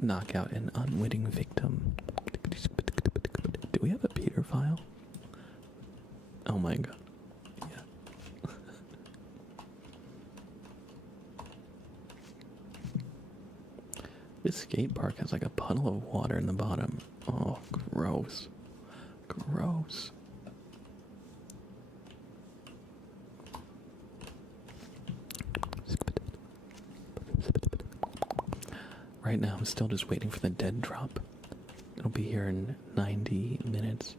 knock out an unwitting victim. Do we have a Peter File? Oh my god. Yeah. This skate park has like a puddle of water in the bottom. Oh, gross. Gross. right now I'm still just waiting for the dead drop. It'll be here in 90 minutes.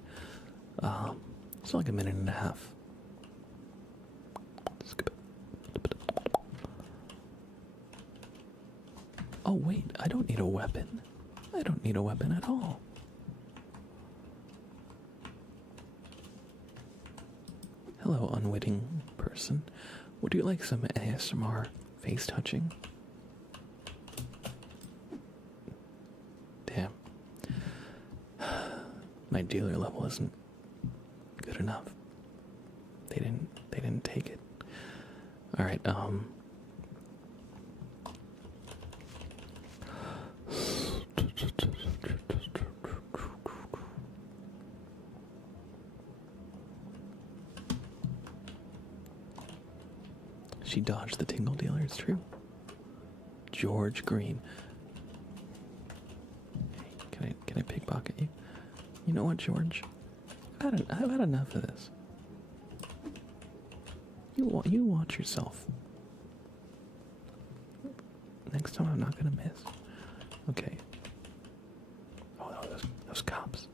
It's like a minute and a half. Oh wait, I don't need a weapon. I don't need a weapon at all. Hello, unwitting person. Would you like some ASMR face touching? Damn. My dealer level isn't good enough. They didn't take it. All right, she dodged the Tingle dealer, it's true. George Green. Hey, can I pickpocket you? You know what, George? I've had enough of this. You watch yourself. Next time I'm not gonna miss. Okay. Oh no, those cops.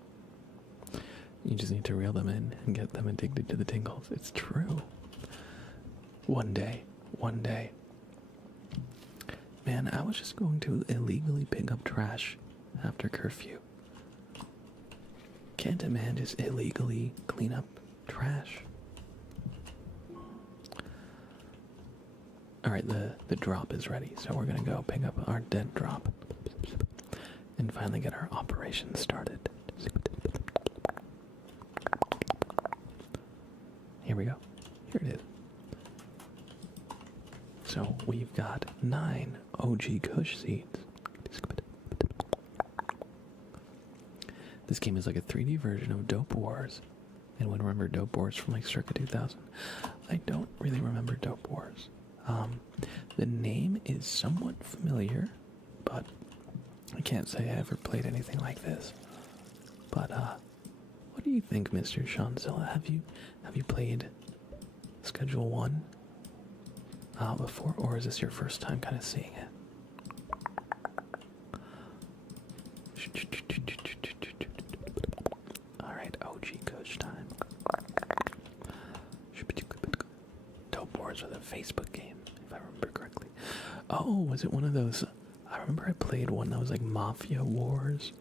You just need to reel them in and get them addicted to the tingles. It's true. One day. Man, I was just going to illegally pick up trash after curfew. Can't a man just illegally clean up trash? Alright, the drop is ready, so we're gonna go pick up our dead drop and finally get our operation started. Here we go. Here it is. So we've got 9 OG Kush seeds. This game is like a 3D version of Dope Wars. Anyone remember Dope Wars from like circa 2000? I don't really remember Dope Wars. The name is somewhat familiar, but I can't say I ever played anything like this. But what do you think, Mr. Shanzilla? Have you played Schedule 1 before, or is this your first time kind of seeing it? Alright, OG Coach time. Dope Wars with a Facebook game, if I remember correctly. Oh, was it one of those? I remember I played one that was like Mafia Wars,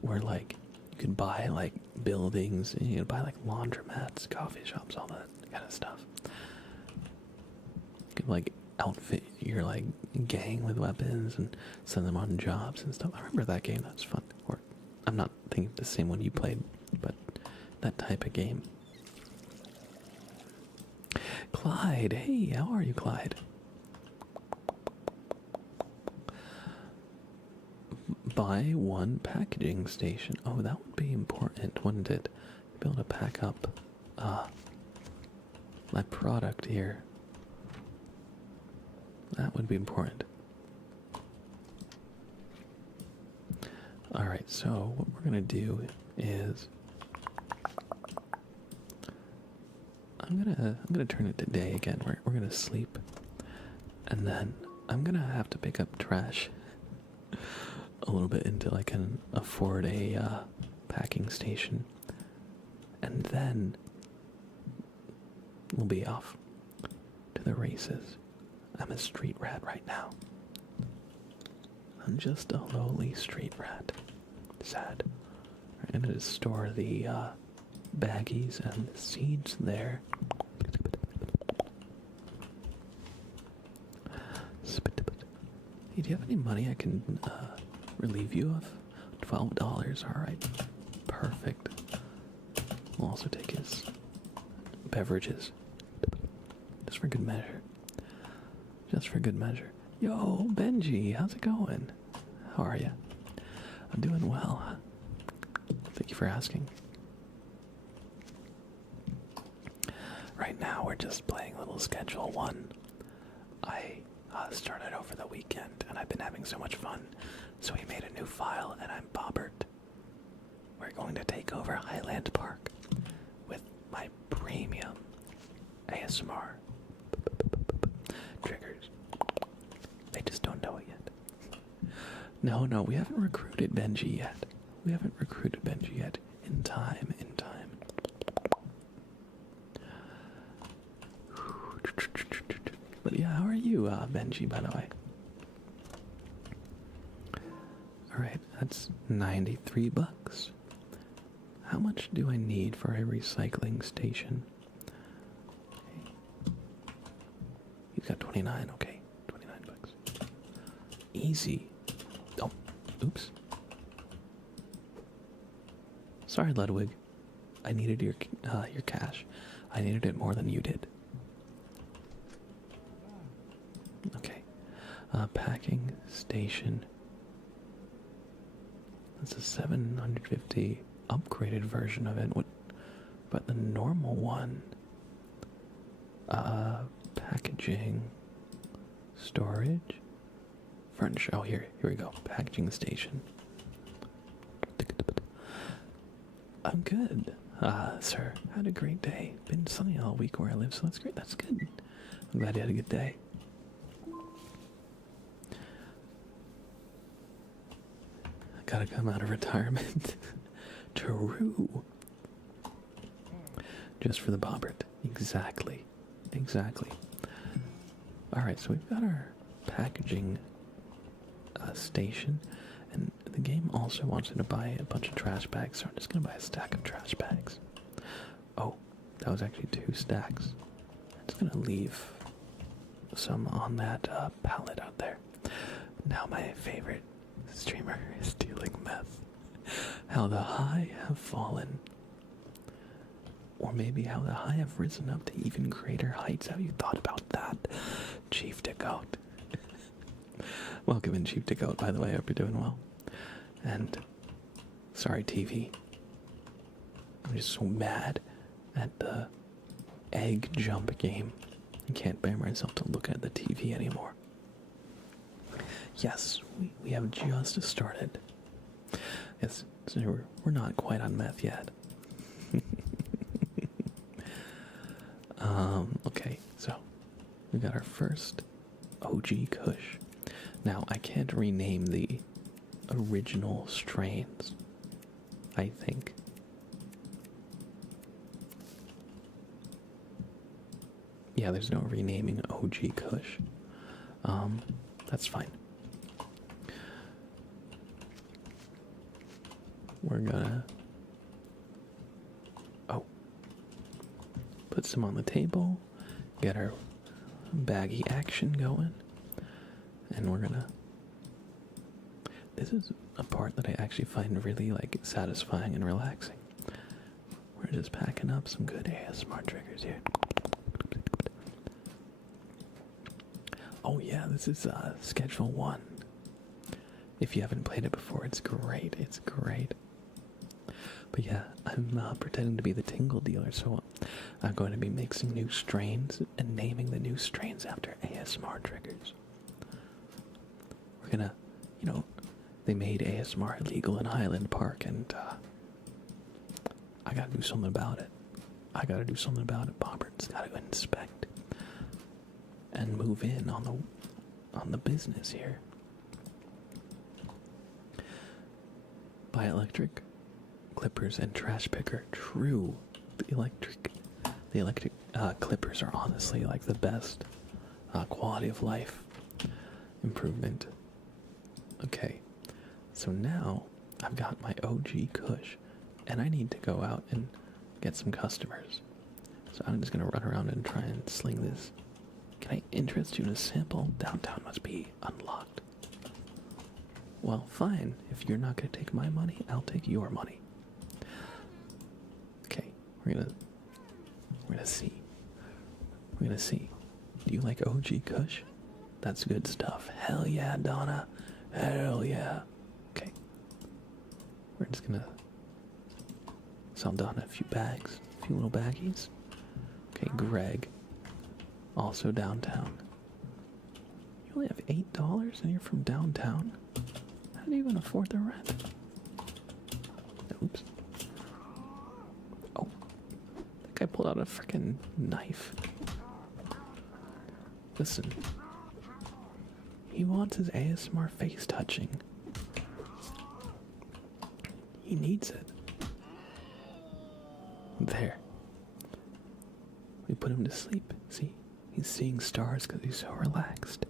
where like you could buy like buildings and you could buy like laundromats, coffee shops, all that kind of stuff. You could like outfit your like gang with weapons and send them on jobs and stuff. I remember that game. That was fun. Or I'm not thinking of the same one you played, but that type of game. Clyde, hey, how are you, Clyde? Buy one packaging station. Oh, that would be important, wouldn't it? Be able to pack up my product here. That would be important. Alright, so what we're gonna do is I'm gonna turn it to day again. We're gonna sleep. And then I'm gonna have to pick up trash a little bit until I can afford a packing station. And then we'll be off to the races. I'm a street rat right now. I'm just a lowly street rat. Sad. I'm gonna just store the baggies and the seeds there. Hey, do you have any money I can relieve you of? $12. Alright. Perfect. We'll also take his beverages. Just for good measure. Just for good measure. Yo, Benji, how's it going? How are you? I'm doing well. Thank you for asking. Right now, we're just playing a little Schedule 1. I started over the weekend, and I've been having so much fun. So we made a new file, and I'm Bobbert. We're going to take over Highland Park with my premium ASMR triggers. They just don't know it yet. No, no, we haven't recruited Benji yet. We haven't recruited Benji yet. In time, in time. But yeah, how are you, Benji, by the way? Alright, that's 93 bucks. How much do I need for a recycling station? Okay. He's got 29, okay. 29 bucks. Easy. Oh, oops. Sorry, Ludwig. I needed your cash. I needed it more than you did. Okay. Packing station. That's a 750 upgraded version of it. What about the normal one? Packaging. Storage. Furniture. Oh, here we go. Packaging station. I'm good, sir. Had a great day. Been sunny all week where I live, so that's great. That's good. I'm glad you had a good day. I gotta come out of retirement. True. Just for the bobbert. Exactly. Exactly. Alright, so we've got our packaging station, and the game also wants you to buy a bunch of trash bags, so I'm just gonna buy a stack of trash bags. Oh, that was actually 2 stacks. I'm just gonna leave some on that pallet out there. Now my favorite streamer is dealing meth. How the high have fallen. Or maybe how the high have risen up to even greater heights. Have you thought about that, Chief to Goat? Welcome in, Chief to Goat, by the way. I hope you're doing well. And sorry, TV. I'm just so mad at the egg jump game. I can't bear myself to look at the TV anymore. Yes, we have just started. Yes, so we're not quite on meth yet. Okay, so we got our first OG Kush. Now, I can't rename the original strains, I think. Yeah, there's no renaming OG Kush. That's fine. We're gonna... Oh. Put some on the table. Get our baggy action going. And we're gonna... This is a part that I actually find really, like, satisfying and relaxing. We're just packing up some good ASMR triggers here. Oh yeah, this is Schedule 1. If you haven't played it before, it's great. It's great. But yeah, I'm pretending to be the Tingle dealer, so I'm going to be mixing new strains and naming the new strains after ASMR triggers. We're gonna, you know, they made ASMR illegal in Highland Park, and I gotta do something about it. I gotta do something about it. Bobbert's gotta inspect and move in on the business here. Buy electric clippers and trash picker. True. The electric clippers are honestly like the best quality of life improvement. Okay, so now I've got my OG Kush, and I need to go out and get some customers. So I'm just gonna run around and try and sling this. Can I interest you in a sample? Downtown must be unlocked. Well, fine. If you're not gonna take my money, I'll take your money. Okay, we're gonna see. We're gonna see. Do you like OG Kush? That's good stuff. Hell yeah, Donna. Hell yeah. Okay. We're just gonna sell Donna a few bags, a few little baggies. Okay, Greg. Also downtown. You only have $8 and you're from downtown? How do you even afford the rent? Oops. Oh. That guy pulled out a freaking knife. Listen. He wants his ASMR face touching. He needs it. There. We put him to sleep. See? He's seeing stars because he's so relaxed.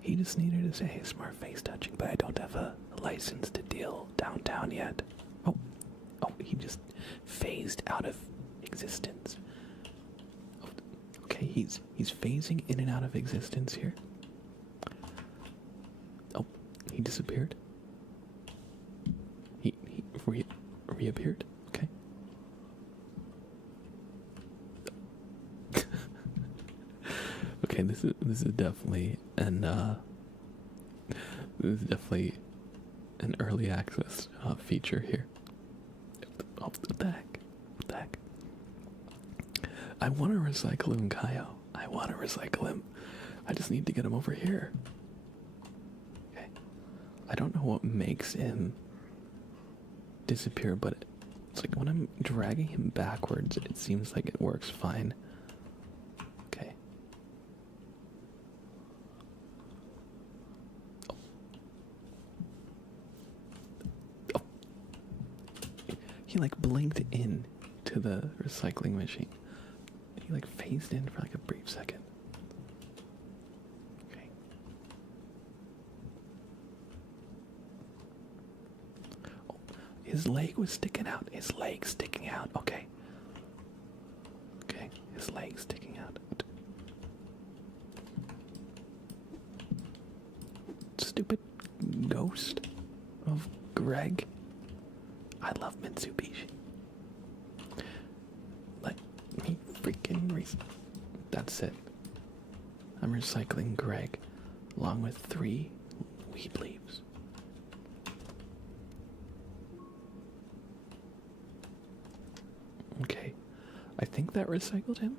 He just needed his ASMR face touching, but I don't have a license to deal downtown yet. Oh, he just phased out of existence. Oh, okay, he's phasing in and out of existence here. Oh, he disappeared. He reappeared. Okay. Okay, this is definitely an early access feature here. Oh, what the heck? What the heck? I want to recycle him, Kaio. I want to recycle him. I just need to get him over here. Okay. I don't know what makes him disappear, but it's like when I'm dragging him backwards, it seems like it works fine. Okay. Oh. He like blinked in to the recycling machine. He like phased in for like a brief second. Okay. Oh, his leg was sticking out. His leg sticking out. Okay. Okay, his leg sticking out. Stupid ghost of Greg. I love Mitsubishi. Let me freaking That's it. I'm recycling Greg along with 3 weed leaves. Okay, I think that recycled him,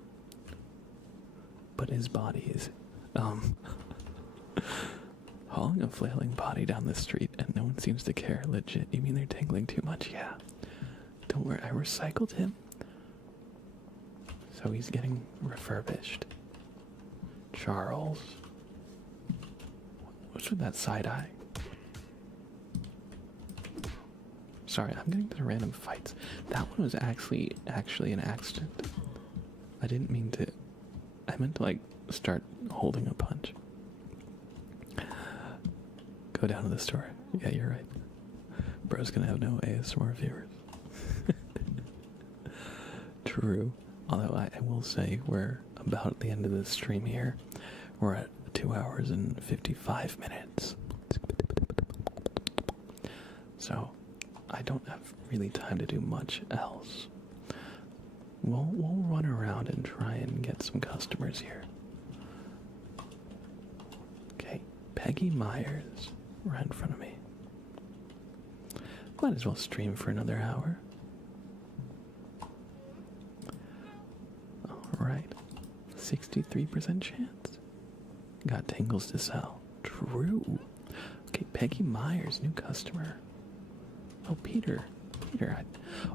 but his body is hauling a flailing body down the street and no one seems to care. Legit. You mean they're tingling too much? Yeah. Don't worry, I recycled him. So he's getting refurbished. Charles. What's with that side eye? Sorry, I'm getting to random fights. That one was actually an accident. I didn't mean to. I meant to like start holding a punch. Go down to the store. Yeah, you're right. Bro's gonna have no ASMR viewers. True. Although I will say we're about at the end of the stream here. We're at 2 hours and 55 minutes. So I don't have really time to do much else. We'll run around and try and get some customers here. Okay, Peggy Myers right in front of me. Might as well stream for another hour. Alright, 63% chance. Got tingles to sell. True. Okay, Peggy Myers, new customer. Oh, Peter.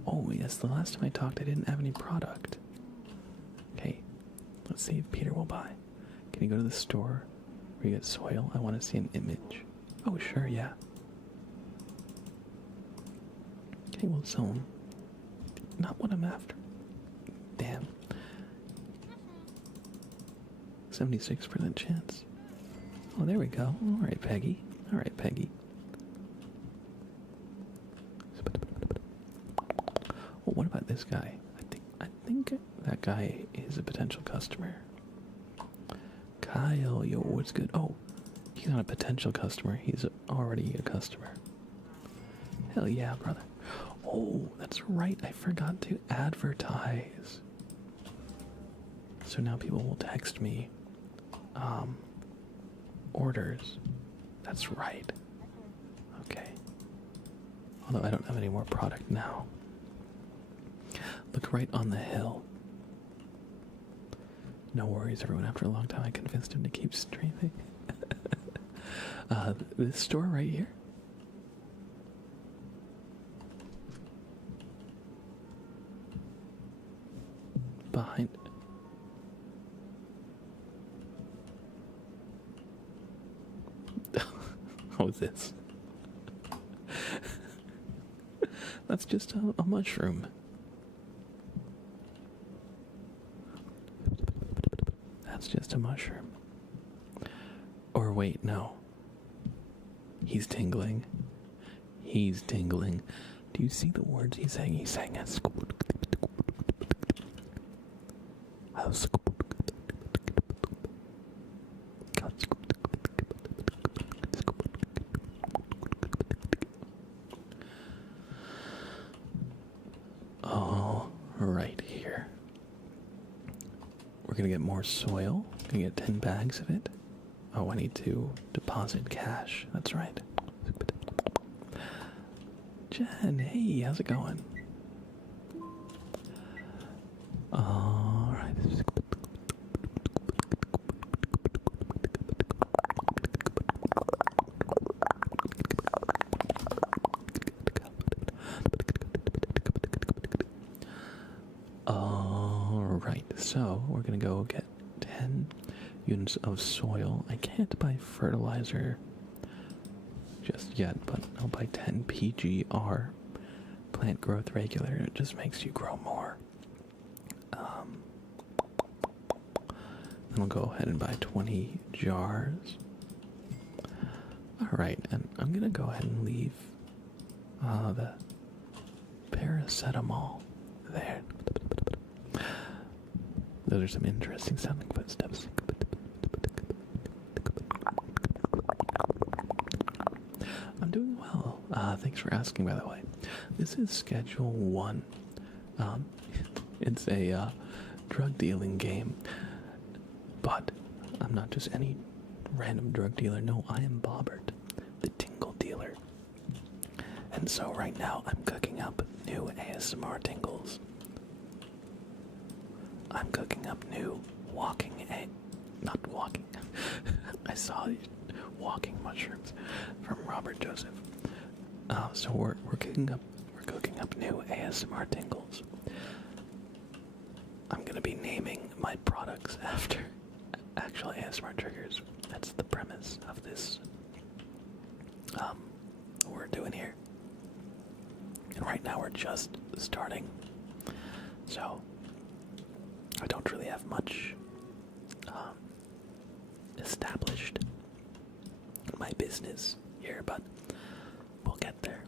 Oh, yes, the last time I talked, I didn't have any product. Okay, let's see if Peter will buy. Can you go to the store where you get soil? I want to see an image. Oh, sure, yeah. Okay, we'll sell them. Not what I'm after. Damn. 76% chance. Oh, there we go. Alright, Peggy. Alright, Peggy. Well, what about this guy? I think that guy is a potential customer. Kyle, yo, what's good? Oh, he's not a potential customer. He's already a customer. Hell yeah, brother. Oh, that's right. I forgot to advertise. So now people will text me orders. That's right. Okay. Although I don't have any more product now. Look right on the hill. No worries, everyone. After a long time, I convinced him to keep streaming. This store right here. Behind. What was this? That's just a mushroom. That's just a mushroom. Or wait, no. He's tingling. He's tingling. Do you see the words he's saying? He's saying it. Oh, right here. We're gonna get more soil. Gonna get 10 bags of it. Oh, I need to deposit cash. That's right. Jen, hey, how's it going? All right. All right. So we're gonna go get 10 units of soil. I can't buy fertilizer just yet, but I'll buy 10 PGR, plant growth regular. It just makes you grow more. Then I'll go ahead and buy 20 jars. Alright, and I'm gonna go ahead and leave the paracetamol there. Those are some interesting sounding footsteps. I'm doing well. Thanks for asking, by the way. This is Schedule 1. It's a drug dealing game. But I'm not just any random drug dealer. No, I am Bobbert, the Tingle dealer. And so right now I'm cooking up new ASMR tingles. I'm cooking up new not walking. I saw these walking mushrooms from Robert Joseph. So we're cooking up new ASMR tingles. I'm gonna be naming my products after actual ASMR triggers. That's the premise of this. What we're doing here. And right now we're just starting. So I don't really have much established in my business here, but we'll get there.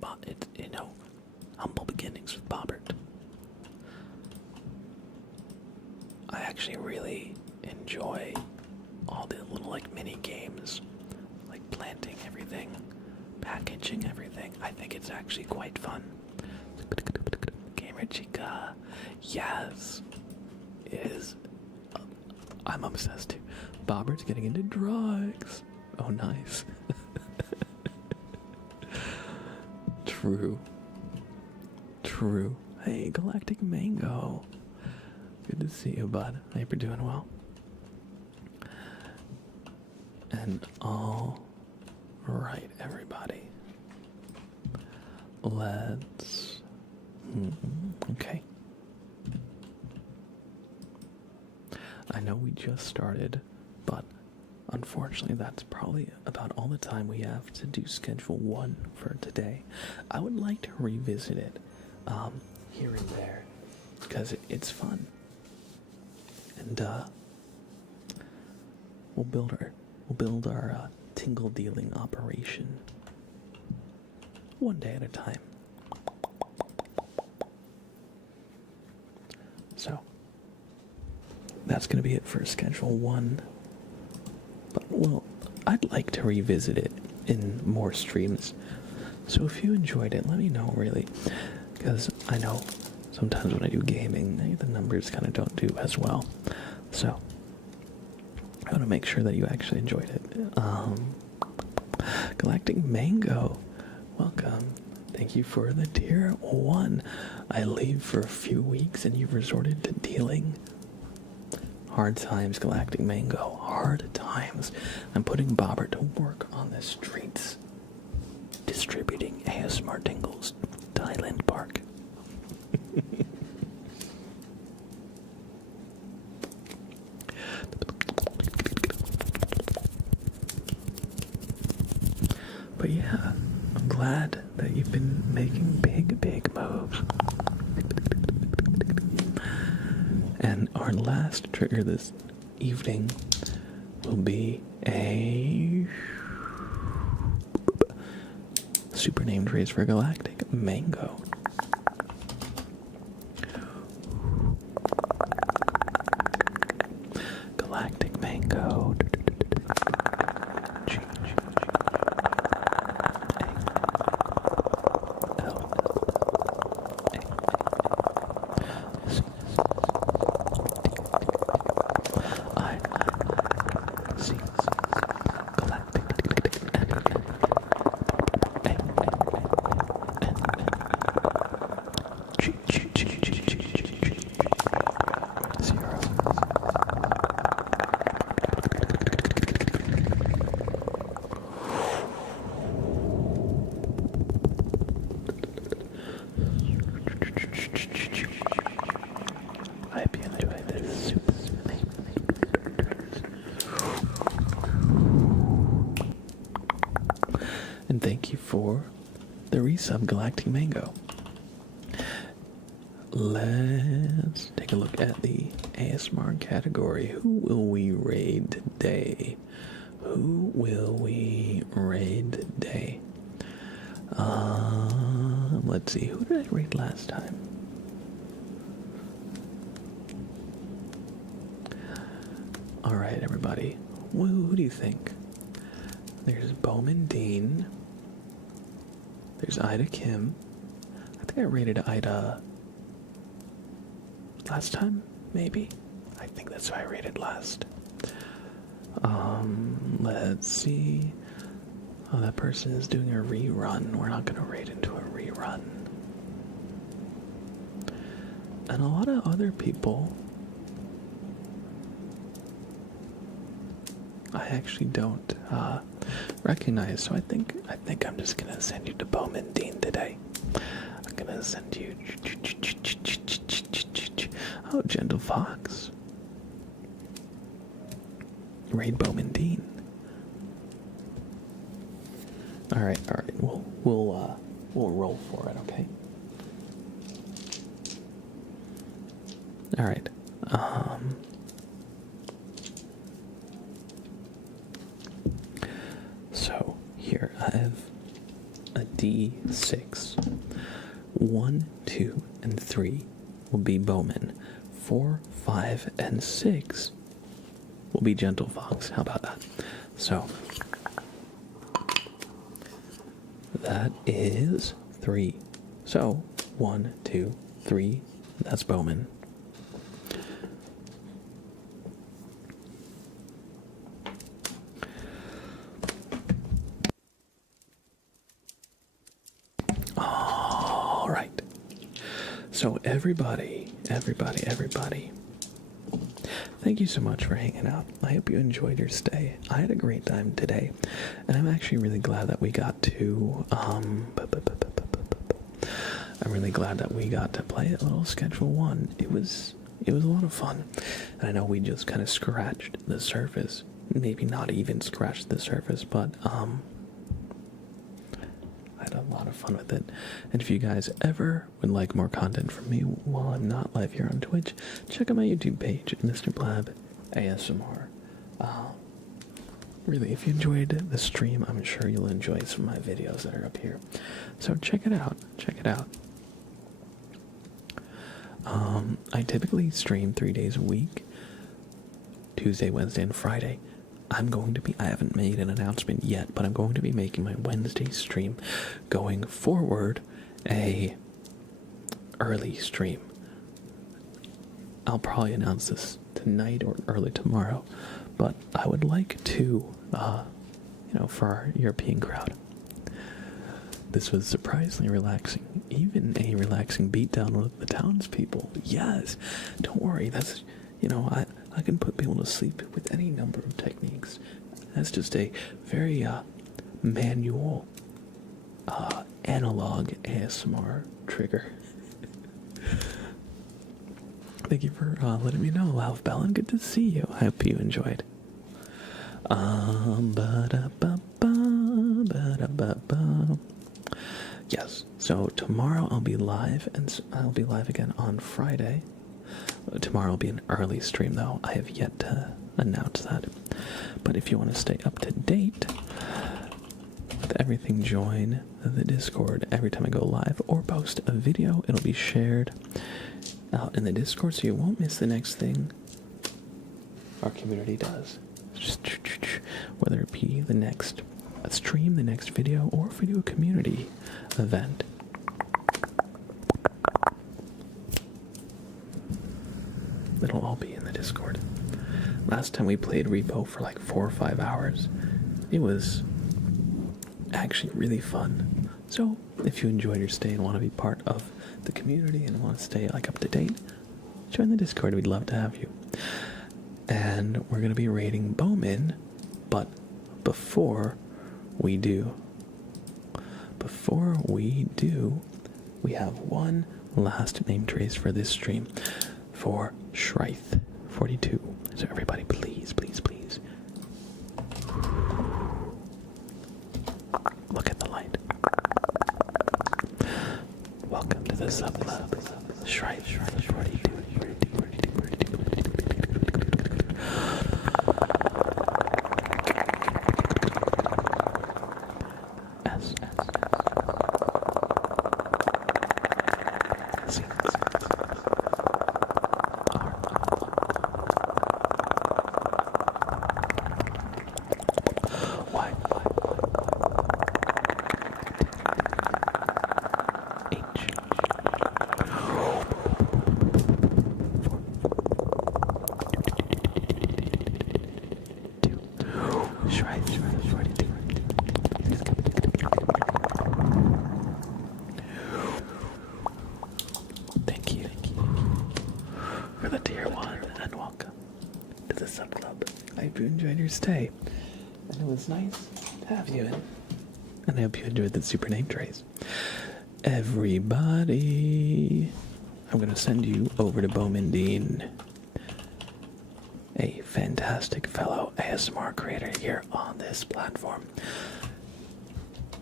But it's, humble beginnings with Bobbert. I actually really enjoy all the little mini games, like planting everything, packaging everything. I think it's actually quite fun. Gamer Chica, yes, I'm obsessed too. Bobbert's getting into drugs. Oh, nice. True. Hey, Galactic Mango. Good to see you, bud. I hope you're doing well. And all right, everybody. Let's... Okay. I know we just started, but unfortunately that's probably about all the time we have to do Schedule 1 for today. I would like to revisit it here and there, because it's fun. And we'll build our Tingle dealing operation one day at a time. So that's going to be it for Schedule 1. But, well, I'd like to revisit it in more streams. So if you enjoyed it, let me know, really. Because I know sometimes when I do gaming, the numbers kind of don't do as well. So I want to make sure that you actually enjoyed it. Galactic Mango, welcome. Thank you for the tier 1. I leave for a few weeks and you've resorted to dealing. Hard times, Galactic Mango. Hard times. I'm putting Bobbert to work on the streets, distributing ASMR tingles to Highland Park. But yeah, I'm glad that you've been making big moves. And our last trigger this evening will be a super named phrase for galactic mango. Galactic mango. I hope you enjoy this super name. And thank you for the resub Galactic Mango. Let's take a look at the ASMR category. Who will we raid today? Who will we raid today? Let's see. Who did I raid last time? Alright, everybody. Who do you think? There's Bowman Dean. There's Ida Kim. I think I rated Ida last time, maybe? I think that's who I rated last. Let's see. Oh, that person is doing a rerun. We're not going to raid into a rerun. And a lot of other people I actually don't recognize, so I think I'm just gonna send you to Bowman Dean today. I'm gonna send you. Oh, Gentle Fox. Raid Bowman Dean. All right. We'll roll for it, okay? All right. So here I have a D6. 1, 2, and 3 will be Bowman. 4, 5, and 6 will be Gentle Fox. How about that? So that is 3. So 1, 2, 3. That's Bowman. All right. So everybody, thank you so much for hanging out. I hope you enjoyed your stay. I had a great time today, and I'm actually really glad that we got to, I'm really glad that we got to play a little Schedule 1. It was a lot of fun, and I know we just kind of scratched the surface. Maybe not even scratched the surface, but, I had a lot of fun with it. And if you guys ever would like more content from me while I'm not live here on Twitch, check out my YouTube page, Mr. Blab ASMR. Really, if you enjoyed the stream, I'm sure you'll enjoy some of my videos that are up here. So check it out. I typically stream 3 days a week, Tuesday, Wednesday, and Friday. I haven't made an announcement yet, but I'm going to be making my Wednesday stream going forward a early stream. I'll probably announce this tonight or early tomorrow, but I would like to, for our European crowd. This was surprisingly relaxing, even a relaxing beatdown with the townspeople. Yes, don't worry, that's, I can put people to sleep with any number of techniques. That's just a very manual, analog ASMR trigger. Thank you for letting me know, Lauf Bellin. Good to see you. I hope you enjoyed. Yes. So tomorrow I'll be live, and I'll be live again on Friday. Tomorrow will be an early stream, though. I have yet to announce that. But if you want to stay up to date with everything, join the Discord every time I go live or post a video. It'll be shared out in the Discord, so you won't miss the next thing our community does. Just whether it be the next stream, the next video, or if we do a community event. It'll all be in the Discord. Last time we played Repo for like 4 or 5 hours. It was actually really fun. So if you enjoyed your stay and want to be part of the community and want to stay like up to date, join the Discord. We'd love to have you. And we're going to be raiding Bowman, but before we do, we have one last name trace for this stream for Shrith 42. So everybody, please, please, please, look at the light. Welcome to the sub club, Shrith 42. Thank you for the tier 1 and welcome to the sub club. I hope you enjoyed your stay, and it was nice to have you in. And I hope you enjoyed the super name trace. Everybody, I'm going to send you over to Bowman Dean, a fantastic fellow ASMR creator here on this platform.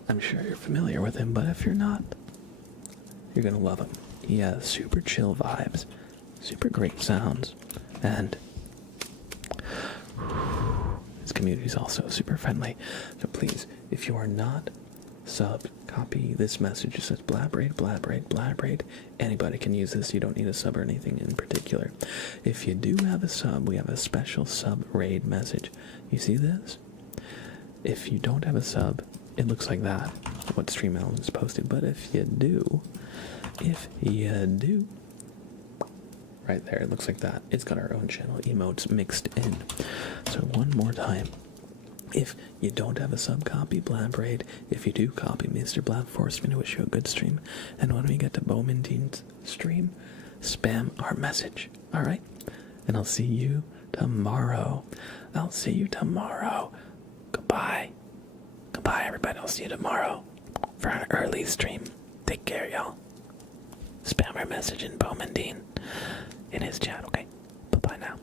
I'm sure you're familiar with him, but if you're not, you're going to love him. He has super chill vibes, super great sounds, and his community is also super friendly. So please, if you are not subbed, copy this message. It says Blabraid, Blabraid, Blabraid. Anybody can use this. You don't need a sub or anything in particular. If you do have a sub, we have a special sub raid message. You see this? If you don't have a sub, it looks like that, what stream elements posted. But if you do, right there, it looks like that. It's got our own channel emotes mixed in. So one more time. If you don't have a sub, copy Blabraid. If you do, copy Mr. Blab Forceman to wish you a good stream. And when we get to Bowman Dean's stream, spam our message. Alright? And I'll see you tomorrow. Goodbye. Goodbye, everybody. I'll see you tomorrow for an early stream. Take care, y'all. Spam our message in Bowman Dean in his chat, okay? Bye-bye now.